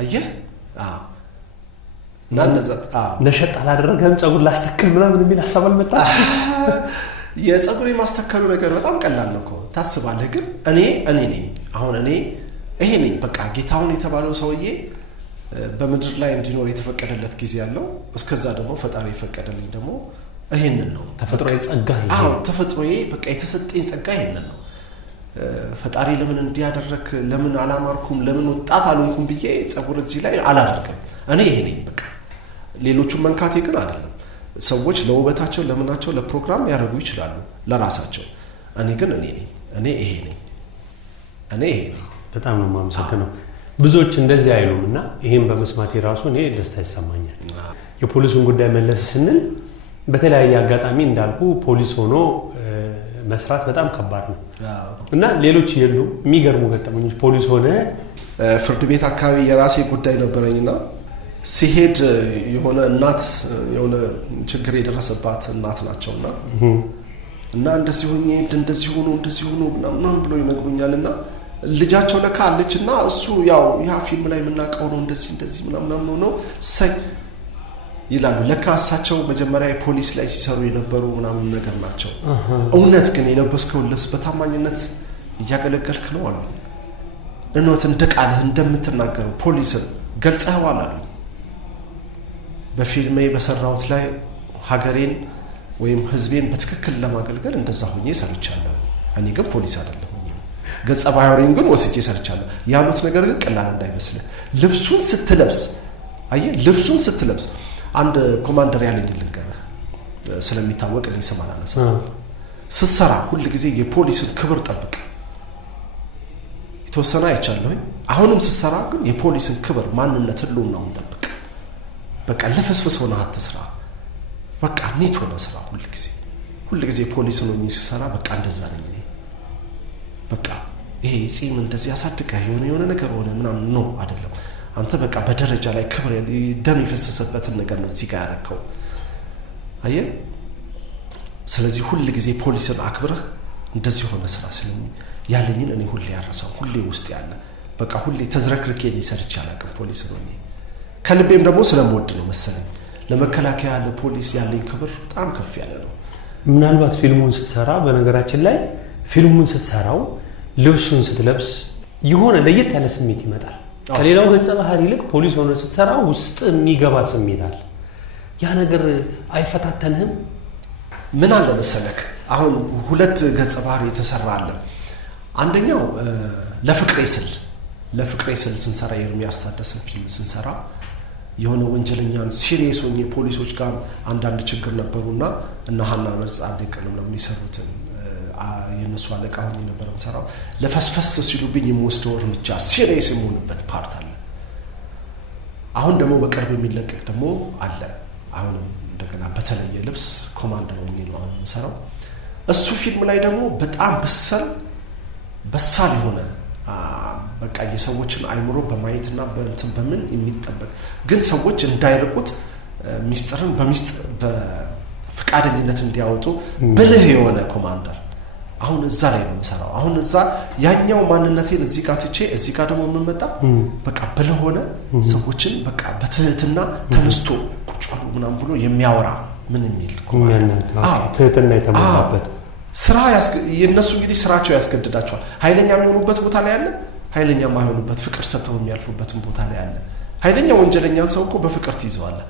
አየህ እና እንደዛ ነሸጥ አላደረገም ጸጉር ላስተክል ምናምን የሚል ሐሳብ አልመጣ? የጸጉር የማስተከሉ ነገር በጣም ቀላል ነው እኮ ታስባለህ። ግን እኔ ነኝ አሁን ይሄ ነኝ በቃ ጌታውን የተባለው ሰውዬ በምድር ላይ እንዲኖር የተፈቀደለት ጊዜ ያለው እስከዛ ደግሞ ፈጣሪ የፈቀደልኝ ደግሞ ይሄንን ነው። ተፈጥሮዬ ጸጋ ተፈጥሮዬ በቃ የተሰጠኝ ጸጋ ይሄንን ነው። ፈጣሪ ለምን እንዲያደርክ ለምን አላማርኩም ለምን ወጣት አልሆንኩም ብዬ ጸጉር እዚህ ላይ አላደርግም። እኔ ይሄ ነኝ በቃ። ሌሎቹን መንካቴ ግን አይደለም። ሰዎች ለውበታቸው ለምናቸው ለፕሮግራም ያደርጉ ይችላሉ ለራሳቸው። እኔ ግን እኔ ይሄ ነኝ። በጣም ነው የማመሰግነው። ብዙዎች እንደዚህ አይሉምና ይሄን በመስማቴ ራሱ እኔ ደስታ ይሰማኛል። የፖሊሱን ጉዳይ መለስ ስንል በተለያየ አጋጣሚ እንዳልኩ ፖሊስ ሆኖ መስራት በጣም ከባድ ነው እና ሌሎች የሉ የሚገርሙ ገጠመኞች ፖሊስ ሆነ ፍርድ ቤት አካባቢ የራሴ ጉዳይ ነበረኝና ሲሄድ የሆነ እናት የሆነ ችግር የደረሰባት እናት ናቸውና እና እንደዚህ ሆኖ ምናምን ብሎ ይነግሩኛልና ልጃቸው ለካ አለችና እሱ ያው ያ ፊልም ላይ የምናውቀው ነው እንደዚህ ምናምን ነው ሳይ ይላሉ። ለካ እሳቸው መጀመሪያ ፖሊስ ላይ ሲሰሩ የነበሩ ምናምን ነገር ናቸው። እውነት ግን የለበስከው ልብስ በታማኝነት እያገለገልክ ነው አሉ። እውነት እንደቃልህ እንደምትናገረው ፖሊስን ገልጸኸዋል አሉ። በፊልሜ በሰራሁት ላይ ሀገሬን ወይም ህዝቤን በትክክል ለማገልገል እንደዛ ሆኜ ሰርቻለሁ። እኔ ግን ፖሊስ አይደለሁም። ገጸ ባህሪውን ግን ወስጄ ሰርቻለሁ ያሉት ነገር ግን ቀላል እንዳይመስልህ። ልብሱን ስትለብስ አንድ ኮማንደር ያለኝ ልንገርህ ስለሚታወቅ ለይሰማ አላነሳ ስትሰራ ሁሉ ጊዜ የፖሊስን ክብር ጠብቅ። የተወሰነ አይቻለሁኝ። አሁንም ስትሰራ ግን የፖሊስን ክብር ማንነት ሁሉናውን ጠብቅ። በቃ ለፍስፍስ ሆነ አትስራ። በቃ ኒት ሆነ ስራ። ሁሉ ጊዜ ፖሊስ ነው ሲሰራ በቃ እንደዛ ነኝ። በቃ ይሄ ጺም እንደዚህ ያሳድጋህ የሆነ ነገር ሆነ ምናምን ነው አይደለም። አንተ በቃ በደረጃ ላይ ክብር ደም የፈሰሰበትን ነገር ነው እዚህ ጋር ያረከው። አየህ። ስለዚህ ሁሉ ጊዜ ፖሊስን አክብረህ እንደዚህ ሆነ ስራ ስለኝ ያለኝን እኔ ሁሌ ያረሳው ሁሌ ውስጥ ያለ በቃ ሁሌ ተዝረክርኬ ሰርቼ አላውቅም። ፖሊስ ነው ከልቤም ደግሞ ስለምወድ ነው መሰለኝ። ለመከላከያ ለፖሊስ ያለኝ ክብር በጣም ከፍ ያለ ነው። ምናልባት ፊልሙን ስትሰራ በነገራችን ላይ ፊልሙን ስትሰራው ልብሱን ስትለብስ የሆነ ለየት ያለ ስሜት ይመጣል። ከሌላው ገጸ ባህሪ ይልቅ ፖሊስ ሆኖ ስትሰራ ውስጥ የሚገባ ስሜት አለ። ያ ነገር አይፈታተንህም? ምን አለ መሰለክ አሁን ሁለት ገጸ ባህሪ የተሰራ አለ። አንደኛው ለፍቅሬ ስል ስንሰራ የኤርሚያስ ታደሰን ፊልም ስንሰራ የሆነ ወንጀለኛን ሲሪየስ ሆኜ ፖሊሶች ጋር አንዳንድ ችግር ነበሩና እና ሀና መርጻድቅንም ነው የሚሰሩትን የነሱ አለቃ ሆኜ ነበር የምሰራው። ለፈስፈስ ሲሉብኝ የምወስደው እርምጃ ሲሪየስ የምሆንበት ፓርት አለ። አሁን ደግሞ በቅርብ የሚለቀቅ ደግሞ አለ። አሁንም እንደገና በተለየ ልብስ ኮማንደር ሆኜ ነው የምሰራው። እሱ ፊልም ላይ ደግሞ በጣም በሳል የሆነ በቃ የሰዎችን አይምሮ በማየትና በእንትን በምን የሚጠበቅ ግን ሰዎች እንዳይርቁት ሚስጥርን በፍቃደኝነት እንዲያወጡ ብልህ የሆነ ኮማንደር አሁን እዛ ላይ ነው የምሰራው። አሁን እዛ ያኛው ማንነቴን እዚህ ጋር ትቼ እዚህ ጋር ደግሞ የምመጣ በቃ ብልህ ሆነ ሰዎችን በቃ በትህትና ተነስቶ ቁጭ ብሎ ምናምን ብሎ የሚያወራ ምን የሚል ኮማንደር ትህትና የተሞላበት ስራ የነሱ እንግዲህ ስራቸው ያስገድዳቸዋል። ኃይለኛ የሚሆኑበት ቦታ ላይ አለ፣ ኃይለኛ የማይሆኑበት ፍቅር ሰጥተው የሚያልፉበትን ቦታ ላይ አለ። ኃይለኛ ወንጀለኛን ሰው እኮ በፍቅር ትይዘዋለህ።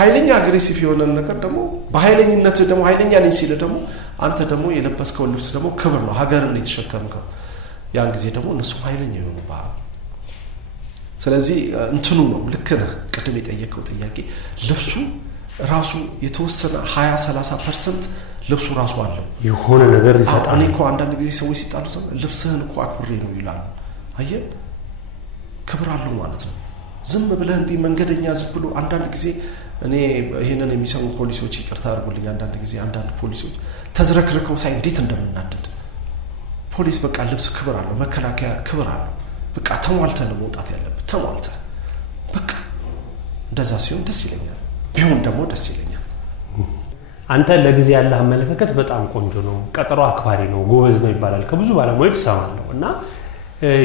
ኃይለኛ አግሬሲቭ የሆነ ነገር ደግሞ በኃይለኝነት ደግሞ ኃይለኛ ነኝ ሲል ደግሞ አንተ ደግሞ የለበስከው ልብስ ደግሞ ክብር ነው፣ ሀገርን ነው የተሸከምከው። ያን ጊዜ ደግሞ እነሱም ኃይለኛ ይሆኑብሃል። ስለዚህ እንትኑ ነው ልክ ነህ። ቅድም የጠየቀው ጥያቄ ልብሱ ራሱ የተወሰነ 20-30% ልብሱ ራሱ አለው የሆነ ነገር ይሰጣል። እኔ እኮ አንዳንድ ጊዜ ሰዎች ሲጣሉ ሰው ልብስህን እኮ አክብሬ ነው ይላሉ። አየህ ክብር አለው ማለት ነው። ዝም ብለህ እንዲህ መንገደኛ ዝም ብሎ አንዳንድ ጊዜ እኔ ይሄንን የሚሰሙ ፖሊሶች ይቅርታ አድርጉልኝ፣ አንዳንድ ጊዜ አንዳንድ ፖሊሶች ተዝረክርከው ሳይ እንዴት እንደምናደድ። ፖሊስ በቃ ልብስ ክብር አለው፣ መከላከያ ክብር አለው። በቃ ተሟልተህ ነው መውጣት ያለበት፣ ተሟልተህ በቃ እንደዛ ሲሆን ደስ ይለኛል፣ ቢሆን ደግሞ ደስ ይለኛል። አንተ ለጊዜ ያለህ አመለካከት በጣም ቆንጆ ነው፣ ቀጠሮ አክባሪ ነው፣ ጎበዝ ነው ይባላል ከብዙ ባለሙያዎች ሰማለሁ። እና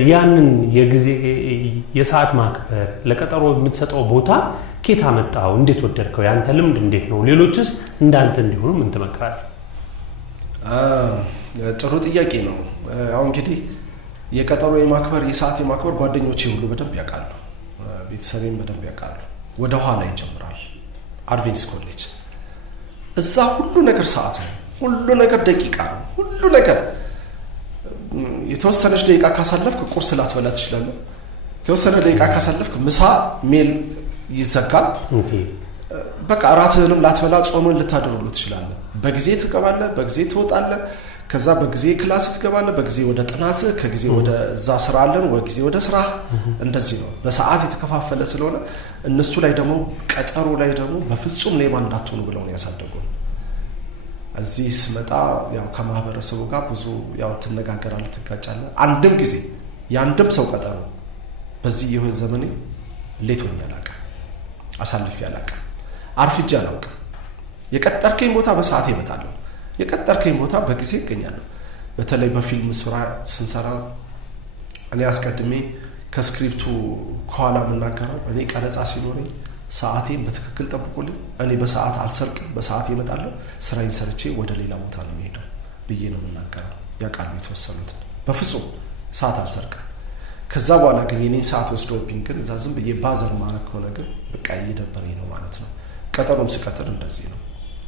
ያንን የጊዜ የሰዓት ማክበር ለቀጠሮ የምትሰጠው ቦታ ኬት አመጣው? እንዴት ወደድከው? ያንተ ልምድ እንዴት ነው? ሌሎችስ እንዳንተ እንዲሆኑ ምን ትመክራለህ? ጥሩ ጥያቄ ነው። አሁን እንግዲህ የቀጠሮ የማክበር የሰዓት የማክበር ጓደኞቼ ሁሉ በደንብ ያውቃሉ፣ ቤተሰቤም በደንብ ያውቃሉ። ወደ ኋላ ይጀምራል አድቬንስ ኮሌጅ እዛ ሁሉ ነገር ሰዓት ነው፣ ሁሉ ነገር ደቂቃ ነው፣ ሁሉ ነገር የተወሰነች ደቂቃ ካሳለፍክ ቁርስ ላትበላ ትችላለህ። የተወሰነ ደቂቃ ካሳለፍክ ምሳ ሜል ይዘጋል። በቃ እራትህንም ላትበላ ጾምን ልታደርሉ ትችላለህ። በጊዜ ትገባለህ፣ በጊዜ ትወጣለህ። ከዛ በጊዜ ክላስ ትገባለህ፣ በጊዜ ወደ ጥናት፣ ከጊዜ ወደ እዛ ስራ አለን፣ በጊዜ ወደ ስራ። እንደዚህ ነው በሰዓት የተከፋፈለ ስለሆነ እነሱ ላይ ደግሞ ቀጠሮ ላይ ደግሞ በፍጹም ሌባ እንዳትሆኑ ብለው ነው ያሳደጉን። እዚህ ስመጣ ያው ከማህበረሰቡ ጋር ብዙ ያው ትነጋገራለህ፣ ትጋጫለህ። አንድም ጊዜ ያንድም ሰው ቀጠሮ በዚህ የህይወት ዘመኔ ሌት ሆኜ አላውቅም፣ አሳልፌ አላውቅም፣ አርፍጄ አላውቅም። የቀጠርከኝ ቦታ በሰዓት እመጣለሁ፣ የቀጠርከኝ ቦታ በጊዜ እገኛለሁ። በተለይ በፊልም ስራ ስንሰራ እኔ አስቀድሜ ከስክሪፕቱ ከኋላ የምናገረው እኔ ቀረጻ ሲኖረኝ ሰዓቴን በትክክል ጠብቁልኝ፣ እኔ በሰዓት አልሰርቅም፣ በሰዓት እመጣለሁ፣ ስራዬን ሰርቼ ወደ ሌላ ቦታ ነው የምሄደው ብዬ ነው የምናገረው። ያውቃሉ የተወሰኑት በፍጹም ሰዓት አልሰርቅም። ከዛ በኋላ ግን የኔን ሰዓት ወስደውብኝ ግን እዛ ዝም ብዬ ባዘር ማለት ከሆነ ግን በቃ እየደበረኝ ነው ማለት ነው። ቀጠሮም ስቀጥር እንደዚህ ነው።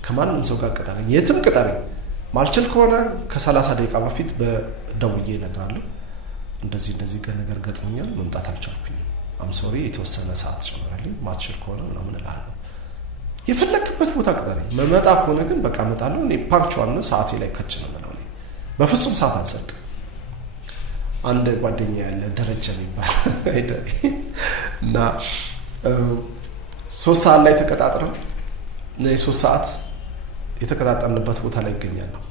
ከማንም ሰው ጋር ቀጠረኝ፣ የትም ቀጠረኝ፣ ማልችል ከሆነ ከ30 ደቂቃ በፊት በደውዬ እነግራለሁ። እንደዚህ ነገር ገጥሞኛል፣ መምጣት አልቻልኩኝም፣ አምሶሪ የተወሰነ ሰዓት ጨምራልኝ፣ ማትችል ከሆነ ምናምን እልሃለሁ። የፈለክበት ቦታ ቀጠረኝ። መመጣ ከሆነ ግን በቃ እመጣለሁ። እኔ ፓንክቹዋል ሰዓቴ ላይ ከች ነው የምለው። እኔ በፍጹም ሰዓት አልሰርቅም። አንድ ጓደኛ ያለ ደረጃ የሚባል እና 3 ሰዓት ላይ ተቀጣጥረን 3 ሰዓት የተቀጣጠርንበት ቦታ ላይ ይገኛለሁ።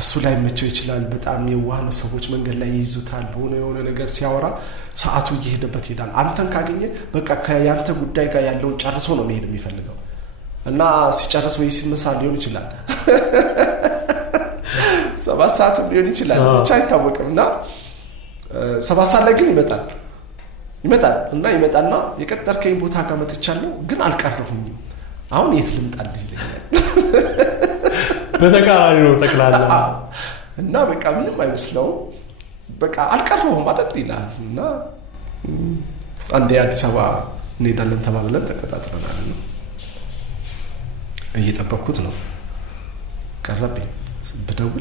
እሱ ላይ መቼው ይችላል፣ በጣም የዋህ ነው። ሰዎች መንገድ ላይ ይይዙታል። የሆነ ነገር ሲያወራ ሰዓቱ እየሄደበት ይሄዳል። አንተን ካገኘ በቃ ከያንተ ጉዳይ ጋር ያለውን ጨርሶ ነው መሄድ የሚፈልገው እና ሲጨርስ ወይ ሲመሳል ሊሆን ይችላል 7 ሰዓትም ሊሆን ይችላል፣ ብቻ አይታወቅም። እና 7 ሰዓት ላይ ግን ይመጣል። ይመጣል እና ይመጣና የቀጠርከኝ ቦታ ጋር መጥቻለሁ ግን አልቀረሁም አሁን የት ልምጣልህ ይለኛል በተቃራኒ ነው ጠቅላላ እና በቃ ምንም አይመስለው በቃ አልቀረሁም አይደል ይላል እና አንዴ አዲስ አበባ እንሄዳለን ተባብለን ተቀጣጥረናል ነው እየጠበቅኩት ነው ቀረብኝ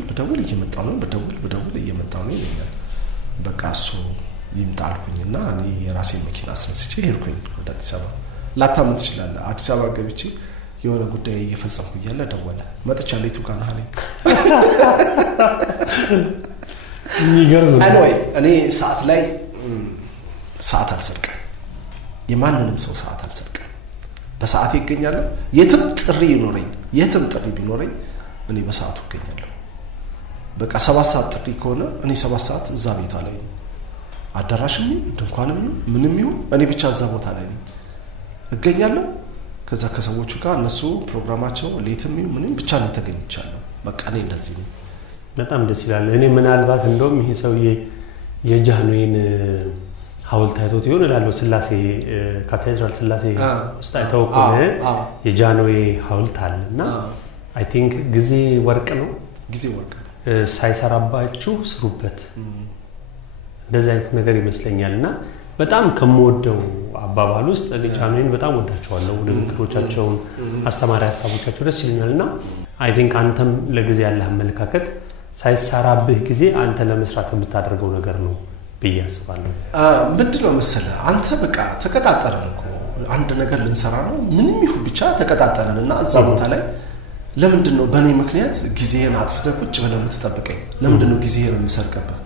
ብደውል እየመጣሁ ነው ብደውል እየመጣሁ ነው ይለኛል በቃ እሱ ይምጣልኩኝና እኔ የራሴን መኪና አስነስቼ ሄድኩኝ ወደ አዲስ አበባ ላታምን ትችላለህ አዲስ አበባ ገብቼ የሆነ ጉዳይ እየፈጸምኩ እያለ ደወለ መጥቻለሁ የቱ ጋር ነህ አለኝ የሚገርም anyway እኔ ሰዓት ላይ ሰዓት አልሰርቅም የማንንም ሰው ሰዓት አልሰርቅም በሰዓት ይገኛለሁ የትም ጥሪ ቢኖረኝ እኔ በሰዓቱ እገኛለሁ በቃ 7 ሰዓት ጥሪ ከሆነ እኔ 7 ሰዓት እዛ ቤቷ ላይ ነኝ አዳራሽም ድንኳንም ምንም ይሁን እኔ ብቻ እዛ ቦታ ላይ ነኝ እገኛለሁ ከዛ ከሰዎቹ ጋር እነሱ ፕሮግራማቸው ሌትም ምንም ብቻ ነው ተገኝቻለሁ በቃ እኔ እንደዚህ ነው በጣም ደስ ይላል እኔ ምናልባት እንደውም ይሄ ሰውዬ የጃንሆይን ሐውልት አይቶት ይሆን እላለሁ ስላሴ ካቴድራል ስላሴ ውስጥ አይተው ከሆነ የጃንሆይ ሐውልት አለና አይ ቲንክ ጊዜ ወርቅ ነው ሳይሰራባችሁ ስሩበት እንደዚህ አይነት ነገር ይመስለኛልና በጣም ከመወደው አባባል ውስጥ ጃንሆይን በጣም ወዳቸዋለሁ ንግግሮቻቸውን አስተማሪ ሐሳቦቻቸው ደስ ይሉኛልና አይ ቲንክ አንተም ለጊዜ ያለህ አመለካከት ሳይሰራብህ ጊዜ አንተ ለመስራት የምታደርገው ነገር ነው ብዬ አስባለሁ ምንድነው መሰለህ አንተ በቃ ተቀጣጣረን እኮ አንድ ነገር ልንሰራ ነው ምንም ይሁን ብቻ ተቀጣጣረንና እዛ ቦታ ላይ ለምንድነው በእኔ ምክንያት ጊዜህን አጥፍተህ ቁጭ ብለህ የምትጠብቀኝ ለምንድነው ጊዜህን የምሰርቀብህ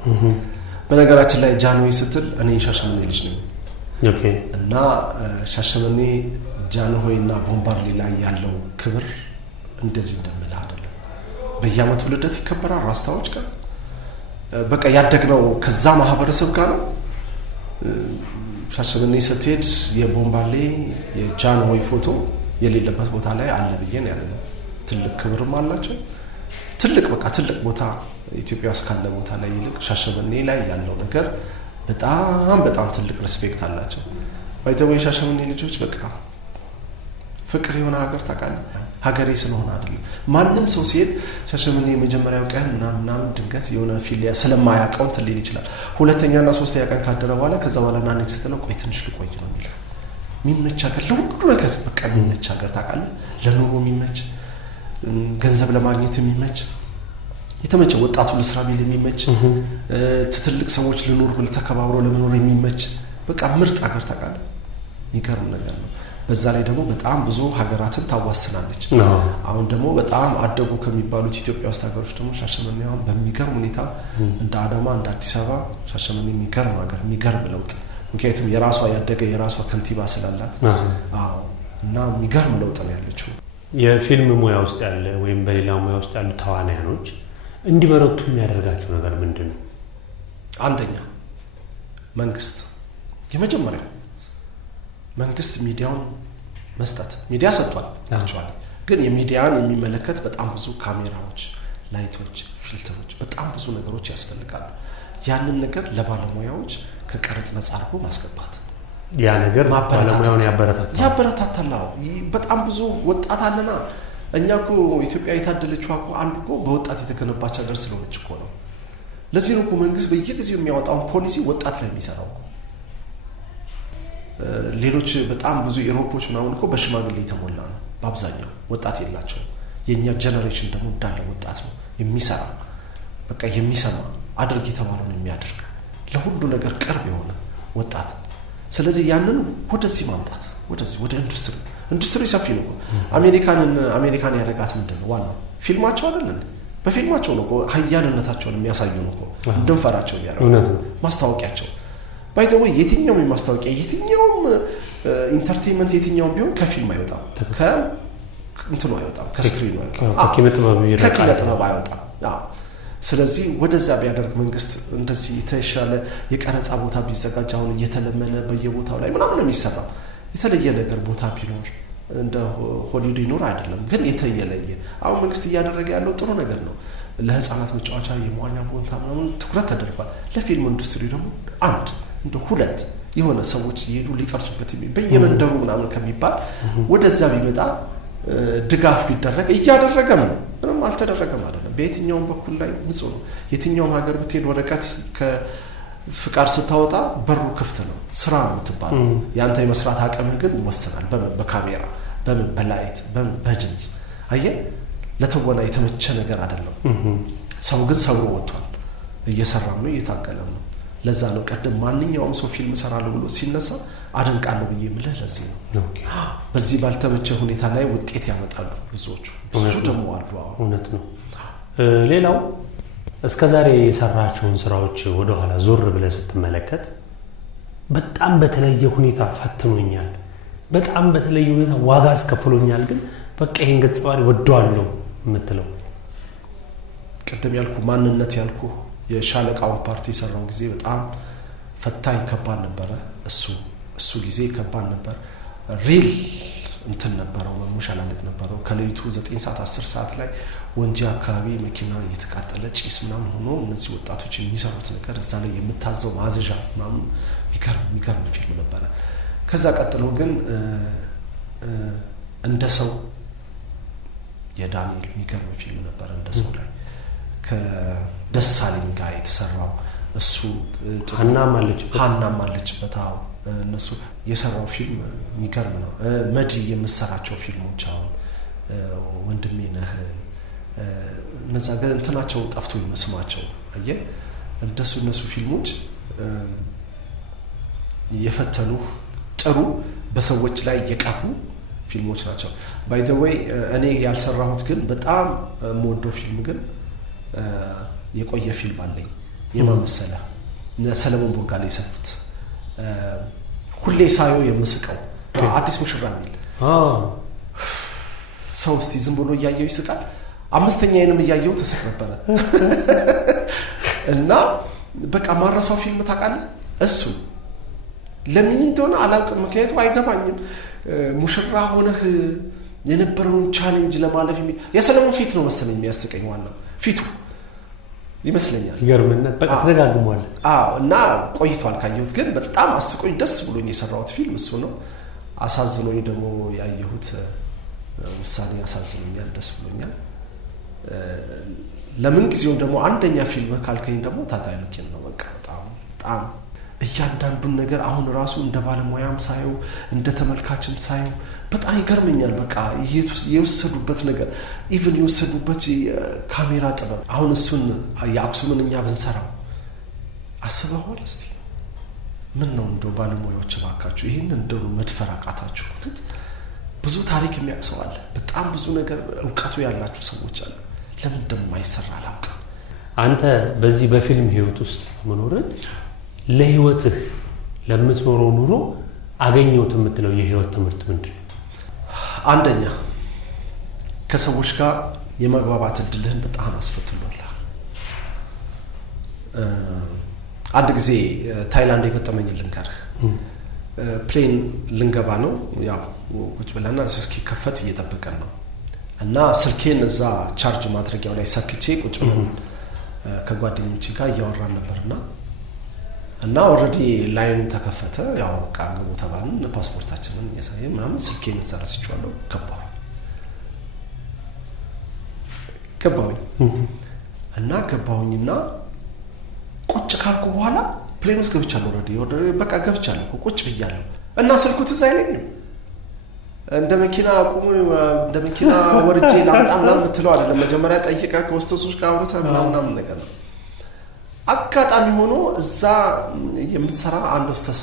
በነገራችን ላይ ጃንሆይ ስትል እኔ ሻሸመኔ ልጅ ነኝ ኦኬ እና ሻሸመኔ ጃንሆይና ቦምባርሌ ላይ ያለው ክብር እንደዚህ እንደምልህ አይደለም በየዓመቱ ልደት ይከበራል ራስታዎች ጋር በቃ ያደግነው ከዛ ማህበረሰብ ጋር ነው ሻሸመኔ ስትሄድ የቦምባርሌ የጃንሆይ ፎቶ የሌለበት ቦታ ላይ አለ ብዬ ነው ያለው ትልቅ ክብርም አላቸው ትልቅ ቦታ ኢትዮጵያ ውስጥ ካለ ቦታ ላይ ይልቅ ሻሸመኔ ላይ ያለው ነገር በጣም ትልቅ ሪስፔክት አላቸው ባይተው የሻሸመኔ ልጆች በቃ ፍቅር የሆነ ሀገር ታውቃለህ ሀገሬ ስለሆነ አይደለም ማንም ሰው ሲሄድ ሻሸመኔ የመጀመሪያው ቀን ምናምን ድንገት የሆነ ፊልያ ስለማያውቀው ትልል ይችላል ሁለተኛና ሶስተኛ ቀን ካደረ በኋላ ከዛ በኋላ ናንክ ስትለው ቆይ ትንሽ ልቆይ ነው የሚለው የሚመች ሀገር ለሁሉ ነገር በቃ የሚመች ሀገር ታውቃለህ ለኑሮ የሚመች ገንዘብ ለማግኘት የሚመች የተመቸ ወጣቱ ለስራ ቢል የሚመች ትልቅ ሰዎች ለኑሮ ለተከባብረው ለመኖር የሚመች በቃ ምርጥ ሀገር ታውቃለህ ይገርም ነገር ነው በዛ ላይ ደግሞ በጣም ብዙ ሀገራትን ታዋስናለች አሁን ደግሞ በጣም አደጉ ከሚባሉት ኢትዮጵያ ውስጥ ሀገሮች ደግሞ ሻሸመኔ አሁን በሚገርም ሁኔታ እንደ አዳማ እንደ አዲስ አበባ ሻሸመኔ የሚገርም ሀገር የሚገርም ለውጥ ምክንያቱም የራሷ ያደገ የራሷ ከንቲባ ስላላት እና የሚገርም ለውጥ ነው ያለችው የፊልም ሙያ ውስጥ ያለ ወይም በሌላ ሙያ ውስጥ ያሉ ተዋናዮች እንዲበረቱ የሚያደርጋቸው ነገር ምንድነው አንደኛ መንግስት የመጀመሪያው መንግስት ሚዲያውን መስጠት ሚዲያ ሰጥቷል አክቹአሊ ግን የሚዲያን የሚመለከት በጣም ብዙ ካሜራዎች ላይቶች ፊልተሮች በጣም ብዙ ነገሮች ያስፈልጋሉ ያንን ነገር ለባለሙያዎች ከቀረጥ ነፃ አድርጎ ማስገባት ያ ነገር ባለሙያውን ያበረታታል በጣም ብዙ ወጣት አለና እኛኮ ኢትዮጵያ የታደለችው አንዱ በወጣት የተገነባች ሀገር ስለሆነች እኮ ነው ለዚህ ነው እኮ መንግስት በየጊዜው የሚያወጣው ፖሊሲ ወጣት ላይ የሚሰራው ሌሎች በጣም ብዙ ኢሮፖች ምናምን እኮ በሽማግሌ የተሞላ ነው በአብዛኛው ወጣት የላቸው የኛ ጄነሬሽን ደግሞ እንዳለ ወጣት ነው የሚሰራ በቃ የሚሰማ አድርግ የተባለውን የሚያደርግ ለሁሉ ነገር ቅርብ የሆነ ወጣት ስለዚህ ያንን ወደዚህ ማምጣት ወደ ኢንዱስትሪ ሰፊ ነው አሜሪካን ያደረጋት ምንድነው ዋናው ፊልማቸው አይደለም በፊልማቸው ነው ሀያልነታቸውን የሚያሳዩ ነው እንደንፈራቸው ያደርጋሉ ማስታወቂያቸው ባይደው የትኛውም ማስታወቂያ የትኛውም ኢንተርቴይንመንት የትኛውም ቢሆን ከፊልም አይወጣም ከእንትኑ አይወጣም ከስክሪኑ አይወጣም ከኪነጥበብ አይወጣም ስለዚህ ወደዛ ቢያደርግ መንግስት እንደዚህ የተሻለ የቀረጻ ቦታ ቢዘጋጅ አሁን እየተለመነ በየቦታው ላይ ምናምን የሚሰራ የተለየ ነገር ቦታ ቢኖር እንደ ሆሊውድ ይኖር አይደለም ግን የተየለየ አሁን መንግስት እያደረገ ያለው ጥሩ ነገር ነው ለህፃናት መጫወቻ የመዋኛ ቦታ ምናምን ትኩረት ተደርጓል ለፊልም ኢንዱስትሪ ደግሞ አንድ እንደ ሁለት የሆነ ሰዎች ይሄዱ ሊቀርጹበት በየመንደሩ ምናምን ከሚባል ወደዛ ቢመጣ ድጋፍ ቢደረግ እያደረገም ነው። ምንም አልተደረገም አይደለም። በየትኛውም በኩል ላይ ንጹህ ነው። የትኛውም ሀገር ብትሄድ ወረቀት ከፍቃድ ስታወጣ በሩ ክፍት ነው። ስራ ነው የምትባለው። ያንተ የመስራት አቅምህ ግን ይወሰናል። በካሜራ በላይት በድምጽ አየህ፣ ለተወና የተመቸ ነገር አይደለም። ሰው ግን ሰብሮ ወጥቷል። እየሰራም ነው፣ እየታገለም ነው። ለዛ ነው ቀደም ማንኛውም ሰው ፊልም ሰራለሁ ብሎ ሲነሳ አደንቃለሁ ብዬ የምልህ ለዚህ ነው። በዚህ ባልተመቸ ሁኔታ ላይ ውጤት ያመጣሉ ብዙዎቹ። ብዙ ደግሞ አሉ። እውነት ነው። ሌላው እስከዛሬ የሰራቸውን ስራዎች ወደ ኋላ ዞር ብለህ ስትመለከት በጣም በተለየ ሁኔታ ፈትኖኛል፣ በጣም በተለየ ሁኔታ ዋጋ አስከፍሎኛል፣ ግን በቃ ይሄን ገጸ ባህሪ ወደዋለሁ የምትለው? ቀደም ያልኩ ማንነት ያልኩ የሻለቃውን ፓርቲ የሰራው ጊዜ በጣም ፈታኝ ከባድ ነበረ። እሱ ጊዜ ከባድ ነበር። ሪል እንትን ነበረው፣ መሙሻላነት ነበረው። ከሌሊቱ 9 ሰዓት 10 ሰዓት ላይ ወንጂ አካባቢ መኪና እየተቃጠለ ጭስ ምናምን ሆኖ እነዚህ ወጣቶች የሚሰሩት ነገር እዛ ላይ የምታዘው ማዘዣ ምናምን የሚገርም ፊልም ነበረ። ከዛ ቀጥሎ ግን እንደ ሰው የዳንኤል የሚገርም ፊልም ነበረ። እንደ ሰው ላይ ከደሳለኝ ጋር የተሰራው እሱ ሀናም አለችበት። እነሱ የሰራው ፊልም የሚገርም ነው። መዲ የምሰራቸው ፊልሞች አሁን ወንድሜ ነህ እነዛ ግን እንትናቸው ጠፍቶ ይመስማቸው አየህ። እነሱ ፊልሞች የፈተኑ ጥሩ በሰዎች ላይ የቀሩ ፊልሞች ናቸው። ባይ ዘ ዌይ እኔ ያልሰራሁት ግን በጣም የምወደው ፊልም ግን የቆየ ፊልም አለኝ። የማመሰለ ሰለሞን ቦጋለ የሰሩት ሁሌ ሳየው የምስቀው አዲስ ሙሽራ የሚል ሰው እስቲ ዝም ብሎ እያየው ይስቃል። አምስተኛዬንም እያየው ተስቅ ነበረ እና በቃ ማረሳው ፊልም ታውቃለህ? እሱ ለምን እንደሆነ አላውቅም፣ ምክንያቱም አይገባኝም። ሙሽራ ሆነህ የነበረውን ቻሌንጅ ለማለፍ የሰለሞን ፊት ነው መሰለኝ የሚያስቀኝ፣ ዋናው ፊቱ ይመስለኛል። ይገርምነት በቃ ተደጋግሟል። እና ቆይቷል ካየሁት፣ ግን በጣም አስቆኝ ደስ ብሎኝ የሰራሁት ፊልም እሱ ነው። አሳዝኖኝ ደግሞ ያየሁት ውሳኔ አሳዝኖኛል፣ ደስ ብሎኛል። ለምን ጊዜውን ደግሞ አንደኛ ፊልም ካልከኝ ደግሞ ታታይ ልኪን ነው። በቃ በጣም እያንዳንዱን ነገር አሁን ራሱ እንደ ባለሙያም ሳየው እንደ ተመልካችም ሳየው በጣም ይገርመኛል። በቃ የወሰዱበት ነገር ኢቭን የወሰዱበት ካሜራ ጥበብ አሁን እሱን የአክሱምን እኛ ብንሰራው አስበዋል። እስቲ ምን ነው እንደው ባለሙያዎች ባካችሁ ይሄን እንደው መድፈር አቃታችሁ? ብዙ ታሪክ የሚያቅሰው አለ፣ በጣም ብዙ ነገር እውቀቱ ያላችሁ ሰዎች አሉ። ለምን እንደማይሰራ አላውቅም። አንተ በዚህ በፊልም ህይወት ውስጥ መኖር ለህይወትህ ለምትኖረው ኑሮ አገኘሁት የምትለው የህይወት ትምህርት ምንድን ነው? አንደኛ ከሰዎች ጋር የመግባባት እድልህን በጣም አስፈትሏል። አንድ ጊዜ ታይላንድ የገጠመኝ ልንገርህ። ፕሌን ልንገባ ነው፣ ያው ቁጭ ብለና እስኪ ከፈት እየጠበቀን ነው እና ስልኬን እዛ ቻርጅ ማድረጊያው ላይ ሰክቼ ቁጭ ብለን ከጓደኞቼ ጋር እያወራን ነበርና ኦልሬዲ ላይኑ ተከፈተ። ያው በቃ ግቡ ተባልን። ፓስፖርታችንን እያሳየ ምናምን ስልኬን እዛ ረስቼዋለሁ። ገባሁኝና ቁጭ ካልኩ በኋላ ፕሌን ውስጥ ገብቻለሁ። ኦልሬዲ በቃ ገብቻለሁ፣ ቁጭ ብያለሁ እና ስልኩ ትዝ አይለኝም። እንደ መኪና አቁሙ፣ እንደ መኪና ወርጄ ላምጣ ምናምን የምትለው አይደለም። መጀመሪያ ጠይቀህ ከሆስተሶች ጋር አውርተህ ምናምን ነገር ነው። አጋጣሚ ሆኖ እዛ የምትሰራ አንድ ሆስተስ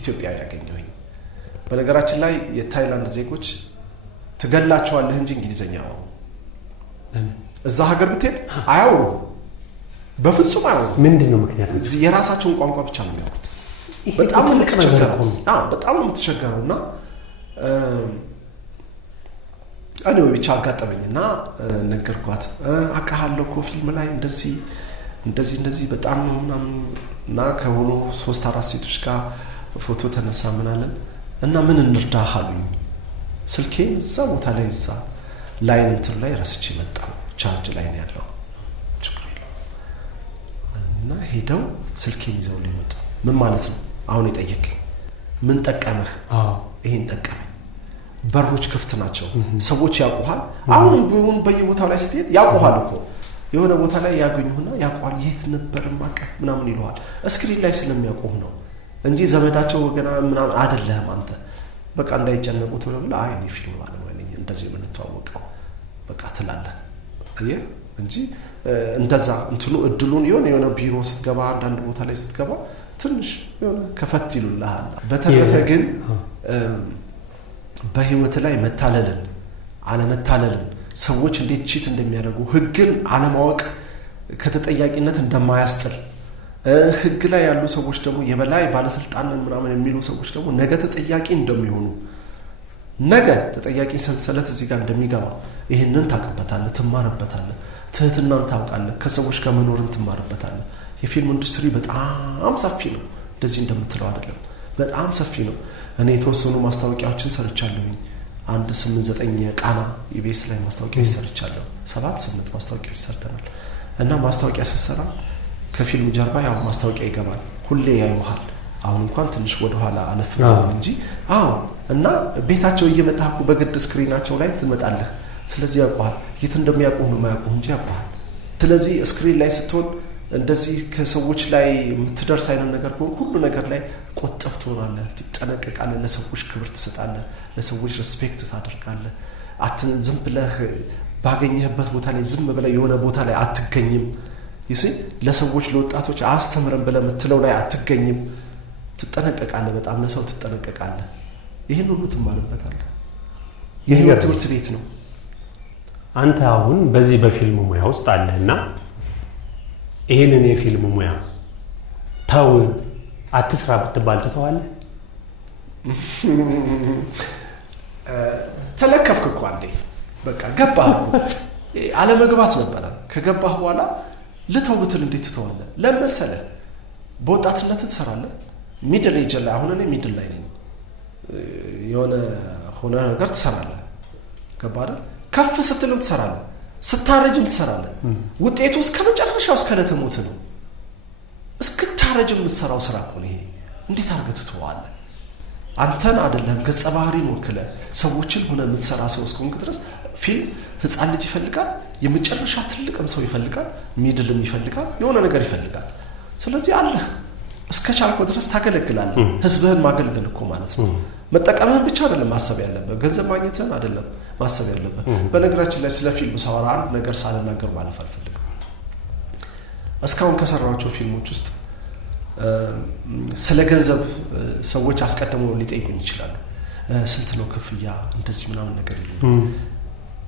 ኢትዮጵያዊ ያገኘሁኝ። በነገራችን ላይ የታይላንድ ዜጎች ትገላቸዋለህ እንጂ እንግሊዘኛ አያወሩ። እዛ ሀገር ብትሄድ አያወሩ፣ በፍጹም አያወሩ። ምንድን ነው ምክንያቱ? የራሳቸውን ቋንቋ ብቻ ነው የሚያወሩት። በጣም ነው የምትቸገረው እና እኔ ብቻ አጋጠመኝና ነገርኳት። አውቃለሁ እኮ ፊልም ላይ እንደዚህ በጣም ነው ምናምን እና ከሆኑ 3-4 ሴቶች ጋር ፎቶ ተነሳ ምናለን እና ምን እንርዳህ አሉኝ። ስልኬን እዛ ቦታ ላይ እዛ ላይን እንትን ላይ ረስቼ መጣሁ። ቻርጅ ላይ ነው ያለው፣ ችግር የለውም እና ሄደው ስልኬን ይዘው ሊመጡ። ምን ማለት ነው አሁን የጠየቀኝ? ምን ጠቀመህ? ይሄን ጠቀመኝ። በሮች ክፍት ናቸው። ሰዎች ያውቁሃል። አሁንም ቢሆን በየቦታው ላይ ስትሄድ ያውቁሃል እኮ የሆነ ቦታ ላይ ያገኙህና ያውቁሃል። የት ነበር ማቀህ ምናምን ይለዋል። ስክሪን ላይ ስለሚያውቁህ ነው እንጂ ዘመዳቸው ወገና ምናምን አይደለህም አንተ። በቃ እንዳይጨነቁት ብለህ አይ እኔ ፊልም ባለሙያ ነኝ እንደዚህ የምንተዋወቀው በቃ ትላለህ እንጂ እንደዛ እንትኑ እድሉን የሆነ ቢሮ ስትገባ አንዳንድ ቦታ ላይ ስትገባ ትንሽ የሆነ ከፈት ይሉልሃል። በተረፈ ግን በህይወት ላይ መታለልን አለመታለልን ሰዎች እንዴት ቺት እንደሚያደርጉ ህግን አለማወቅ ከተጠያቂነት እንደማያስጥል ህግ ላይ ያሉ ሰዎች ደግሞ የበላይ ባለስልጣንን ምናምን የሚሉ ሰዎች ደግሞ ነገ ተጠያቂ እንደሚሆኑ ነገ ተጠያቂ ሰንሰለት እዚህ ጋር እንደሚገባ ይሄንን ታውቅበታለህ፣ ትማርበታለህ፣ ትህትናን ታውቃለህ፣ ከሰዎች ጋር መኖርን ትማርበታለህ። የፊልም ኢንዱስትሪ በጣም ሰፊ ነው። እንደዚህ እንደምትለው አይደለም፣ በጣም ሰፊ ነው። እኔ የተወሰኑ ማስታወቂያዎችን ሰርቻለሁኝ። 8-9 የቃና ኢቢኤስ ላይ ማስታወቂያዎች ሰርቻለሁ። 7-8 ማስታወቂያዎች ሰርተናል። እና ማስታወቂያ ስትሰራ ከፊልም ጀርባ ያው ማስታወቂያ ይገባል። ሁሌ ያዩሃል። አሁን እንኳን ትንሽ ወደ ኋላ አለፍ ነው እንጂ እና ቤታቸው እየመጣህ በግድ ስክሪናቸው ላይ ትመጣለህ። ስለዚህ ያውቁሃል። የት እንደሚያውቁህ ነው የማያውቁህ እንጂ ያውቁሃል። ስለዚህ ስክሪን ላይ ስትሆን እንደዚህ ከሰዎች ላይ የምትደርስ አይነት ነገር ሁሉ ነገር ላይ ቆጠብ ትሆናለህ፣ ትጠነቀቃለህ፣ ለሰዎች ክብር ትሰጣለህ፣ ለሰዎች ሬስፔክት ታደርጋለህ። ዝም ብለህ ባገኘህበት ቦታ ላይ ዝም ብለህ የሆነ ቦታ ላይ አትገኝም። ለሰዎች ለወጣቶች አስተምረን ብለህ የምትለው ላይ አትገኝም። ትጠነቀቃለህ፣ በጣም ለሰው ትጠነቀቃለህ። ይህን ሁሉ ትማርበታለህ። የህይወት ትምህርት ቤት ነው። አንተ አሁን በዚህ በፊልም ሙያ ውስጥ አለህና ይሄንን የፊልም ሙያ ተው አትስራ ብትባል ትተዋለህ? ተለከፍክ እኮ አንዴ በቃ ገባህ እኮ አለመግባት ነበረ። ከገባህ በኋላ ልተው ብትል እንዴት ትተዋለህ? ለምሳሌ በወጣትነት ትሰራለህ። ሚድል ኤጅ ላይ አሁን እኔ ሚድል ላይ ነኝ። የሆነ ሆነ ነገር ትሰራለህ። ገባህ አይደል? ከፍ ስትልም ትሰራለህ፣ ስታረጅም ትሰራለህ። ውጤቱ እስከ መጨረሻው እስከ ለተሞት ነው። እስክታረጅም የምትሰራው ስራ እኮ ነው ይሄ። እንዴት አድርገህ ትተዋለህ? አንተን አይደለም ገጸ ባህሪን ወክለህ ሰዎችን ሆነ የምትሰራ ሰው እስከሆንክ ድረስ ፊልም ህፃን ልጅ ይፈልጋል፣ የመጨረሻ ትልቅም ሰው ይፈልጋል፣ ሚድልም ይፈልጋል፣ የሆነ ነገር ይፈልጋል። ስለዚህ አለህ እስከቻልከው ድረስ ታገለግላለህ። ህዝብህን ማገልገል እኮ ማለት ነው። መጠቀምህን ብቻ አይደለም ማሰብ ያለብህ፣ ገንዘብ ማግኘትህን አይደለም ማሰብ ያለብህ። በነገራችን ላይ ስለ ፊልም ሳወራ አንድ ነገር ሳልናገር ማለፍ አልፈልግም። እስካሁን ከሰራኋቸው ፊልሞች ውስጥ ስለ ገንዘብ ሰዎች አስቀድመው ሊጠይቁኝ ይችላሉ። ስንት ነው ክፍያ እንደዚህ ምናምን ነገር ይሉ።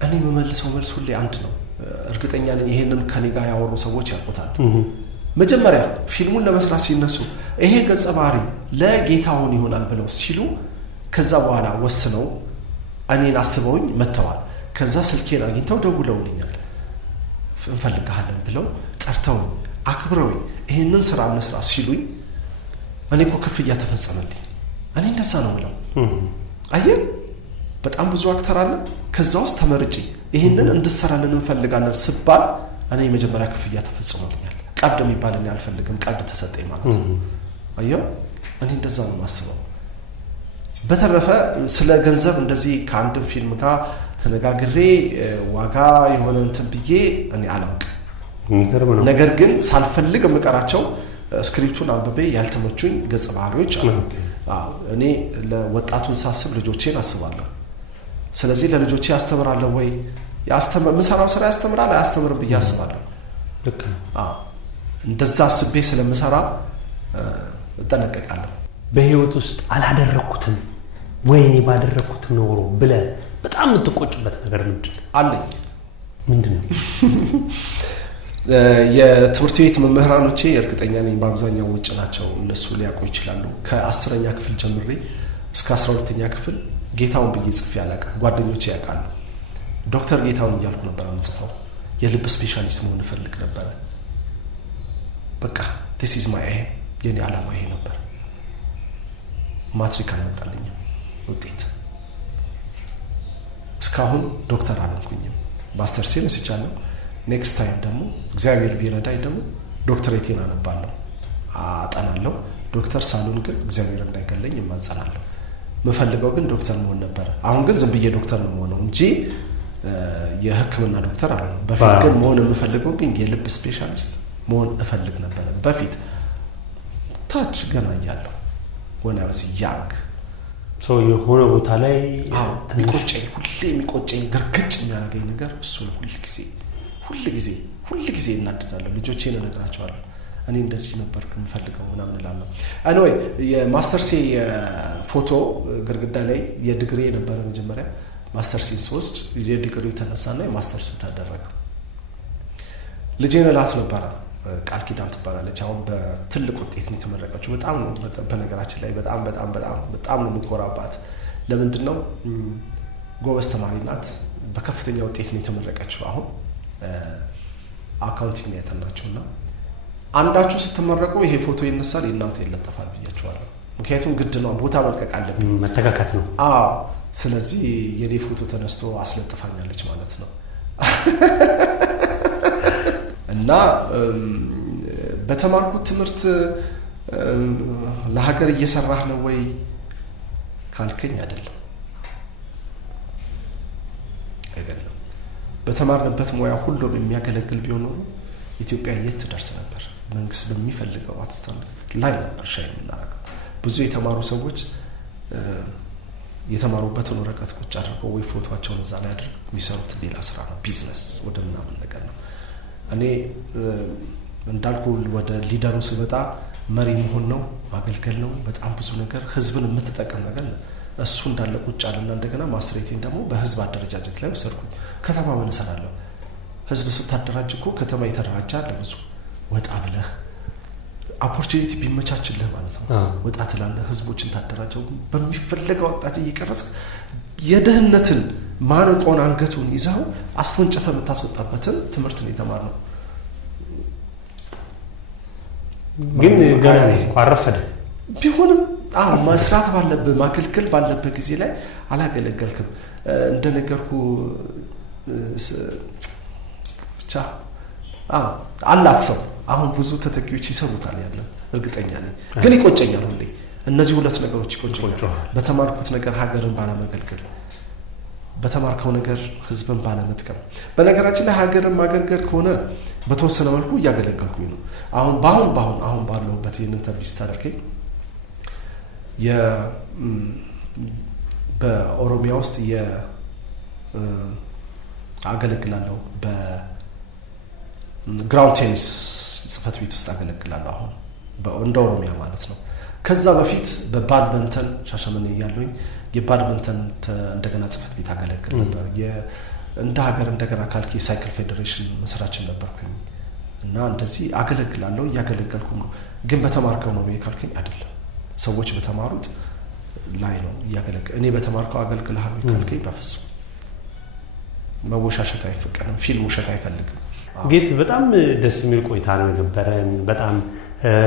እኔ የምመልሰው መልስ ሁሌ አንድ ነው። እርግጠኛ ነኝ ይሄንን ከኔ ጋር ያወሩ ሰዎች ያውቁታል። መጀመሪያ ፊልሙን ለመስራት ሲነሱ ይሄ ገጸ ባህሪ ለጌታውን ይሆናል ብለው ሲሉ ከዛ በኋላ ወስነው እኔን አስበውኝ መተዋል። ከዛ ስልኬን አግኝተው ደውለውልኛል። እንፈልጋለን ብለው ጠርተው አክብረውኝ ይሄንን ስራ እንስራ ሲሉኝ እኔ እኮ ክፍያ ተፈጸመልኝ። እኔ እንደዛ ነው ብለው አየህ፣ በጣም ብዙ አክተር አለ። ከዛ ውስጥ ተመርጬ ይሄንን እንድሰራልን እንፈልጋለን ስባል እኔ የመጀመሪያ ክፍያ ተፈጽሞልኛል። ቀድ የሚባል እኔ አልፈልግም፣ ቀድ ተሰጠኝ ማለት ነው። አየው፣ እኔ እንደዛ ነው ማስበው። በተረፈ ስለ ገንዘብ እንደዚህ ከአንድም ፊልም ጋር ተነጋግሬ ዋጋ የሆነ እንትን ብዬ እኔ አላውቅም። ነገር ግን ሳልፈልግ የምቀራቸው ስክሪፕቱን አንብቤ ያልተመቹኝ ገጸ ባህሪዎች አሉ። እኔ ለወጣቱን ሳስብ ልጆቼን አስባለሁ። ስለዚህ ለልጆቼ ያስተምራለሁ ወይ የምሰራው ስራ ያስተምራል አያስተምርም ብዬ አስባለሁ። እንደዛ አስቤ ስለምሰራ እጠነቀቃለሁ። በህይወት ውስጥ አላደረኩትም ወይ እኔ ባደረኩት ኖሮ ብለህ በጣም የምትቆጭበት ነገር ምንድን አለኝ? ምንድን ነው? የትምህርት ቤት መምህራኖቼ እርግጠኛ ነኝ በአብዛኛው ውጭ ናቸው። እነሱ ሊያውቁ ይችላሉ። ከ10ኛ ክፍል ጀምሬ እስከ 12ኛ ክፍል ጌታውን ብዬ ጽፌ አላውቅም። ጓደኞቼ ያውቃሉ። ዶክተር ጌታውን እያልኩ ነበር የምጽፈው። የልብ ስፔሻሊስት መሆን እፈልግ ነበረ። በቃ this is my aim፣ የኔ ዓላማ ይሄ ነበር። ማትሪክ አልመጣልኝም ውጤት። እስካሁን ዶክተር አልሆንኩኝም። ማስተርሴን ወስጃለሁ። ኔክስት ታይም ደግሞ እግዚአብሔር ቢረዳኝ ደግሞ ዶክተሬቴን አነባለሁ፣ አጠናለሁ። ዶክተር ሳሉን ግን እግዚአብሔር እንዳይገለኝ እማጸናለሁ። መፈልገው ግን ዶክተር መሆን ነበር። አሁን ግን ዝም ብዬ ዶክተር ነው የምሆነው እንጂ የሕክምና ዶክተር አይደለም። በፊት ግን መሆን የምፈልገው ግን የልብ ስፔሻሊስት መሆን እፈልግ ነበር። በፊት ታች ገና እያለሁ when I was young ሰው የሆነ ቦታ ላይ የሚቆጨኝ ግርግጭ የሚያደርገኝ ነገር እሱ ነው። ሁል ጊዜ እናድዳለሁ። ልጆቼን እነግራቸዋለሁ እኔ እንደዚህ ነበር የምፈልገው ምናምን እላለሁ። anyway የማስተርሴ ፎቶ ግርግዳ ላይ የዲግሪ ነበር መጀመሪያ ማስተርሴ 3 የዲግሪው ተነሳና የማስተርሱ ተደረገ። ልጄን እላት ነበር ቃል ኪዳን ትባላለች። አሁን በትልቅ ውጤት ነው የተመረቀችው። በጣም ነው በነገራችን ላይ በጣም ነው የምኮራባት። ለምንድነው ጎበዝ ተማሪ ናት። በከፍተኛ ውጤት ነው የተመረቀችው። አሁን አካውንቲንግ ነው ያጠናችውና አንዳችሁ ስትመረቁ ይሄ ፎቶ ይነሳል እናንተ ይለጠፋል ብያችኋለሁ። ምክንያቱም ግድ ነው ቦታ መልቀቅ አለብኝ። መተካካት ነው። ስለዚህ የኔ ፎቶ ተነስቶ አስለጥፋኛለች ማለት ነው። እና በተማርኩት ትምህርት ለሀገር እየሰራህ ነው ወይ ካልከኝ አይደለም። በተማርንበት ሙያ ሁሉም የሚያገለግል ቢሆን ኖሮ ኢትዮጵያ የት ትደርስ ነበር? መንግስት በሚፈልገው አትስታን ላይ ነበር ሻይ የምናደርገው። ብዙ የተማሩ ሰዎች የተማሩበትን ወረቀት ቁጭ አድርገው ወይ ፎቶአቸውን እዛ ላይ አድርገው የሚሰሩት ሌላ ስራ ነው፣ ቢዝነስ ወደ ምናምን ነገር ነው። እኔ እንዳልኩ ወደ ሊደሩ ስመጣ መሪ መሆን ነው፣ ማገልገል ነው። በጣም ብዙ ነገር ህዝብን የምትጠቅም ነገር ነው። እሱ እንዳለ ቁጭ አለና እንደገና ማስትሬቴን ደግሞ በህዝብ አደረጃጀት ላይ ወሰድኩኝ። ከተማ ምን እሰራለሁ? ህዝብ ስታደራጅ እኮ ከተማ የተደራጀ አለ ብዙ። ወጣ ብለህ ኦፖርቹኒቲ ቢመቻችልህ ማለት ነው ወጣ ትላለህ፣ ህዝቦችን ታደራጀው በሚፈለገው አቅጣጫ እየቀረጽክ የደህንነትን ማነቆን አንገቱን ይዘው አስፈንጨፈ የምታስወጣበትን ትምህርት ነው የተማርነው። ግን ገና አረፈደ ቢሆንም መስራት ባለብህ ማገልገል ባለብህ ጊዜ ላይ አላገለገልክም። እንደነገርኩ ብቻ አላት ሰው አሁን ብዙ ተተኪዎች ይሰሩታል ያለ እርግጠኛ ነኝ። ግን ይቆጨኛል ሁሌ እነዚህ ሁለት ነገሮች ይቆጨኛል። በተማርኩት ነገር ሀገርን ባለመገልገል፣ በተማርከው ነገር ህዝብን ባለመጥቀም። በነገራችን ላይ ሀገርን ማገልገል ከሆነ በተወሰነ መልኩ እያገለገልኩኝ ነው። አሁን ባለሁበት ይህንን ተርቪስ ታደርገኝ በኦሮሚያ ውስጥ አገለግላለሁ። በግራውንድ ቴኒስ ጽፈት ቤት ውስጥ አገለግላለሁ። አሁን እንደ ኦሮሚያ ማለት ነው። ከዛ በፊት በባድመንተን ሻሸመኔ እያለሁኝ የባድመንተን እንደገና ጽፈት ቤት አገለግል ነበር። እንደ ሀገር እንደገና ካልኪ ሳይክል ፌዴሬሽን መስራችን ነበርኩኝ እና እንደዚህ አገለግላለሁ። እያገለገልኩም ነው። ግን በተማርከው ነው ወይ ካልከኝ አይደለም። ሰዎች በተማሩት ላይ ነው እያገለገለ። እኔ በተማርከው አገልግልሃለሁ ካልከኝ በፍጹም መወሻሸት አይፈቀድም። ፊልም ውሸት አይፈልግም። ጌት በጣም ደስ የሚል ቆይታ ነው የነበረን። በጣም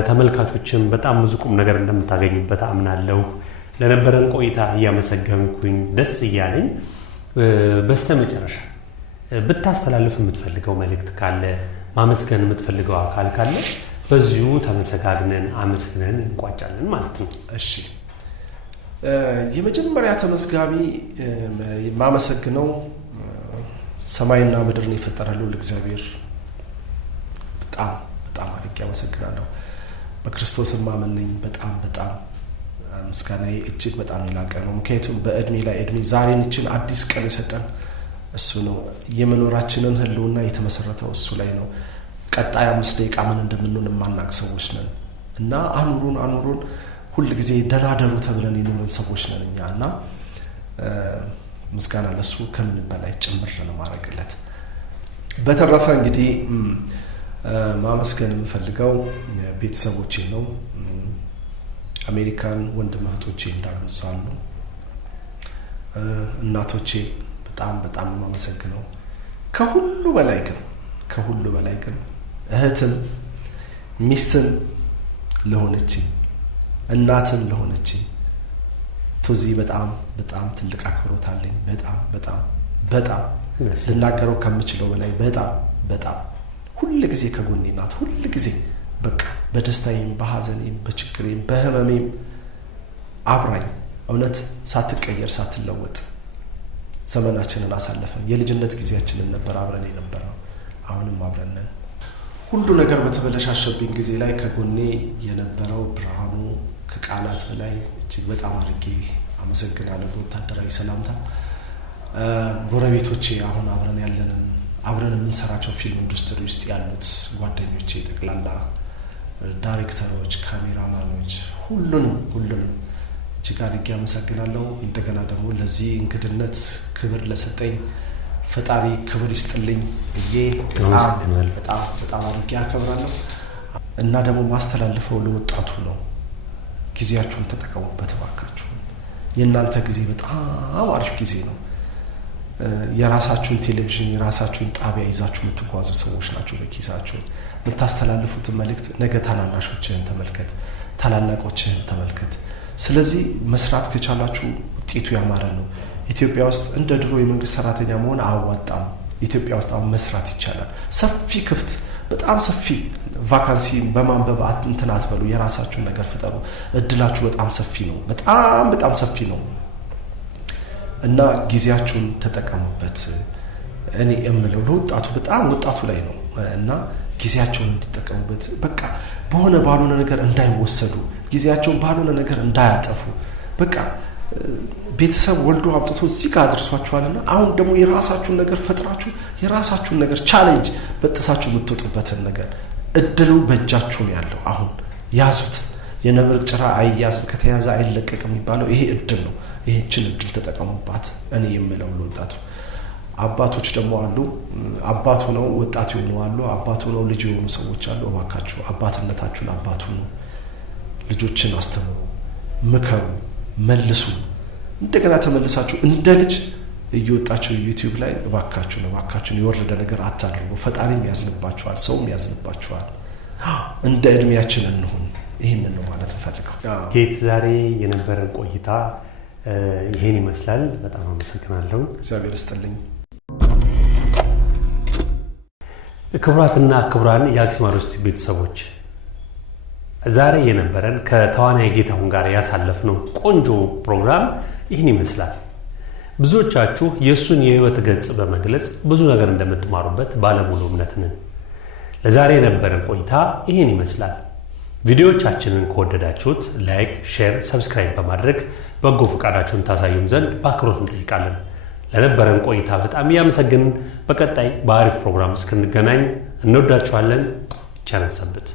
ተመልካቾችም በጣም ብዙ ቁም ነገር እንደምታገኙበት አምናለሁ። ለነበረን ቆይታ እያመሰገንኩኝ ደስ እያለኝ በስተመጨረሻ ብታስተላልፍ የምትፈልገው መልእክት ካለ፣ ማመስገን የምትፈልገው አካል ካለ በዚሁ ተመሰጋግነን አመስግነን እንቋጫለን ማለት ነው። እሺ፣ የመጀመሪያ ተመስጋቢ ማመሰግነው ሰማይና ምድርን የፈጠረልን እግዚአብሔር በጣም አድርጌ አመሰግናለሁ። በክርስቶስ ማመን ነኝ። በጣም ምስጋናዬ እጅግ በጣም የላቀ ነው። ምክንያቱም በእድሜ ላይ እድሜ ዛሬን እችን አዲስ ቀን የሰጠን እሱ ነው። የመኖራችንን ህልውና የተመሰረተው እሱ ላይ ነው። ቀጣይ 5 ደቂቃ ምን እንደምንሆን የማናቅ ሰዎች ነን እና አኑሩን ሁል ጊዜ ደናደሩ ተብለን የኖርን ሰዎች ነን እኛ እና ምስጋና ለሱ ከምን በላይ ጭምር ነው ማረግለት። በተረፈ እንግዲህ ማመስገን የምፈልገው ቤተሰቦቼ ነው። አሜሪካን ወንድም እህቶቼ እንዳሉ ሳሉ እናቶቼ በጣም ማመሰግነው። ከሁሉ በላይ ግን እህትም ሚስትም ለሆነችኝ እናትም ለሆነችኝ ቶዚ በጣም ትልቅ አክብሮት አለኝ። በጣም ልናገረው ከምችለው በላይ በጣም ሁሉ ጊዜ ከጎኔ ናት። ሁሉ ጊዜ በቃ በደስታዬም በሐዘኔም በችግሬም በህመሜም አብራኝ እውነት ሳትቀየር ሳትለወጥ ዘመናችንን አሳለፈን። የልጅነት ጊዜያችንን ነበር አብረን የነበረው። አሁንም አብረን ነን። ሁሉ ነገር በተበለሻሸብኝ ጊዜ ላይ ከጎኔ የነበረው ብርሃኑ ከቃላት በላይ እጅግ በጣም አድርጌ አመሰግናለሁ። ወታደራዊ ሰላምታ። ጎረቤቶቼ አሁን አብረን ያለንን አብረን የምንሰራቸው ፊልም ኢንዱስትሪ ውስጥ ያሉት ጓደኞቼ ጠቅላላ ዳይሬክተሮች፣ ካሜራማኖች ሁሉንም እጅግ አድርጌ አመሰግናለሁ። እንደገና ደግሞ ለዚህ እንግድነት ክብር ለሰጠኝ ፈጣሪ ክብር ይስጥልኝ ብዬ በጣም አድርጌ አከብራለሁ። እና ደግሞ ማስተላልፈው ለወጣቱ ነው። ጊዜያችሁን ተጠቀሙበት እባካችሁ። የእናንተ ጊዜ በጣም አሪፍ ጊዜ ነው። የራሳችሁን ቴሌቪዥን የራሳችሁን ጣቢያ ይዛችሁ የምትጓዙ ሰዎች ናቸው። በኪሳችሁ የምታስተላልፉትን መልእክት ነገ ታናናሾችህን ተመልከት፣ ታላላቆችህን ተመልከት። ስለዚህ መስራት ከቻላችሁ ውጤቱ ያማረ ነው። ኢትዮጵያ ውስጥ እንደ ድሮ የመንግስት ሰራተኛ መሆን አያዋጣም። ኢትዮጵያ ውስጥ አሁን መስራት ይቻላል። ሰፊ ክፍት በጣም ሰፊ ቫካንሲ በማንበብ እንትን አትበሉ። የራሳችሁን ነገር ፍጠሩ። እድላችሁ በጣም ሰፊ ነው። በጣም ሰፊ ነው እና ጊዜያችሁን ተጠቀሙበት። እኔ የምለው ለወጣቱ በጣም ወጣቱ ላይ ነው እና ጊዜያቸውን እንዲጠቀሙበት። በቃ በሆነ ባልሆነ ነገር እንዳይወሰዱ፣ ጊዜያቸውን ባልሆነ ነገር እንዳያጠፉ። በቃ ቤተሰብ ወልዶ አምጥቶ እዚህ ጋር አድርሷችኋልና አሁን ደግሞ የራሳችሁን ነገር ፈጥራችሁ የራሳችሁን ነገር ቻሌንጅ በጥሳችሁ የምትወጡበትን ነገር እድሉ በእጃችሁ ነው ያለው። አሁን ያዙት። የነብር ጭራ አይያዝም ከተያዘ አይለቀቅም የሚባለው ይሄ እድል ነው። ይሄችን እድል ተጠቀሙባት። እኔ የምለው ለወጣቱ አባቶች ደግሞ አሉ። አባቱ ነው ወጣት የሆኑ አሉ። አባቱ ነው ልጅ የሆኑ ሰዎች አሉ። እባካችሁ አባትነታችሁን አባቱ ነው። ልጆችን አስተምሩ፣ ምከሩ፣ መልሱ። እንደገና ተመልሳችሁ እንደ ልጅ እየወጣችሁ ዩቲዩብ ላይ እባካችሁን የወረደ ነገር አታድርጉ። ፈጣሪም ያዝንባችኋል፣ ሰውም ያዝንባችኋል። እንደ እድሜያችን እንሁን። ይህንን ነው ማለት እንፈልገው። ጌት ዛሬ የነበረን ቆይታ ይሄን ይመስላል። በጣም አመሰግናለሁ። እግዚአብሔር ይስጥልኝ። ክቡራትና ክቡራን የአክሱም ዩኒቨርሲቲ ቤተሰቦች ዛሬ የነበረን ከተዋናይ ጌታሁን ጋር ያሳለፍነው ቆንጆ ፕሮግራም ይህን ይመስላል። ብዙዎቻችሁ የእሱን የህይወት ገጽ በመግለጽ ብዙ ነገር እንደምትማሩበት ባለሙሉ እምነት ነን። ለዛሬ የነበረን ቆይታ ይህን ይመስላል። ቪዲዮዎቻችንን ከወደዳችሁት ላይክ፣ ሼር፣ ሰብስክራይብ በማድረግ በጎ ፈቃዳችሁን ታሳዩን ዘንድ በአክብሮት እንጠይቃለን። ለነበረን ቆይታ በጣም ያመሰግንን። በቀጣይ በአሪፍ ፕሮግራም እስክንገናኝ እንወዳችኋለን። ቸር ሰንብቱ።